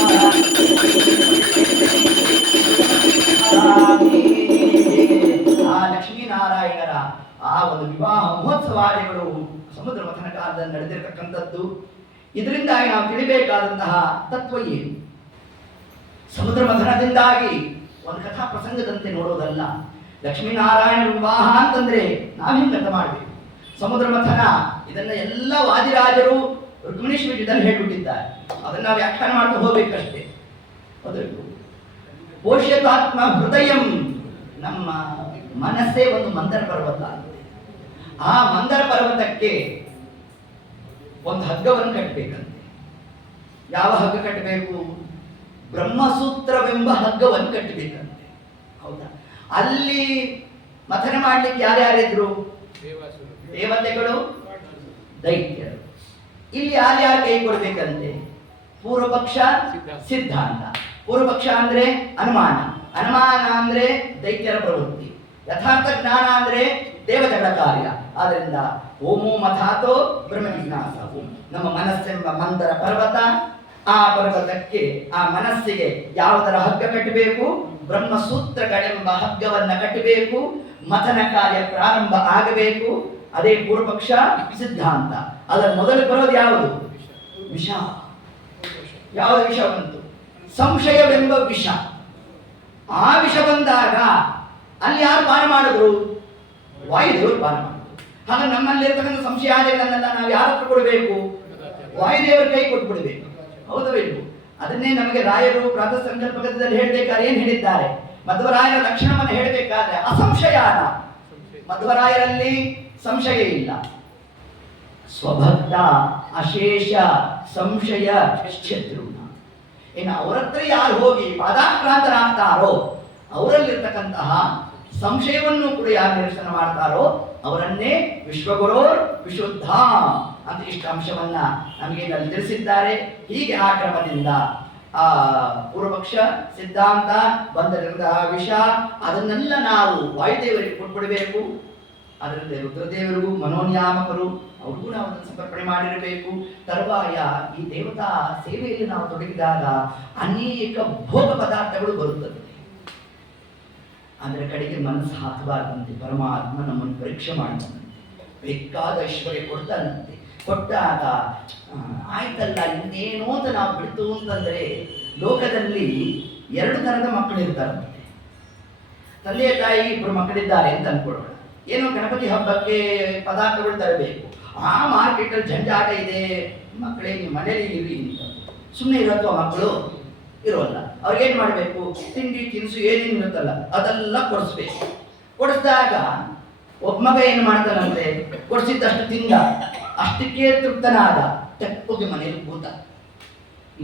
ಆ ಲಕ್ಷ್ಮೀನಾರಾಯಣರ ಆ ಒಂದು ವಿವಾಹ ಮಹೋತ್ಸವಾದಿಗಳು ಸಮುದ್ರ ಮಥನ ಕಾಲದಲ್ಲಿ ನಡೆದಿರತಕ್ಕಂಥದ್ದು. ಇದರಿಂದಾಗಿ ನಾವು ತಿಳಿಬೇಕಾದಂತಹ ತತ್ವ ಏನು? ಸಮುದ್ರ ಮಥನದಿಂದಾಗಿ ಒಂದು ಕಥಾ ಪ್ರಸಂಗದಂತೆ ನೋಡೋದಲ್ಲ. ಲಕ್ಷ್ಮೀನಾರಾಯಣ ವಿವಾಹ ಅಂತಂದ್ರೆ ನಾವಿಂಗ್ ಅರ್ಥ ಮಾಡಬೇಕು. ಸಮುದ್ರ ಮಥನ ಇದನ್ನ ಎಲ್ಲ ವಾದಿರಾಜರು ರುಕ್ಮಿಣೀಶ್ ವಿಜಯದಲ್ಲಿ ಹೇಳ್ಬಿಟ್ಟಿದ್ದಾರೆ. ಅದನ್ನ ವ್ಯಾಖ್ಯಾನ ಮಾಡ್ತಾ ಹೋಗ್ಬೇಕಷ್ಟೇ. ಪೋಷ್ಯತಾತ್ಮ ಹೃದಯಂ, ನಮ್ಮ ಮನಸ್ಸೇ ಒಂದು ಮಂದರ ಪರ್ವತ ಆಗಿದೆ. ಆ ಮಂದರ ಪರ್ವತಕ್ಕೆ ಒಂದು ಹಗ್ಗವನ್ನು ಕಟ್ಟಬೇಕಂತೆ. ಯಾವ ಹಗ್ಗ ಕಟ್ಟಬೇಕು? ಬ್ರಹ್ಮಸೂತ್ರವೆಂಬ ಹಗ್ಗವನ್ನು ಕಟ್ಟಬೇಕಂತೆ. ಹೌದಾ? ಅಲ್ಲಿ ಮಥನ ಮಾಡ್ಲಿಕ್ಕೆ ಯಾರ್ಯಾರಿದ್ರು? ದೇವತೆಗಳು, ದೈತ್ಯರು. ಇಲ್ಲಿ ಯಾರ್ಯಾರು ಕೈ ಕೊಡ್ಬೇಕಂತೆ? ಪೂರ್ವಪಕ್ಷ, ಸಿದ್ಧಾಂತ. ಪೂರ್ವಪಕ್ಷ ಅಂದ್ರೆ ಅನುಮಾನ, ಅನುಮಾನ ಅಂದ್ರೆ ದೈತ್ಯರ ಪ್ರವೃತ್ತಿ, ಯಥಾರ್ಥ ಜ್ಞಾನ ಅಂದ್ರೆ ದೇವತೆಗಳ ಕಾರ್ಯ. ಆದ್ರಿಂದ ಓಮೋ ಮಥಾತೋ ಬ್ರಹ್ಮ ಜಿಜ್ಞಾಸವು. ನಮ್ಮ ಮನಸ್ಸೆಂಬ ಮಂದರ ಪರ್ವತ, ಆ ಪರ್ವತಕ್ಕೆ ಆ ಮನಸ್ಸಿಗೆ ಯಾವುದರ ಹಗ್ಗ ಕಟ್ಟಬೇಕು? ಬ್ರಹ್ಮಸೂತ್ರಗಳೆಂಬ ಹಗ್ಗವನ್ನ ಕಟ್ಟಬೇಕು. ಮಥನ ಕಾರ್ಯ ಪ್ರಾರಂಭ ಆಗಬೇಕು. ಅದೇ ಪೂರ್ವಪಕ್ಷ, ಸಿದ್ಧಾಂತ. ಅದರ ಮೊದಲು ಬರೋದು ಯಾವುದು? ವಿಷ. ಯಾವುದು ವಿಷ ಬಂತು? ಸಂಶಯವೆಂಬ ವಿಷ. ಆ ವಿಷ ಬಂದಾಗ ಅಲ್ಲಿ ಯಾರು ಪಾನ ಮಾಡಿದ್ರು? ವಾಯುದೇವರು ಪಾನ ಮಾಡಿದ್ರು. ಹಾಗೆ ನಮ್ಮಲ್ಲಿರ್ತಕ್ಕಂಥ ಸಂಶಯಾದಿಗಳನ್ನೆಲ್ಲ ನಾವು ಯಾರ ಹತ್ರ ಕೊಡಬೇಕು? ವಾಯುದೇವರ ಕೈ ಕೊಟ್ಬಿಡ್ಬೇಕು. ಹೌದವಿಲ್ವು? ಅದನ್ನೇ ನಮಗೆ ರಾಯರು ಪ್ರಾತಃ ಸಂಕಲ್ಪದಲ್ಲಿ ಹೇಳ್ಬೇಕಾದ್ರೆ ಏನ್ ಹೇಳಿದ್ದಾರೆ? ಮಧ್ವರಾಯರ ಲಕ್ಷಣವನ್ನು ಹೇಳಬೇಕಾದ್ರೆ ಅಸಂಶಯಾನ. ಮಧ್ವರಾಯರಲ್ಲಿ ಸಂಶಯ ಇಲ್ಲ. ಸ್ವಭಕ್ತ ಅಶೇಷ ಸಂಶಯ ಶತ್ರು. ಇನ್ನು ಅವರ ಹತ್ರ ಯಾರು ಹೋಗಿ ಪಾದಾಕ್ರಾಂತರಾಗ್ತಾರೋ ಅವರಲ್ಲಿರ್ತಕ್ಕಂತಹ ಸಂಶಯವನ್ನು ಕೂಡ ಯಾರು ನಿರಸನ ಮಾಡ್ತಾರೋ ಅವರನ್ನೇ ವಿಶ್ವಗುರು ವಿಶುದ್ಧ ಅಂತ ಇಷ್ಟು ಅಂಶವನ್ನ ನಮಗೆ ಇಲ್ಲಿ ತಿಳಿಸಿದ್ದಾರೆ. ಹೀಗೆ ಆ ಕ್ರಮದಿಂದ ಆ ಪೂರ್ವಪಕ್ಷ ಸಿದ್ಧಾಂತ ಬಂದಿರುವ ವಿಷ ಅದನ್ನೆಲ್ಲ ನಾವು ವಾಯುದೇವರಿಗೆ ಕೊಟ್ಬಿಡಬೇಕು. ಅದರಿಂದ ರುದ್ರದೇವರಿಗೂ ಮನೋನಿಯಾಮಕರು ಅವ್ರಿಗೂ ನಾವು ಅದನ್ನು ಸಮರ್ಪಣೆ ಮಾಡಿರಬೇಕು. ತರುವಾಯ ಈ ದೇವತಾ ಸೇವೆಯಲ್ಲಿ ನಾವು ತೊಡಗಿದಾಗ ಅನೇಕ ಭೋಗ ಪದಾರ್ಥಗಳು ಬರುತ್ತದೆ. ಅದರ ಕಡೆಗೆ ಮನಸ್ಸು ಹಾಕಬಾರ್ದಂತೆ. ಪರಮಾತ್ಮ ನಮ್ಮನ್ನು ಪರೀಕ್ಷೆ ಮಾಡ್ತಾನಂತೆ, ಬೇಕಾದ ಐಶ್ವರ್ಯ ಕೊಡ್ತಾನಂತೆ. ಕೊಟ್ಟಾಗ ಆಯ್ತಲ್ಲ ಇನ್ನೇನೋ ಅಂತ ನಾವು ಬಿಡ್ತು ಅಂತಂದ್ರೆ, ಲೋಕದಲ್ಲಿ 2 ಥರದ ಮಕ್ಕಳು ಇರ್ತಾರಂತೆ. ತಂದೆಯ ತಾಯಿ ಇಬ್ಬರು ಮಕ್ಕಳಿದ್ದಾರೆ ಅಂತ ಅನ್ಕೊಳ್ಳೋಣ. ಏನೋ ಗಣಪತಿ ಹಬ್ಬಕ್ಕೆ ಪದಾರ್ಥಗಳು ತರಬೇಕು. ಆ ಮಾರ್ಕೆಟಲ್ಲಿ ಜಂಜಾಟ ಇದೆ, ಮಕ್ಕಳೇ ನೀವು ಮನೇಲಿ ಇರಿ ಅಂತ ಸುಮ್ಮನೆ ಇರತ್ತೋ ಮಕ್ಕಳು ಇರೋಲ್ಲ. ಅವ್ರಿಗೇನು ಮಾಡಬೇಕು, ತಿಂಡಿ ತಿನಿಸು ಏನೇನು ಇರುತ್ತಲ್ಲ ಅದೆಲ್ಲ ಕೊಡಿಸ್ಬೇಕು. ಕೊಡಿಸಿದಾಗ ಒಬ್ಬ ಮಗ ಏನು ಮಾಡ್ತಾನಂದ್ರೆ ಕೊಡಿಸಿದ್ದಷ್ಟು ತಿಂದ, ಅಷ್ಟಕ್ಕೆ ತೃಪ್ತನಾದ, ತೆಪ್ಪಗೆ ಮನೇಲಿ ಕೂತ.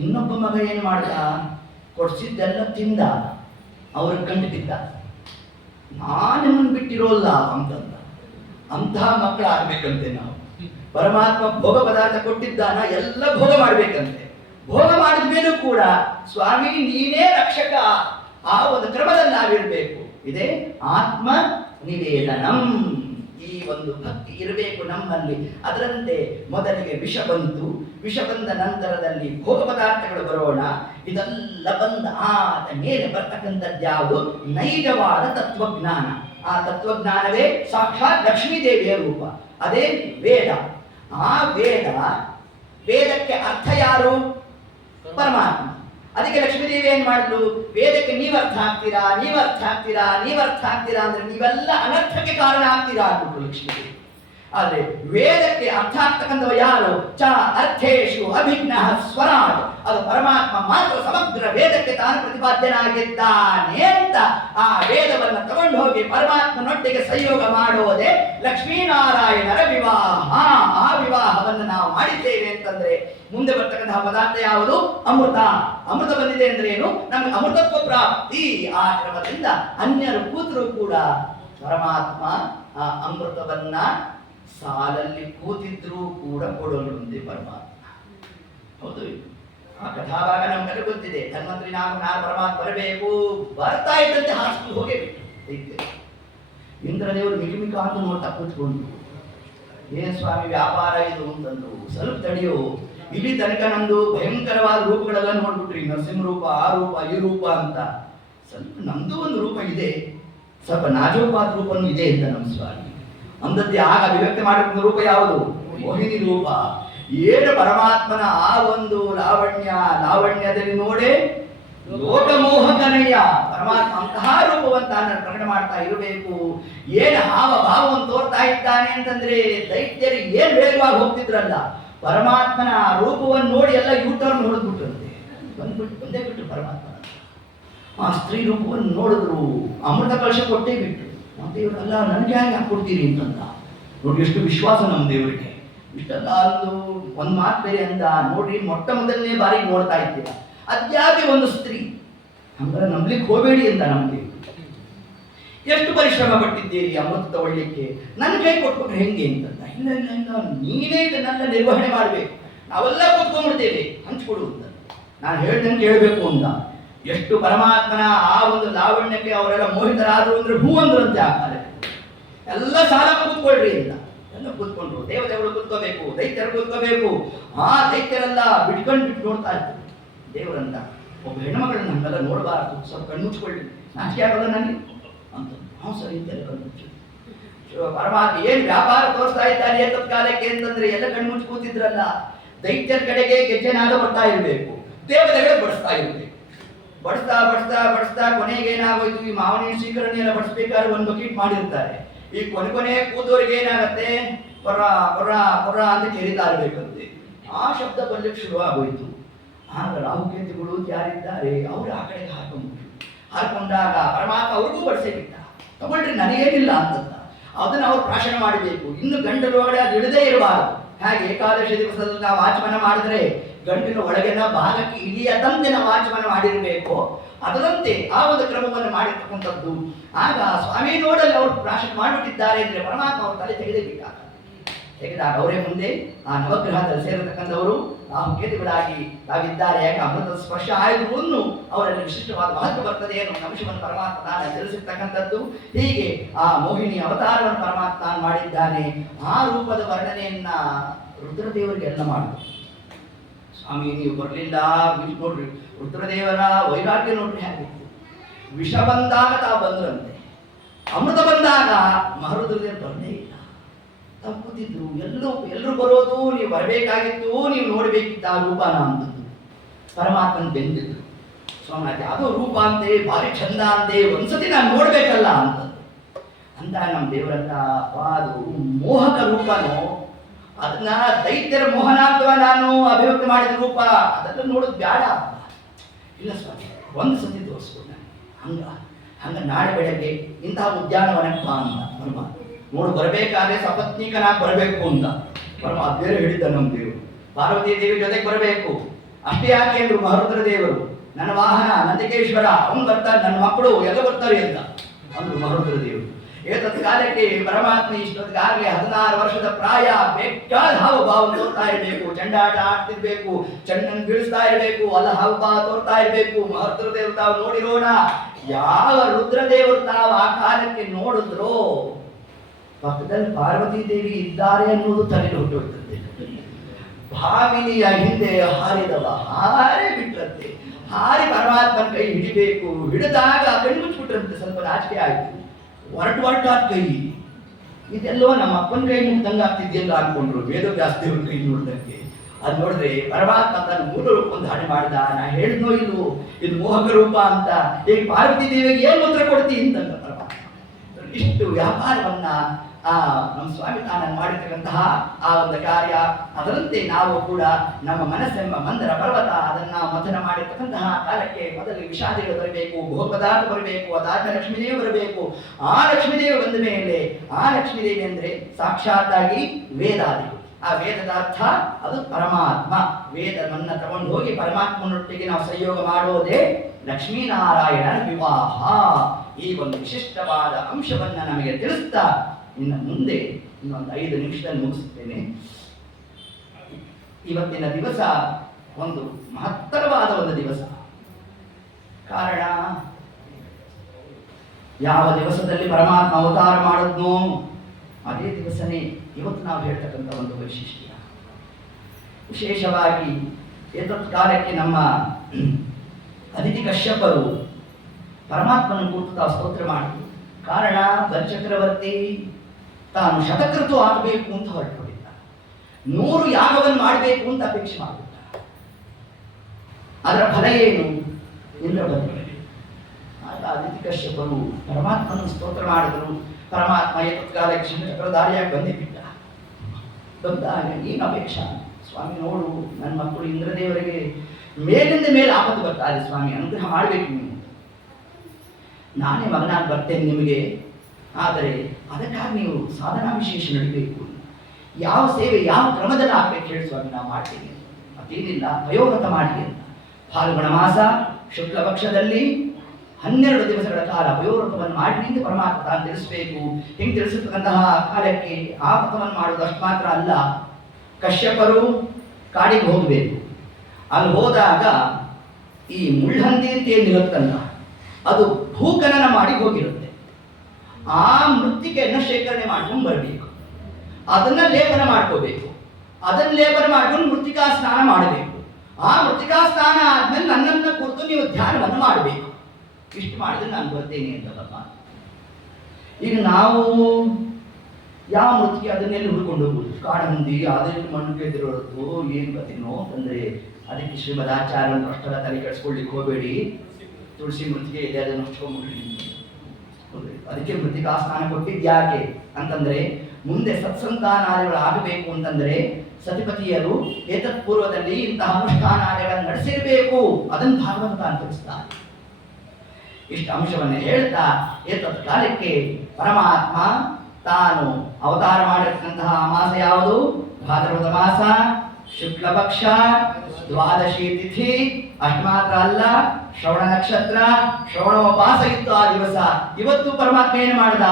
ಇನ್ನೊಬ್ಬ ಮಗ ಏನು ಮಾಡ್ದ, ಕೊಡಿಸಿದ್ದೆಲ್ಲ ತಿಂದ, ಅವ್ರ ಕಂಡು ಬಿದ್ದ. ನಾನನ್ನು ಬಿಟ್ಟಿರೋಲ್ಲ ಅಂತಂದ. ಅಂತಹ ಮಕ್ಕಳು ಆಗ್ಬೇಕಂತೆ ನಾವು. ಪರಮಾತ್ಮ ಭೋಗ ಪದಾರ್ಥ ಕೊಟ್ಟಿದ್ದಾನ, ಎಲ್ಲ ಭೋಗ ಮಾಡ್ಬೇಕಂತೆ. ಭೋಗ ಮಾಡಿದ ಮೇಲೂ ಕೂಡ ಸ್ವಾಮಿ ನೀನೇ ರಕ್ಷಕ, ಆ ಒಂದು ಕ್ರಮದಲ್ಲಿ ನಾವಿರಬೇಕು. ಇದೇ ಆತ್ಮ ನಿವೇದನಂ. ಈ ಒಂದು ಭಕ್ತಿ ಇರಬೇಕು ನಮ್ಮಲ್ಲಿ. ಅದರಂತೆ ಮೊದಲಿಗೆ ವಿಷ ಬಂತು, ವಿಷ ಬಂದ ನಂತರದಲ್ಲಿ ಭೋಗ ಪದಾರ್ಥಗಳು ಬರೋಣ. ಇದೆಲ್ಲ ಬಂದ ಆದ ಮೇಲೆ ಬರ್ತಕ್ಕಂಥದ್ದು ಯಾವುದು, ನೈಜವಾದ ತತ್ವಜ್ಞಾನ. ಆ ತತ್ವಜ್ಞಾನವೇ ಸಾಕ್ಷಾತ್ ಲಕ್ಷ್ಮೀದೇವಿಯ ರೂಪ. ಅದೇ ವೇದ. ಆ ವೇದಕ್ಕೆ ಅರ್ಥ ಯಾರು, ಪರಮಾತ್ಮ. ಅದಕ್ಕೆ ಲಕ್ಷ್ಮೀದೇವಿ ಏನ್ ಮಾಡಿದ್ಲು, ವೇದಕ್ಕೆ ನೀವ್ ಅರ್ಥ ಆಗ್ತೀರಾ, ನೀವ್ ಅರ್ಥ ಆಗ್ತೀರಾ, ನೀವ್ ಅರ್ಥ ಆಗ್ತೀರಾ ಅಂದ್ರೆ ನೀವೆಲ್ಲ ಅನರ್ಥಕ್ಕೆ ಕಾರಣ ಆಗ್ತೀರಾ ಅಂದ್ಬಿಟ್ರು ಲಕ್ಷ್ಮೀದೇವಿ. ಆದ್ರೆ ವೇದಕ್ಕೆ ಅರ್ಥ ಆಗ್ತಕ್ಕಂಥವ ಯಾರು, ಚ ಅರ್ಥೇಶು ಅಭಿಜ್ಞ ಸ್ವರಾಟ್. ಅದು ಪರಮಾತ್ಮ ಮಾತ್ರ ಸಮಗ್ರ ವೇದಕ್ಕೆ ತಾನು ಪ್ರತಿಪಾದ್ಯನಾಗಿದ್ದಾನೆ ಅಂತ ಆ ವೇದವನ್ನು ತಗೊಂಡು ಹೋಗಿ ಪರಮಾತ್ಮನೊಟ್ಟಿಗೆ ಸಂಯೋಗ ಮಾಡೋದೇ ಲಕ್ಷ್ಮೀನಾರಾಯಣರ ವಿವಾಹ. ಆ ವಿವಾಹವನ್ನು ನಾವು ಮಾಡಿದ್ದೇವೆ ಅಂತಂದ್ರೆ ಮುಂದೆ ಬರ್ತಕ್ಕಂತಹ ಪದಾರ್ಥ ಯಾವುದು, ಅಮೃತ. ಅಮೃತ ಬಂದಿದೆ ಅಂದ್ರೆ ಏನು, ನಮ್ಗೆ ಅಮೃತತ್ವ ಪ್ರಾಪ್ತಿ. ಆ ಕ್ರಮದಿಂದ ಅನ್ಯರು ಕೂತರು ಕೂಡ ಪರಮಾತ್ಮ ಆ ಅಮೃತವನ್ನ ಸಾಲಲ್ಲಿ ಕೂತಿದ್ರು ಕೂಡ ಕೊಡಲು ಮುಂದೆ ಪರಮಾತ್ಮ. ಹೌದು, ಆ ಕಥಾಭಾಗ ನಮ್ ಕಡೆ ಗೊತ್ತಿದೆ. ಧನ್ವಂತರಿ ನಾನು ಪರಮಾತ್ಮ ಬರಬೇಕು, ಬರ್ತಾ ಇದ್ದಂತೆ ಹಾಸ್ಪಿಟಲ್ ಹೋಗೇ ಬಿಟ್ಟು ಇಂದ್ರದೇವರು ಮಿಗಿಮಿಕ ಅಂತ ನೋಡ್ತಾ ಕೂತ್ಕೊಂಡು, ಏನ್ ಸ್ವಾಮಿ ವ್ಯಾಪಾರ ಇದು ಅಂತಂದ್ರು. ಸ್ವಲ್ಪ ತಡೆಯೋ, ಇಲ್ಲಿ ತನಕ ನಮ್ದು ಭಯಂಕರವಾದ ರೂಪಗಳೆಲ್ಲ ನೋಡ್ಬಿಟ್ರಿ, ನರಸಿಂಹ ರೂಪ, ಆ ರೂಪ, ಈ ರೂಪ ಅಂತ. ಸ್ವಲ್ಪ ನಮ್ದು ಒಂದು ರೂಪ ಇದೆ, ಸ್ವಲ್ಪ ನಾಜೂಕಾದ ರೂಪನೂ ಇದೆ ಅಂತ ನಮ್ಮ ಸ್ವಾಮಿ ಅಂದದ್ದೇ. ಆಗ ಅಭಿವ್ಯಕ್ತಿ ಮಾಡಿದ ರೂಪ ಯಾವುದು, ಮೋಹಿನಿ ರೂಪ. ಏನು ಪರಮಾತ್ಮನ ಆ ಒಂದು ಲಾವಣ್ಯದಲ್ಲಿ ನೋಡೇ ಲೋಕಮೋಹಕನಯ್ಯ ಪರಮಾತ್ಮ ಅಂತಹ ರೂಪವಂತ ಪ್ರಕಟ ಮಾಡ್ತಾ ಇರಬೇಕು. ಏನು ಹಾವ ಭಾವವನ್ನು ತೋರ್ತಾ ಇದ್ದಾನೆ ಅಂತಂದ್ರೆ ದೈತ್ಯರು ಏನ್ ವೇಗವಾಗಿ ಹೋಗ್ತಿದ್ರಲ್ಲ, ಪರಮಾತ್ಮನ ರೂಪವನ್ನು ನೋಡಿ ಎಲ್ಲ ಯೂಟರ್ನ್ ಹೊಡೆದ್ಬಿಟ್ರಂತೆ. ಬಂದೇ ಬಿಟ್ಟು ಪರಮಾತ್ಮ ಆ ಸ್ತ್ರೀ ರೂಪವನ್ನು ನೋಡಿದ್ರು, ಅಮೃತ ಕಲಶ ಕೊಟ್ಟೇ ಬಿಟ್ಟು. ನಮ್ಮ ದೇವರೆಲ್ಲ ನನಗೆ ಹೇಗೆ ಹಾಕೊಡ್ತೀರಿ ಅಂತಂದ. ನೋಡಿ ಎಷ್ಟು ವಿಶ್ವಾಸ ನಮ್ಮ ದೇವರಿಗೆ. ಇಷ್ಟೆಲ್ಲ ಒಂದು ಮಾತು ಬೇರೆ ಅಂದ. ನೋಡಿ ಮೊಟ್ಟ ಮೊದಲನೇ ಬಾರಿ ನೋಡ್ತಾ ಇದ್ದೀರ, ಅದ್ಯಾಕೆ ಒಂದು ಸ್ತ್ರೀ, ಹಂಗಾರೆ ನಂಬ್ಲಿಕ್ಕೆ ಹೋಗಬೇಡಿ ಅಂತ ನಮ್ಗೆ. ಎಷ್ಟು ಪರಿಶ್ರಮ ಪಟ್ಟಿದ್ದೀರಿ ಅಮೃತ ತಗೊಳ್ಳಿಕ್ಕೆ, ನನ್ನ ಕೈ ಕೊಟ್ಬಿಟ್ರೆ ಹೆಂಗೆ ಅಂತಂದ. ಇಲ್ಲ ಇಲ್ಲ ಇಲ್ಲ, ನೀನೇ ಇದನ್ನೆಲ್ಲ ನಿರ್ವಹಣೆ ಮಾಡಬೇಕು, ನಾವೆಲ್ಲ ಕೂತ್ಕೊಂಡ್ಬಿಡ್ತೇವೆ, ಹಂಚ್ಕೊಡು ಅಂತ. ನಾನು ಹೇಳ್ದಂಗೆ ಕೇಳಬೇಕು ಅಂತ. ಎಷ್ಟು ಪರಮಾತ್ಮನ ಆ ಒಂದು ಲಾವಣ್ಯಕ್ಕೆ ಅವರೆಲ್ಲ ಮೋಹಿತರಾದ್ರು ಅಂದ್ರೆ ಹೂ ಅಂದ್ರಂತೆ. ಆ ಕಾಲ ಎಲ್ಲ ಸಾಲ ಕೂತ್ಕೊಳ್ರಿ ಅಂತ ಎಲ್ಲ ಕೂತ್ಕೊಂಡ್ರು. ದೇವತೆಗಳು ಕೂತ್ಕೋಬೇಕು, ದೈತ್ಯರು ಕೂತ್ಕೋಬೇಕು. ಆ ದೈತ್ಯರೆಲ್ಲ ಬಿಟ್ಟು ನೋಡ್ತಾ ಇರ್ತಾರೆ ದೇವರಂತ. ಒಬ್ಬ ಹೆಣ್ಮಗಳನ್ನ ನಮ್ಮೆಲ್ಲ ನೋಡಬಾರ್ದು, ಸ್ವಲ್ಪ ಕಣ್ಮುಚ್ಕೊಳ್ಳಿ, ನಾಚಿಕೆ ಆಗೋಲ್ಲ ನನಗೆ ಅಂತ. ಹ್ಞೂ ಸರಿ ಅಂತೆಲ್ಲ ಕಣ್ಮುಚ್ಚು. ಪರಮಾತ್ಮ ಏನ್ ವ್ಯಾಪಾರ ತೋರಿಸ್ತಾ ಇದ್ದಾರೆ ಏತತ್ ಕಾಲಕ್ಕೆ ಅಂತಂದ್ರೆ ಎಲ್ಲ ಕಣ್ಮುಚ್ಚು ಕೂತಿದ್ರಲ್ಲ. ದೈತ್ಯರ ಕಡೆಗೆ ಗೆಜ್ಜೆನಾದ ಬರ್ತಾ ಇರಬೇಕು, ದೇವತೆಗಳೇ ಬಡಿಸ್ತಾ ಇರಬೇಕು. ಬಡಿಸ್ತಾ ಬಡಿಸ್ತಾ ಬಡಿಸ್ತಾ ಕೊನೆಗೆ ಏನಾಗೋಯ್ತು, ಈ ಮಾವನಿನ ಸ್ವೀಕರಣೆ ಎಲ್ಲ ಬಡಿಸ್ಬೇಕಾದ್ರೆ ಒಂದು ಬಕೆಟ್ ಮಾಡಿರ್ತಾರೆ. ಈ ಕೊನೆ ಕೂತವರಿಗೆ ಏನಾಗತ್ತೆ, ಕೊರ ಕೊರ ಕೊರ ಅಂತ ಕೇಳಿತಾ ಇರ್ಬೇಕಂತೆ. ಆ ಶಬ್ದ ಬರ್ಲಿಕ್ಕೆ ಶುರು ಆಗೋಯ್ತು. ಆಗ ರಾಹುಕೇತುಗಳು ಯಾರಿದ್ದಾರೆ ಅವರು ಆ ಕಡೆಗೆ ಹಾಕೊಂಡಾಗ ಪರಮಾತ್ಮ ಅವ್ರಿಗೂ ಬಡಿಸೇ ಬಿಟ್ಟ. ತಗೊಳ್ರಿ ನನಗೇನಿಲ್ಲ ಅಂತಂದ. ಅದನ್ನು ಅವ್ರು ಪ್ರಾಶನ ಮಾಡಬೇಕು. ಇನ್ನು ಗಂಟಲು ಒಳಗಡೆ ಅದು ಇಳದೇ ಇರಬಾರದು. ಹಾಗೆ ಏಕಾದಶಿ ದಿವಸದಲ್ಲಿ ನಾವು ಆಚಮನ ಮಾಡಿದ್ರೆ ಗಂಟಿನ ಒಳಗಿನ ಭಾಗಕ್ಕೆ ಇಳಿಯದಂತೆ ನಾವು ಆಚಮನ ಮಾಡಿರಬೇಕು. ಅದರಂತೆ ಆ ಒಂದು ಕ್ರಮವನ್ನು ಮಾಡಿರ್ತಕ್ಕಂಥದ್ದು. ಆಗ ಸ್ವಾಮಿ ನೋಡಲ್ಲಿ ಅವರು ಪ್ರಾಶನ ಮಾಡಿಬಿಟ್ಟಿದ್ದಾರೆ ಅಂದರೆ ಪರಮಾತ್ಮ ಅವರು ತಲೆ ತೆಗೆದೇ ಬಿಟ್ಟಾಗ ತೆಗೆದಾಗ ಅವರೇ ಮುಂದೆ ಆ ನವಗ್ರಹದಲ್ಲಿ ಸೇರತಕ್ಕಂಥವರು ರಾಹುಕೇತುಗಳಾಗಿ ತಾವಿದ್ದಾರೆ. ಯಾಕೆ ಅಮೃತದ ಸ್ಪರ್ಶ ಆಯುಧವನ್ನು ಅವರಲ್ಲಿ ವಿಶಿಷ್ಟವಾದ ಮಹತ್ವ ಬರ್ತದೆ ಅನ್ನೋ ಅಂಶವನ್ನು ಪರಮಾತ್ಮ ತಾನು ತಿಳಿಸಿರ್ತಕ್ಕಂಥದ್ದು. ಹೀಗೆ ಆ ಮೋಹಿನಿ ಅವತಾರವನ್ನು ಪರಮಾತ್ಮ ತಾನು ಮಾಡಿದ್ದಾನೆ. ಆ ರೂಪದ ವರ್ಣನೆಯನ್ನ ರುದ್ರದೇವರಿಗೆಲ್ಲ ಮಾಡಿದ್ರು. ಸ್ವಾಮಿ ನೀವು ಬರಲಿಲ್ಲ, ನೋಡ್ರಿ ರುದ್ರದೇವರ ವೈರಾಗ್ಯ ನೋಡ್ರಿ ಹೇಗಿತ್ತು. ವಿಷ ಬಂದಾಗ ತಾವು ಬಂದ್ರಂತೆ, ಅಮೃತ ಬಂದಾಗ ಮಹರುದ್ರದೇವರು ಬಂದೇ ಇಲ್ಲ, ತಪ್ಪುತ್ತಿದ್ರು. ಎಲ್ಲರೂ ಬರೋದು, ನೀವು ಬರಬೇಕಾಗಿತ್ತು, ನೀವು ನೋಡಬೇಕಿತ್ತು ಆ ರೂಪನ ಅಂತದ್ದು. ಪರಮಾತ್ಮನ ಬೆಂದಿದ್ರು. ಸ್ವಾಮಿ ಅದು ರೂಪ ಅಂತೆ, ಭಾರಿ ಚಂದ ಅಂತೆ, ಒಂದ್ಸತಿ ನಾನು ನೋಡ್ಬೇಕಲ್ಲ ಅಂತದ್ದು. ಅಂತ ನಮ್ಮ ದೇವರನ್ನ ಅದು ಮೋಹಕ ರೂಪನೋ, ಅದನ್ನ ದೈತ್ಯರ ಮೋಹನಾತ್ವ ನಾನು ಅಭಿವ್ಯಕ್ತಿ ಮಾಡಿದ ರೂಪ, ಅದನ್ನು ನೋಡೋದು ಬೇಡ. ಇಲ್ಲ ಸ್ವಾಮಿ, ಒಂದು ಸತಿ ತೋರಿಸ್ಬೋದು ನಾನು. ಹಂಗ ನಾಳೆ ಬೆಳಗ್ಗೆ ಇಂತಹ ಉದ್ಯಾನವನಕ್ಕೆ ಬಾ ಅಂತ ಪರಮಾತ್ಮ ನೋಡು. ಬರಬೇಕಾದ್ರೆ ಸಪತ್ನೀಕನಾಗಿ ಬರಬೇಕು ಅಂತ ಪರಮಾತ್ಮ ಬೇರೆ ಹೇಳಿದ್ದ ನಮ್ಮ ದೇವರು. ಪಾರ್ವತಿ ದೇವಿ ಜೊತೆಗೆ ಬರಬೇಕು. ಅಷ್ಟೇ ಯಾಕೆ ಅಂದ್ರು ಮಹರುದ್ರ ದೇವರು, ನನ್ನ ವಾಹನ ನಂದಿಕೇಶ್ವರ ಅವನು ಬರ್ತಾರೆ, ನನ್ನ ಮಕ್ಕಳು ಎಲ್ಲ ಬರ್ತಾರೆ ಅಂತ ಅಂದ್ರು ಮಹರುದ್ರ ದೇವರು. ಏತತ್ ಕಾಲಕ್ಕೆ ಪರಮಾತ್ಮ ಇಷ್ಟೊತ್ತಿಗಾಗಲೇ 16 ವರ್ಷದ ಪ್ರಾಯ, ಬೇಕಾದ ಹಾವಭಾವ ತೋರ್ತಾ ಇರಬೇಕು, ಚಂಡಾಟ ಆಡ್ತಿರ್ಬೇಕು, ಚಂಡನ್ ಬೀಳಿಸ್ತಾ ಇರಬೇಕು, ಅಲ್ಲ ಹಾವಭಾವ ತೋರ್ತಾ ಇರಬೇಕು. ಮಹರುದ್ರ ದೇವರು ತಾವು ನೋಡಿರೋಣ. ಯಾವ ರುದ್ರದೇವರು ತಾವು ಆ ಕಾಲಕ್ಕೆ ನೋಡಿದ್ರೋ ಪಕ್ಕದಲ್ಲಿ ಪಾರ್ವತಿ ದೇವಿ ಇದ್ದಾರೆ ಅನ್ನೋದು ತಲೆಗೆ ಹೊಟ್ಟೋಗ್ತದೆ. ಭಾಮಿನಿಯ ಹಿಂದೆ ಹಾರಿದವ ಹಾರೇ ಬಿಟ್ರಂತೆ. ಹಾರಿ ಪರಮಾತ್ಮನ ಕೈ ಹಿಡಿಬೇಕು, ಹಿಡಿದಾಗ ಕಣ್ಣು ಮುಚ್ಚಿಬಿಟ್ರಂತೆ. ಸ್ವಲ್ಪ ನಾಚಿಕೆ ಆಯ್ತು, ಹೊರಟಾದ ಕೈ. ಇದೆಲ್ಲೋ ನಮ್ಮ ಅಪ್ಪನ ಕೈ ಮುಟ್ದಂಗೆ ಆಗ್ತಿದ್ಯಲ್ಲ ಅನ್ಕೊಂಡ್ರು ವೇದವ್ಯಾಸ ದೇವ್ರ ಕೈ ನೋಡ್ದಂಗೆ. ಅದು ನೋಡಿದ್ರೆ ಪರಮಾತ್ಮ ತನ್ನ ಮೂಲ ರೂಪವನ್ನು ಧಾರಣೆ ಮಾಡಿದ. ನಾ ಹೇಳಿದ್ನೋ ಇಲ್ವೋ ಇದು ಮೋಹಕ ರೂಪ ಅಂತ. ಈಗ ಪಾರ್ವತಿ ದೇವಿಗೆ ಏನು ಮಂತ್ರ ಕೊಡ್ತೀನಿ ಅಂತಂದ ಪರಮಾತ್ಮ. ಇಷ್ಟು ವ್ಯಾಪಾರವನ್ನ ನಮ್ಮ ಸ್ವಾಮಿ ತಾನು ಮಾಡಿರ್ತಕ್ಕಂತಹ ಆ ಒಂದು ಕಾರ್ಯ. ಅದರಂತೆ ನಾವು ಕೂಡ ನಮ್ಮ ಮನಸ್ಸೆಂಬ ಮಂದರ ಪರ್ವತ ಅದನ್ನ ಮಥನ ಮಾಡಿರ್ತಕ್ಕಂತಹ ಕಾಲಕ್ಕೆ ಮೊದಲು ವಿಷಾದಿಗಳು ಬರಬೇಕು, ಭೋಗ ಪದಾರ್ಥ ಬರಬೇಕು, ಅದಾದ ಲಕ್ಷ್ಮೀದೇವಿ ಬರಬೇಕು. ಆ ಲಕ್ಷ್ಮೀದೇವಿ ಬಂದ ಮೇಲೆ ಆ ಲಕ್ಷ್ಮೀದೇವಿ ಅಂದ್ರೆ ಸಾಕ್ಷಾತ್ತಾಗಿ ವೇದಾದಿಗಳು. ಆ ವೇದದ ಅರ್ಥ ಅದು ಪರಮಾತ್ಮ. ವೇದವನ್ನ ತಗೊಂಡು ಹೋಗಿ ಪರಮಾತ್ಮನೊಟ್ಟಿಗೆ ನಾವು ಸಂಯೋಗ ಮಾಡೋದೇ ಲಕ್ಷ್ಮೀನಾರಾಯಣನ ವಿವಾಹ. ಈ ಒಂದು ವಿಶಿಷ್ಟವಾದ ಅಂಶವನ್ನ ನಮಗೆ ತಿಳಿಸ್ತಾ ಇನ್ನು ಮುಂದೆ ಇನ್ನೊಂದು 5 ನಿಮಿಷದಲ್ಲಿ ಮುಗಿಸುತ್ತೇನೆ. ಇವತ್ತಿನ ದಿವಸ ಒಂದು ಮಹತ್ತರವಾದ ಒಂದು ದಿವಸ. ಕಾರಣ, ಯಾವ ದಿವಸದಲ್ಲಿ ಪರಮಾತ್ಮ ಅವತಾರ ಮಾಡಿದ್ನೋ ಅದೇ ದಿವಸನೇ ಇವತ್ತು ನಾವು ಹೇಳ್ತಕ್ಕಂಥ ಒಂದು ವೈಶಿಷ್ಟ್ಯ. ವಿಶೇಷವಾಗಿ ಏತತ್ ಕಾಲಕ್ಕೆ ನಮ್ಮ ಅದಿತಿ ಕಶ್ಯಪರು ಪರಮಾತ್ಮನ ಕುರಿತು ತಾವು ಸ್ತೋತ್ರ ಮಾಡಿದ್ರು. ಕಾರಣ, ಬಲಿಚಕ್ರವರ್ತಿ ತಾನು ಶತಕೃತು ಆಗಬೇಕು ಅಂತ ಹೊರಟುಬಿಟ್ಟ. 100 ಯಾಗವನ್ನು ಮಾಡಬೇಕು ಅಂತ ಅಪೇಕ್ಷೆ ಮಾಡಿಬಿಟ್ಟ. ಅದರ ಫಲ ಏನು? ಇಂದ್ರಬಲಿ. ಆಗ ಅದಿತಿ ಕಶ್ಯಪರು ಪರಮಾತ್ಮನ ಸ್ತೋತ್ರ ಮಾಡಿದ್ರು. ಪರಮಾತ್ಮ ಏತತ್ಕಾಲಕ್ಕೆ ಶತಚಕ್ರಧಾರಿಯಾಗಿ ಬಂದೇ ಬಿಟ್ಟ. ಬಂದಾಗ ಏನು ಅಪೇಕ್ಷಾ? ಸ್ವಾಮಿ ನೋಡು, ನನ್ನ ಮಕ್ಕಳು ಇಂದ್ರದೇವರಿಗೆ ಮೇಲಿಂದ ಮೇಲೆ ಆಪತ್ತು ಬರ್ತಾರೆ, ಸ್ವಾಮಿ ಅನುಗ್ರಹ ಮಾಡಬೇಕು ನೀವು. ನಾನೇ ಮಗನಾಗಿ ಬರ್ತೇನೆ ನಿಮಗೆ, ಆದರೆ ಅದಕ್ಕಾಗಿ ನೀವು ಸಾಧನಾ ವಿಶೇಷ ನಡೀಬೇಕು. ಯಾವ ಸೇವೆ ಯಾವ ಕ್ರಮದಲ್ಲಿ ಆಗ್ಬೇಕು ಹೇಳಿ ಸ್ವಾಮಿ, ನಾವು ಮಾಡ್ತೀನಿ. ಮತ್ತೇನಿಲ್ಲ, ವಯೋವ್ರತ ಮಾಡಿ ಅಂತ. ಫಾಲ್ಗುಣ ಮಾಸ ಶುಕ್ಲ ಪಕ್ಷದಲ್ಲಿ 12 ದಿವಸಗಳ ಕಾಲ ವಯೋವ್ರತವನ್ನು ಮಾಡಿ ಅಂತ ಪರಮಾತ್ಮ ತಾನು ತಿಳಿಸಬೇಕು. ಹಿಂಗೆ ತಿಳಿಸಿರ್ತಕ್ಕಂತಹ ಕಾಲಕ್ಕೆ ಆ ವ್ರತವನ್ನು ಮಾಡೋದು ಅಷ್ಟು ಮಾತ್ರ ಅಲ್ಲ, ಕಶ್ಯಪರು ಕಾಡಿಗೆ ಹೋಗಬೇಕು. ಅಲ್ಲಿ ಹೋದಾಗ ಈ ಮುಳ್ಳಹಂದಿ ಅಂತ ಏನಿರುತ್ತಲ್ಲ ಅದು ಭೂಕನನ ಮಾಡಿ ಹೋಗಿರುತ್ತೆ. ಆ ಮೃತ್ತಿಕೆಯನ್ನು ಶೇಖರಣೆ ಮಾಡ್ಕೊಂಡು ಬರಬೇಕು, ಅದನ್ನ ಲೇಪನ ಮಾಡ್ಕೋಬೇಕು. ಅದನ್ನ ಲೇಪನ ಮಾಡ್ಕೊಂಡು ಮೃತ್ತಿಕಾ ಸ್ನಾನ ಮಾಡಬೇಕು. ಆ ಮೃತ್ತಿಕಾ ಸ್ನಾನ ಆದ್ಮೇಲೆ ನನ್ನನ್ನು ಕುರಿತು ನೀವು ಧ್ಯಾನವನ್ನು ಮಾಡಬೇಕು. ಇಷ್ಟು ಮಾಡಿದ್ರೆ ನಾನು ಬರ್ತೇನೆ ಅಂತಲ್ಲಪ್ಪ. ಈಗ ನಾವು ಯಾವ ಮೃತ್ತಿಗೆ ಅದನ್ನೆಲ್ಲಿ ಹುಡ್ಕೊಂಡು ಹೋಗ್ಬೋದು? ಕಾಡಂದಿ ಅದರಲ್ಲಿ ಮಣ್ಣು ಕೆದ್ದಿರೋದು ಏನು ಗೊತ್ತೇನೋ ಅಂತಂದ್ರೆ ಅದಕ್ಕೆ ಶ್ರೀಮದಾಚಾರ್ಯರು ಅಷ್ಟೆಲ್ಲ ತಲೆ ಕೆಡಿಸ್ಕೊಳ್ಲಿಕ್ಕೆ ಹೋಗಬೇಡಿ. ತುಳಸಿ ಮೃತ್ತಿಗೆ ಇದೆ, ಅದನ್ನು ಹಚ್ಕೊಂಡ್ಬಿಡ್ರಿ. ಅದಕ್ಕೆ ಮೃತ್ತಿಕಾ ಸ್ನಾನ ಕೊಟ್ಟಿದ್ಯಾಕೆ ಅಂತಂದ್ರೆ ಮುಂದೆ ಸತ್ಸಂತಾನಾದಿಗಳು ಆಗಬೇಕು ಅಂತಂದ್ರೆ ಸತಿಪತಿಯರು ಏತತ್ ಪೂರ್ವದಲ್ಲಿ ಇಂತಹ ಅನುಷ್ಠಾನಾದಿಗಳನ್ನು ನಡೆಸಿರಬೇಕು. ಅದನ್ನು ಭಾಗವತ ತಿಳಿಸ್ತಾರೆ. ಇಷ್ಟು ಅಂಶವನ್ನು ಹೇಳ್ತಾ ಏತತ್ ಕಾಲಕ್ಕೆ ಪರಮಾತ್ಮ ತಾನು ಅವತಾರ ಮಾಡಿರ್ತಕ್ಕಂತಹ ಮಾಸ ಯಾವುದು? ಭಾದ್ರಪದ ಮಾಸ. ಶುಕ್ಲ ಪಕ್ಷ ದ್ವಾದಶಿ ತಿಥಿ. ಅಷ್ಟು ಮಾತ್ರ ಅಲ್ಲ, ಶ್ರವಣ ನಕ್ಷತ್ರ, ಶ್ರವಣೋಪಾಸ ಇತ್ತು ಆ ದಿವಸ. ಇವತ್ತು ಪರಮಾತ್ಮ ಏನು ಮಾಡ್ದ?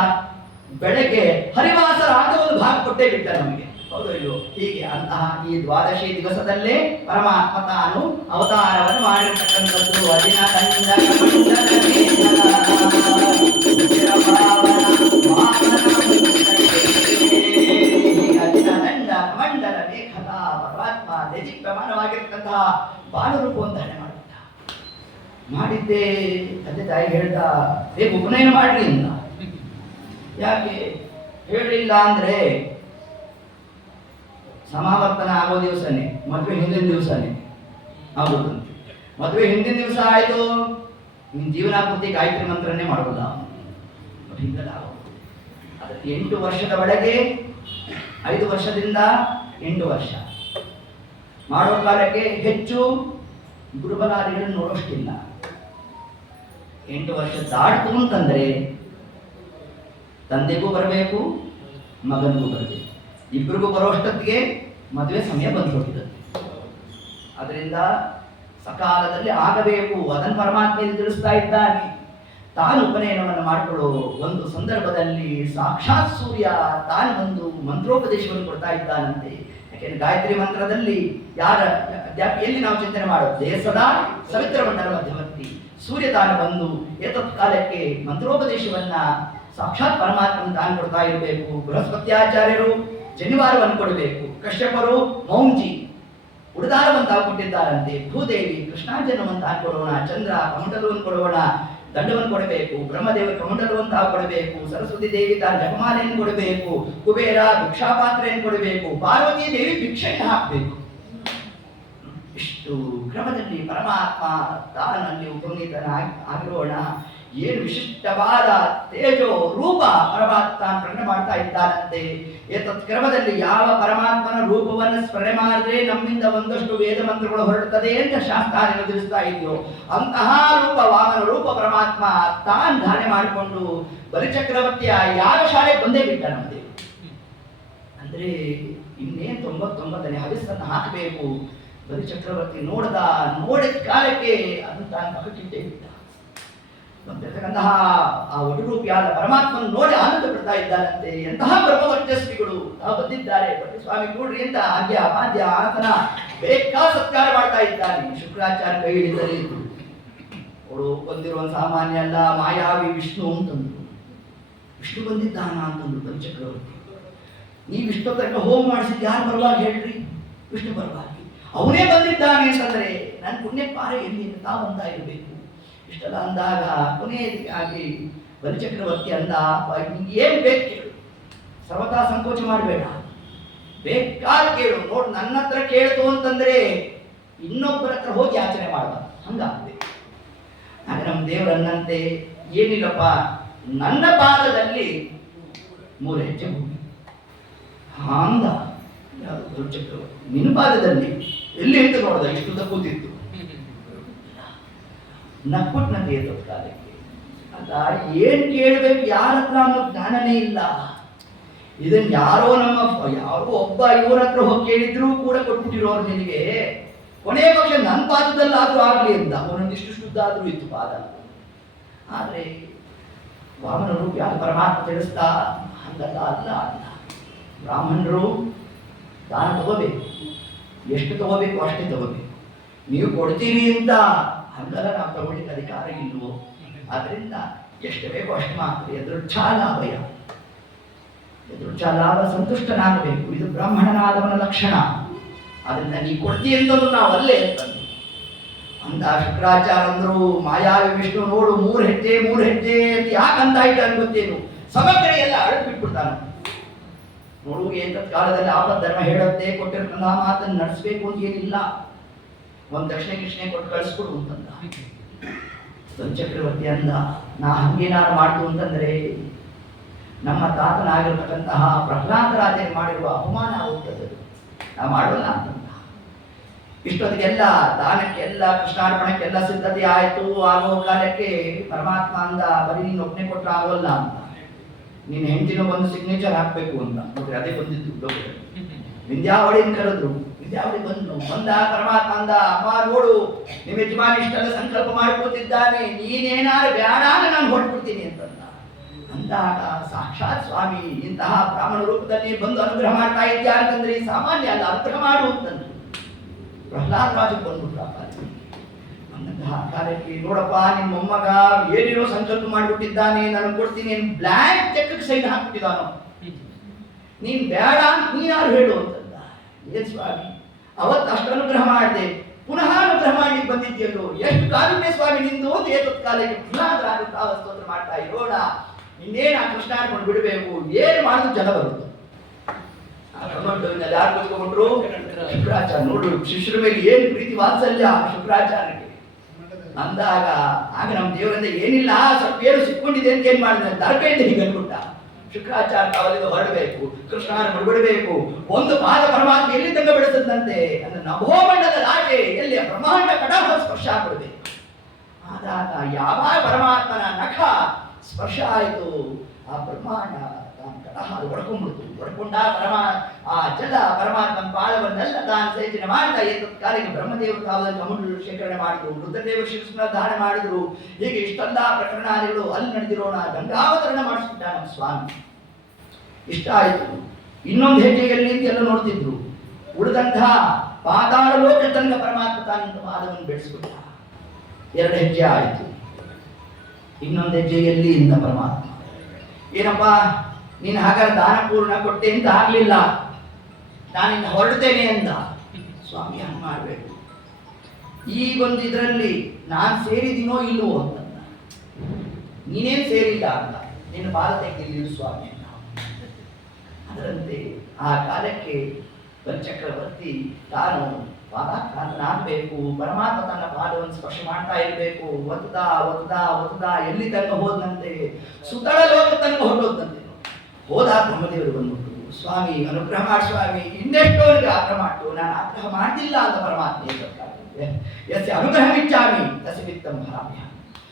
ಬೆಳಗ್ಗೆ ಹರಿವಾಸ ರಾಗ ಒಂದು ಭಾಗ ಕೊಟ್ಟೇ ಬಿಟ್ಟ ನಮಗೆ, ಹೌದು ಇಲ್ಲೋ? ಹೀಗೆ ಅಂತಹ ಈ ದ್ವಾದಶಿ ದಿವಸದಲ್ಲೇ ಪರಮಾತ್ಮ ತಾನು ಅವತಾರವನ್ನು ಮಾಡಿರ್ತಕ್ಕಂಥದ್ದು. ಮಂಡಲ ಲೇಖನ ಪರಮಾತ್ಮ ಪ್ರಮಾಣವಾಗಿರ್ತಕ್ಕಂತಹ ಬಾಲರೂಪವನ್ನು ಧಾರಣೆ ಮಾಡುತ್ತ ಮಾಡಿದ್ದೆ. ತಂದೆ ತಾಯಿ ಹೇಳ್ದ, ಬೇಗ ಉಪನಯನ ಮಾಡ್ರಿ ಅಂತ. ಯಾಕೆ ಹೇಳಿಲ್ಲ ಅಂದ್ರೆ ಸಮಾವರ್ತನ ಆಗೋ ದಿವಸನೇ, ಮದುವೆ ಹಿಂದಿನ ದಿವಸನೇ ಆಗೋದಂತೆ. ಮದುವೆ ಹಿಂದಿನ ದಿವಸ ಆಯ್ತು, ನಿನ್ ಜೀವನ ಪೂರ್ತಿ ಗಾಯತ್ರಿ ಮಂತ್ರನೇ ಮಾಡೋಲ್ಲ. ಹಿಂದೆಲ್ಲ ಅದಕ್ಕೆ 8 ವರ್ಷದ ಒಳಗೆ, 5 ವರ್ಷದಿಂದ 8 ವರ್ಷ ಮಾಡೋ ಕಾಲಕ್ಕೆ ಹೆಚ್ಚು ಗುರುಬಲಾದಿಗಳನ್ನು ನೋಡೋಷ್ಟಿಲ್ಲ. 8 ವರ್ಷ ದಾಟ್ತು ಅಂತಂದ್ರೆ ತಂದೆಗೂ ಬರಬೇಕು, ಮಗನಿಗೂ ಬರಬೇಕು, ಇಬ್ಬರಿಗೂ ಬರೋಷ್ಟೊತ್ತಿಗೆ ಮದುವೆ ಸಮಯ ಬಂದು ಹೋಗಿರುತ್ತೆ. ಅದರಿಂದ ಸಕಾಲದಲ್ಲಿ ಆಗಬೇಕು. ಅದನ್ನು ಪರಮಾತ್ಮ ತಿಳಿಸ್ತಾ ಇದ್ದಾನೆ. ತಾನು ಉಪನಯನವನ್ನು ಮಾಡಿಕೊಳ್ಳೋ ಒಂದು ಸಂದರ್ಭದಲ್ಲಿ ಸಾಕ್ಷಾತ್ ಸೂರ್ಯ ತಾನು ಒಂದು ಮಂತ್ರೋಪದೇಶವನ್ನು ಕೊಡ್ತಾ ಇದ್ದಾನಂತೆ. ಯಾಕೆಂದ್ರೆ ಗಾಯತ್ರಿ ಮಂತ್ರದಲ್ಲಿ ಎಲ್ಲಿ ನಾವು ಚಿಂತನೆ ಮಾಡೋದು? ಸದಾ ಸವಿತ್ರ ಮಂಡಲ ಮಧ್ಯವರ್ತಿ ಸೂರ್ಯ ತಾನು ಬಂದು ಏತತ್ ಕಾಲಕ್ಕೆ ಮಂತ್ರೋಪದೇಶವನ್ನ ಸಾಕ್ಷಾತ್ ಪರಮಾತ್ಮನ ತಾನು ಕೊಡ್ತಾ ಇರಬೇಕು. ಬೃಹಸ್ಪತ್ಯಾಚಾರ್ಯರು ಜನಿವಾರವನ್ನು ಕೊಡಬೇಕು, ಕಶ್ಯಪರು ಮೌಂಜಿ ಉಡದಾರವನ್ನು ಕೊಟ್ಟಿದ್ದಾರಂತೆ. ಭೂದೇವಿ ಕೃಷ್ಣಾಂಜನವನ್ನು ಕೊಡೋಣ, ಚಂದ್ರ ಕಮಂಡಲವನ್ನು ಕೊಡೋಣ, ದಂಡವನ್ನು ಕೊಡಬೇಕು, ಬ್ರಹ್ಮದೇವರು ಕಮಂಡಲವನ್ನು ಕೊಡಬೇಕು, ಸರಸ್ವತಿ ದೇವಿ ತಾನು ಜಪಮಾಲೆಯನ್ನು ಕೊಡಬೇಕು, ಕುಬೇರ ಭಿಕ್ಷಾಪಾತ್ರೆಯನ್ನು ಕೊಡಬೇಕು, ಪಾರ್ವತಿ ದೇವಿ ಭಿಕ್ಷೆಯನ್ನು ಹಾಕಬೇಕು. ಇಷ್ಟು ಕ್ರಮದಲ್ಲಿ ಪರಮಾತ್ಮ ತಾನಲ್ಲಿ ಉಪನೀತನಾಗಿರೋಣ. ಏನು ವಿಶಿಷ್ಟವಾದ ತೇಜೋ ರೂಪ ಪರಮಾತ್ಮ ಸ್ಮರಣೆ ಮಾಡ್ತಾ ಇದ್ದಾನಂತೆ. ಏತತ್ ಕ್ರಮದಲ್ಲಿ ಯಾವ ಪರಮಾತ್ಮನ ರೂಪವನ್ನು ಸ್ಮರಣೆ ಮಾಡಿದ್ರೆ ನಮ್ಮಿಂದ ಒಂದಷ್ಟು ವೇದ ಮಂತ್ರಗಳು ಹೊರಡುತ್ತದೆ ಅಂತ ಶಾಸ್ತ್ರ ತಿಳಿಸ್ತಾ ಇದೆಯೋ, ಅಂತಹ ರೂಪ ವಾಮನ ರೂಪ ಪರಮಾತ್ಮ ತಾನು ಧಾರಣೆ ಮಾಡಿಕೊಂಡು ಬಲಿಚಕ್ರವರ್ತಿಯ ಯಾವ ಶಾಲೆಗೆ ಬಂದೇ ಬಿಟ್ಟ ನಮ್ಮದೇ. ಅಂದ್ರೆ ಇನ್ನೇನು 99ನೇ ಹವಿಸ್ಸನ್ನು ಹಾಕಬೇಕು. ಬಲಿಚಕ್ರವರ್ತಿ ನೋಡಿದ ಕಾಲಕ್ಕೆ ಅದನ್ನು ತಾನು ಪಕ್ಕಕ್ಕಿಟ್ಟೇ ಬಿಟ್ಟ. ಬಂದಿರತಕ್ಕಂತಹ ಆ ಒಟುರೂಪಿಯಾದ ಪರಮಾತ್ಮನ ನೋಡಿ ಆನಂದ ಪಡ್ತಾ ಇದ್ದಾರಂತೆ. ಎಂತಹ ಬ್ರಹ್ಮವರ್ಚಸ್ವಿಗಳು ಬಂದಿದ್ದಾರೆ, ಸ್ವಾಮಿ ಕೂಡ್ರಿ ಅಂತ ಆದ್ಯ ಪಾದ್ಯ ಆಸನ ಬೇಕಾ ಸತ್ಕಾರ ಮಾಡ್ತಾ ಇದ್ದಾನೆ. ಶುಕ್ರಾಚಾರ್ಯ ಕೈ ಹಿಡಿದರೆ ಅವಳು ಬಂದಿರುವ ಸಾಮಾನ್ಯ ಅಲ್ಲ, ಮಾಯಾವಿ ವಿಷ್ಣು ಅಂತಂದ್ರು. ವಿಷ್ಣು ಬಂದಿದ್ದಾನ ಅಂತಂದ್ರು ಬಲಿಚಕ್ರವರ್ತಿ. ನೀವು ವಿಷ್ಣು ತನಕ ಹೋಮ ಮಾಡಿಸಿದ್ದು ಯಾರು ಪರವಾಗಿ ಹೇಳ್ರಿ? ವಿಷ್ಣು ಪರವಾಗಿ ಅವನೇ ಬಂದಿದ್ದಾನೆ ಅಂತಂದ್ರೆ ನನ್ನ ಪುಣ್ಯ ಪಾರ ಎಲ್ಲಿ ತಾವಂತ ಇರಬೇಕು. ಇಷ್ಟೆಲ್ಲ ಅಂದಾಗ ಕೊನೆಯಾಗಿ ಬಲಿಚಕ್ರವರ್ತಿ ಅಂದ, ಏನ್ ಬೇಕು ಕೇಳು, ಸರ್ವತಾ ಸಂಕೋಚ ಮಾಡಬೇಡ, ಬೇಕಾದ ಕೇಳು. ನೋಡು, ನನ್ನ ಹತ್ರ ಕೇಳ್ತು ಅಂತಂದ್ರೆ ಇನ್ನೊಬ್ಬರ ಹತ್ರ ಹೋಗಿ ಯಾಚನೆ ಮಾಡಬಾರ್ದು, ಹಂಗಾಗ್ತದೆ. ಹಾಗೆ ನಮ್ಮ ದೇವರನ್ನಂತೆ ಏನಿಲ್ಲಪ್ಪ, ನನ್ನ ಪಾದದಲ್ಲಿ 3 ಹೆಜ್ಜೆ ಭೂಮಿ ಅಂದ. ಬಲಿಚಕ್ರವರ್ತಿ ನಿನ್ನ ಪಾದದಲ್ಲಿ ಎಲ್ಲಿ ಅಂತ ನೋಡ್ದ, ಇಷ್ಟು ಕೂತಿತ್ತು. ನಕ್ಕುಟ್ನಂತೆ ಕಾಲಕ್ಕೆ ಅದ ಏನ್ ಕೇಳಬೇಕು, ಯಾರ ಹತ್ರ ಅನ್ನೋ ಜ್ಞಾನನೇ ಇಲ್ಲ. ಇದನ್ನ ಯಾರೋ ಒಬ್ಬ ಇವ್ರ ಹತ್ರ ಹೋಗಿ ಕೇಳಿದ್ರು ಕೂಡ ಕೊಟ್ಬಿಟ್ಟಿರೋರು ನಿನಗೆ. ಕೊನೆಯ ಪಕ್ಷ ನನ್ನ ಪಾದದಲ್ಲಾದ್ರೂ ಆಗ್ಲಿ ಅಂತ ಅವನೊಂದಿಷ್ಟು ಶುದ್ಧ ಆದ್ರೂ ಇತ್ತು ಪಾದ. ಆದ್ರೆ ವಾಮನ ರೂಪ ಯಾರು ಪರಮಾತ್ಮ ತಿಳಿಸ್ತಾ ಹಂಗಲ್ಲ, ಅಲ್ಲ ಅಲ್ಲ. ಬ್ರಾಹ್ಮಣರು ದಾನ ತಗೋಬೇಕು, ಎಷ್ಟು ತಗೋಬೇಕು ಅಷ್ಟೇ ತಗೋಬೇಕು. ನೀವು ಕೊಡ್ತೀರಿ ಅಂತ ಹಂಗಲ್ಲ ನಾವು ತಗೊಳ್ಳಿಕ್ಕೆ ಅಧಿಕಾರ ಇಲ್ವೋ. ಆದ್ರಿಂದ ಎಷ್ಟು ಬೇಕೋ ಅಷ್ಟು ಮಾತ್ರ. ಎದುರುಚ್ಛಾಲಾಭಯ, ಎದುರುಚ್ಛಾಲಾಭ ಸಂತುಷ್ಟನಾಗಬೇಕು. ಇದು ಬ್ರಾಹ್ಮಣನಾದವನ ಲಕ್ಷಣ. ಅದರಿಂದ ನೀ ಕೊಡ್ತೀಯ ಅಂತಂದ್ರು ನಾವು ಅಲ್ಲೇ ಅಂತಂದು ಅಂದ. ಶುಕ್ರಾಚಾರ್ಯಂದ್ರು ಮಾಯಾವಿ ವಿಷ್ಣು ನೋಡು 3 ಹೆಜ್ಜೆ 3 ಹೆಜ್ಜೆ ಅಂತ ಯಾಕಂತ ಇಟ್ಟ ಗೊತ್ತೇನು, ಸಮಗ್ರ ಎಲ್ಲ ಅಳದು ಬಿಟ್ಬಿಡ್ತಾನೆ. ನೋಡು, ಏತತ್ ಕಾಲದಲ್ಲಿ ಆಪತ್ ಧರ್ಮ ಹೇಳುತ್ತೆ, ಕೊಟ್ಟಿರ್ತಕ್ಕಂತಹ ಮಾತನ್ನು ನಡೆಸಬೇಕು ಅಂತ ಏನಿಲ್ಲ. ಒಂದು ದಕ್ಷಿಣೆ ಕೃಷ್ಣೆ ಕೊಟ್ಟು ಕಳಿಸ್ಕೊಡು ಅಂತಂದ. ಚಕ್ರವರ್ತಿ ಅಂದ, ನಾ ಹಂಗೇನಾರು ಮಾಡ್ತು ಅಂತಂದ್ರೆ ನಮ್ಮ ತಾತನಾಗಿರ್ತಕ್ಕಂತಹ ಪ್ರಹ್ಲಾದರಾಜನಿಗೆ ಮಾಡಿರುವ ಅಪಮಾನ ಆಗುತ್ತದೆ, ನಾ ಮಾಡೋಲ್ಲ ಅಂತಂದ. ಇಷ್ಟೊತ್ತಿಗೆಲ್ಲ ದಾನಕ್ಕೆಲ್ಲ ಕೃಷ್ಣಾರ್ಪಣಕ್ಕೆಲ್ಲ ಸಿದ್ಧತೆ ಆಯಿತು. ಆಗೋ ಕಾಲಕ್ಕೆ ಪರಮಾತ್ಮ ಅಂದ, ಬರೀ ನೀನು ಒಪ್ಪನೆ ಕೊಟ್ಟರೆ ಆಗೋಲ್ಲ ಅಂತ, ನೀನು ಹೆಂಡತಿನ ಒಂದು ಸಿಗ್ನೇಚರ್ ಹಾಕಬೇಕು ಅಂತ. ನೋಡ್ರಿ, ಅದೇ ಬಂದಿದ್ದು ವಿಂಧ್ಯಾವಳಿನ ಕರೆದ್ರು. ಯಾವ್ರಿಗೆ ಬಂದ ಪರಮಾತ್ಮ ಅಂದ, ಅಮ್ಮ ನೋಡು ನಿಮ್ಮ ಯಜಮಾನ ಇಷ್ಟೆಲ್ಲ ಸಂಕಲ್ಪ ಮಾಡ್ಕೋತಿದ್ದಾನೆ, ನೀನೇನಾರು ಬೇಡ ನಾನು ಹೊರಟ್ಬಿಡ್ತೀನಿ ಅಂತಂದ. ಅಂದಾಗ ಸಾಕ್ಷಾತ್ ಸ್ವಾಮಿ ಇಂತಹ ಬ್ರಾಹ್ಮಣ ರೂಪದಲ್ಲಿ ಬಂದು ಅನುಗ್ರಹ ಮಾಡ್ತಾ ಇದ್ಯಾ ಅಂತಂದ್ರೆ ಸಾಮಾನ್ಯ ಅಲ್ಲ, ಅನುಗ್ರಹ ಮಾಡು ಅಂತಂದ್ರು. ಪ್ರಹ್ಲಾದ ರಾಜಕ್ಕೆ ಬಂದ್ಬಿಟ್ರಪ್ಪ. ಅಂತಹ ಕಾಲಕ್ಕೆ ನೋಡಪ್ಪ ನಿಮ್ಮ ಮೊಮ್ಮಗ ಏನೇನೋ ಸಂಕಲ್ಪ ಮಾಡ್ಬಿಟ್ಟಿದ್ದಾನೆ, ನಾನು ಕೊಡ್ತೀನಿ, ಬ್ಲ್ಯಾಂಕ್ ಚೆಕ್ ಸೈನ್ ಹಾಕ್ಬಿಟ್ಟಿದ್ದಾನೋ, ನೀನ್ ಬೇಡ ನೀನಾರು ಹೇಳು ಅಂತಂದ. ಏನ್ ಸ್ವಾಮಿ ಅವತ್ತು ಅಷ್ಟು ಅನುಗ್ರಹ ಮಾಡಿದೆ, ಪುನಃ ಅನುಗ್ರಹ ಮಾಡ್ಲಿಕ್ಕೆ ಬಂದಿದ್ಯಲ್ಲೋ, ಎಷ್ಟು ಕಾರುಣ್ಯ ಸ್ವಾಮಿ ನಿಂದು ಅಂತ ಏತತ್ ಕಾಲಕ್ಕೆ ಪುನಃ ಸ್ತೋತ್ರ ಮಾಡ್ತಾ ಇರೋಣ. ಇನ್ನೇನು ಆ ಕೃಷ್ಣ ಅನ್ಕೊಂಡು ಬಿಡಬೇಕು, ಏನು ಮಾಡಿದ್ರು ಜನ ಬರುತ್ತೆ. ಯಾರು ಕೂತ್ಕೊಂಡ್ರು? ಶುಕ್ರಾಚಾರ್ಯ. ನೋಡು ಶಿಷ್ಯರ ಮೇಲೆ ಏನು ಪ್ರೀತಿ ವಾತ್ಸಲ್ಯ ಶುಕ್ರಾಚಾರ್ಯಕ್ಕೆ. ಅಂದಾಗ ಆಗ ನಮ್ಮ ದೇವರಿಂದ ಏನಿಲ್ಲ, ಸ್ವಲ್ಪ ಏನು ಸಿಕ್ಕೊಂಡಿದೆ ಅಂತ ಏನ್ ಮಾಡಿದ್ರೆ ದರ್ಪೆಯಿಂದ ಹೀಗೆ ಅನ್ಬಿಟ್ಟ. ಶುಕ್ರಾಚಾರ್ಯ ಅವರಿಗೆ ಹೊರಡಬೇಕು, ಕೃಷ್ಣನ ಬಿಡಬೇಕು. ಒಂದು ಪಾದ ಪರಮಾತ್ಮ ಎಲ್ಲಿ ತನಕ ಬೆಳೆಸದಂತೆ ಅಂದ್ರೆ ನಭೋಮಂಡಲದ ಆಚೆ ಎಲ್ಲಿ ಬ್ರಹ್ಮಾಂಡ ಕಟಾಹ ಸ್ಪರ್ಶ ಆಗ್ಬಿಡ್ಬೇಕು. ಆದಾಗ ಯಾವಾಗ ಪರಮಾತ್ಮನ ನಖ ಸ್ಪರ್ಶ ಆಯಿತು, ಆ ಬ್ರಹ್ಮಾಂಡ ಕಟಾಹ ಹೊಡ್ಕೊಂಡ್ಬಿಡ್ತು. ಹೊಡ್ಕೊಂಡ ಆ ಜಲ ಪರಮಾತ್ಮನ ಪಾದವನ್ನೆಲ್ಲ ತಾನು ಸೇಚನೆ ಮಾಡ್ತಾ ಕಾಲಿಗೆ ಬ್ರಹ್ಮದೇವರು ಕಾಲದಲ್ಲಿ ಅಮೂಲ್ಯ ಶೇಖರಣೆ ಮಾಡಿದ್ರು, ರುದ್ರದೇವ ಶಿರಸ್ನ ಧಾರಣೆ ಮಾಡಿದ್ರು. ಹೀಗೆ ಇಷ್ಟೆಲ್ಲ ಪ್ರಕರಣಗಳು ಅಲ್ಲಿ ನಡೆದಿರೋಣ, ಗಂಗಾವತರಣ ಮಾಡಿಸ್ಬಿಟ್ಟ ನಮ್ಮ ಸ್ವಾಮಿ. ಇಷ್ಟ ಆಯಿತು. ಇನ್ನೊಂದು ಹೆಜ್ಜೆಯಲ್ಲಿ ಎಲ್ಲ ನೋಡ್ತಿದ್ರು. ಉಳಿದಂತಹ ಪಾತಾಳ ಲೋಕ ತನಕ ಪರಮಾತ್ಮ ತಾನಂತ ಪಾದವನ್ನು ಬೆಳೆಸ್ಬಿಟ್ಟ. 2 ಹೆಜ್ಜೆ ಆಯಿತು. ಇನ್ನೊಂದು ಹೆಜ್ಜೆಯಲ್ಲಿ ಇಂದ ಪರಮಾತ್ಮ ಏನಪ್ಪ ನೀನು ಹಾಗಾದ್ರೆ ದಾನ ಪೂರ್ಣ ಕೊಟ್ಟೆ ಅಂತ ಆಗ್ಲಿಲ್ಲ, ನಾನಿನ್ನ ಹೊರಡ್ತೇನೆ ಅಂದ. ಸ್ವಾಮಿ ಹಂಗೆ ಮಾಡಬೇಕು, ಈ ಒಂದು ಇದರಲ್ಲಿ ನಾನು ಸೇರಿದ್ದೀನೋ ಇಲ್ಲವೋ ಅಂತಂದ. ನೀನೇನು ಸೇರಿಲ್ಲ ಅಂತ, ನಿನ್ನ ಪಾದ ತೆಗೆದಿಲ್ಲ ಸ್ವಾಮಿ ಅಂತ. ಅದರಂತೆ ಆ ಕಾಲಕ್ಕೆ ಬಲಿಚಕ್ರವರ್ತಿ ತಾನು ಪಾದಕ್ರಾಂತನಾಗಬೇಕು, ಪರಮಾತ್ಮ ತನ್ನ ಪಾದವನ್ನು ಸ್ಪರ್ಶ ಮಾಡ್ತಾ ಇರಬೇಕು. ಒತ್ತದ ಒತ್ತದ ಒತ್ತದ ಎಲ್ಲಿ ತನಕ ಹೋದಂತೆ ಸುತಳ ಲೋಕ ತನಕ ಹೊರಟೋದಂತೆ. ಹೋದ ಬ್ರಹ್ಮದೇವರು ಬಂದ್ಬಿಟ್ಟು, ಸ್ವಾಮಿ ಅನುಗ್ರಹ ಮಾಡಿ ಸ್ವಾಮಿ, ಇನ್ನೆಷ್ಟೋ ಆಗ್ರಹ ಮಾಡು, ನಾನು ಆಗ್ರಹ ಮಾಡ್ತಿಲ್ಲ ಅಂತ ಪರಮಾತ್ಮ ಎಸ್ ಅನುಗ್ರಹ ಇಚ್ಛಾಮಿ ತಸವಿತ್ತಂ ಭರಾಮ್ಯ.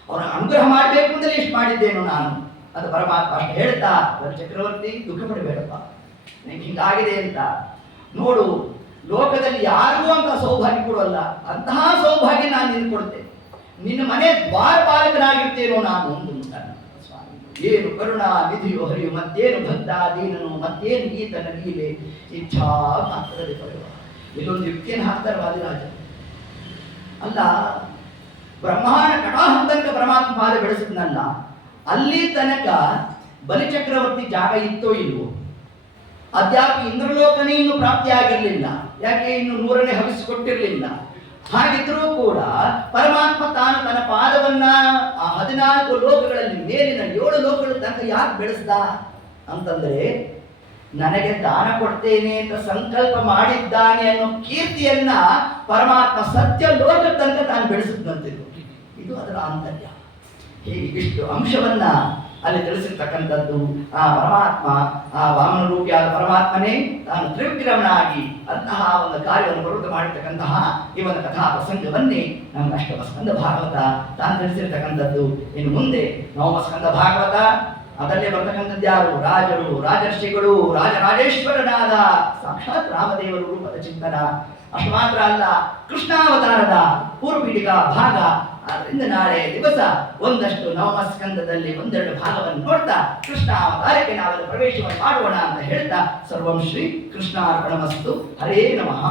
ಅವನ ಅನುಗ್ರಹ ಮಾಡಬೇಕು ಅಂತಲೇ ಇಷ್ಟು ಮಾಡಿದ್ದೇನು ನಾನು ಅಂತ ಪರಮಾತ್ಮ ಅಷ್ಟು ಹೇಳ್ತಾ, ಚಕ್ರವರ್ತಿ ದುಃಖ ಪಡಬೇಡಪ್ಪ, ನನಗೆ ಹಿಂಗಾಗಿದೆ ಅಂತ. ನೋಡು ಲೋಕದಲ್ಲಿ ಯಾರಿಗೂ ಅಂತ ಸೌಭಾಗ್ಯ ಕೊಡಲ್ಲ, ಅಂತಹ ಸೌಭಾಗ್ಯ ನಾನು ನಿನ್ ಕೊಡ್ತೇನೆ, ನಿನ್ನ ಮನೆ ದ್ವಾರಪಾಲಕನಾಗಿರ್ತೇನೋ ನಾನು ಅಂತ. ಸ್ವಾಮಿ ಏನು ಕರುಣಾ ನಿಧಿಯೋ ಹರಿಯು, ಮತ್ತೇನು ಭಕ್ತ ದೀನನು, ಮತ್ತೇನು ಈತನ ಲೀಲೆ ಇಚ್ಛಾ ಮಾತ್ರದಲ್ಲಿ ಬರುವ. ಇಲ್ಲೊಂದು ಯುಕ್ತಿಯನ್ನು ಹಾಕ್ತಾರೆ ವಾದಿರಾಜ. ಅಲ್ಲ ಬ್ರಹ್ಮಾಂಡ ಕಟಾಹ ತನಕ ಪರಮಾತ್ಮ ಪಾದ ಬೆಳೆಸಿದ್ನಲ್ಲ, ಅಲ್ಲಿ ತನಕ ಬಲಿಚಕ್ರವರ್ತಿ ಜಾಗ ಇತ್ತೋ ಇಲ್ವೋ? ಅದ್ಯಾಕೆ ಇಂದ್ರಲೋಕನೇ ಇನ್ನು ಪ್ರಾಪ್ತಿಯಾಗಿರ್ಲಿಲ್ಲ, ಯಾಕೆ ಇನ್ನು 100ನೇ ಹವಿಸಿಕೊಟ್ಟಿರ್ಲಿಲ್ಲ. ಹಾಗಿದ್ರೂ ಕೂಡ ಪರಮಾತ್ಮ ತಾನು ತನ್ನ ಪಾದವನ್ನ ಆ 14 ಲೋಕಗಳಲ್ಲಿ ಮೇಲಿನ 7 ಲೋಕಗಳ ತನಕ ಯಾಕೆ ಬೆಳೆಸ್ದ ಅಂತಂದ್ರೆ, ನನಗೆ ದಾನ ಕೊಡ್ತೇನೆ ಅಂತ ಸಂಕಲ್ಪ ಮಾಡಿದ್ದಾನೆ ಅನ್ನೋ ಕೀರ್ತಿಯನ್ನ ಪರಮಾತ್ಮ ಸತ್ಯ ಲೋಕ ತನಕ ತಾನು ಬೆಳೆಸಿದಂತಿದ್ದು. ಇದು ಅದರ ಆಂತರ್ಯ. ಹೀಗೆ ಇಷ್ಟು ಅಂಶವನ್ನ ಅಲ್ಲಿ ತಿಳಿಸಿರ್ತಕ್ಕಂಥದ್ದು ಆ ಪರಮಾತ್ಮ, ಆ ವಾಮನ ರೂಪಿಯಾದ ಪರಮಾತ್ಮನೇ ತಾನು ತ್ರಿವಿಕ್ರಮನಾಗಿ ಅಂತಹ ಒಂದು ಕಾರ್ಯವನ್ನು ಪ್ರವೃತ್ತ ಮಾಡಿರ್ತಕ್ಕಂತಹ ಈ ಒಂದು ಕಥಾ ಪ್ರಸಂಗವನ್ನೇ ನಮ್ಮ ಅಷ್ಟಮಸ್ಕಂದ ಭಾಗವತ ತಾನು ತಿಳಿಸಿರ್ತಕ್ಕಂಥದ್ದು. ಇನ್ನು ಮುಂದೆ ನವಮಸ್ಕಂದ ಭಾಗವತ ಅದಲ್ಲೇ ಬರ್ತಕ್ಕಂಥದ್ದು ಯಾರು? ರಾಜರು, ರಾಜರ್ಷಿಗಳು, ರಾಜರಾಜೇಶ್ವರನಾದ ಸಾಕ್ಷಾತ್ ರಾಮದೇವರು ರೂಪದ ಚಿಂತನ. ಅಷ್ಟು ಮಾತ್ರ ಅಲ್ಲ, ಕೃಷ್ಣಾವತಾರದ ಪೂರ್ವಪೀಠಿಕಾ ಭಾಗ. ಆದ್ದರಿಂದ ನಾಳೆ ದಿವಸ ಒಂದಷ್ಟು ನವಮಸ್ಕಂದದಲ್ಲಿ 1-2 ಭಾಗವನ್ನು ನೋಡ್ತಾ ಕೃಷ್ಣಾವತಾರಕ್ಕೆ ನಾವೆಲ್ಲ ಪ್ರವೇಶವನ್ನು ಮಾಡೋಣ ಅಂತ ಹೇಳ್ತಾ, ಸರ್ವಂ ಶ್ರೀ ಕೃಷ್ಣಾರ್ಪಣಮಸ್ತು. ಹರೇ ನಮಃ.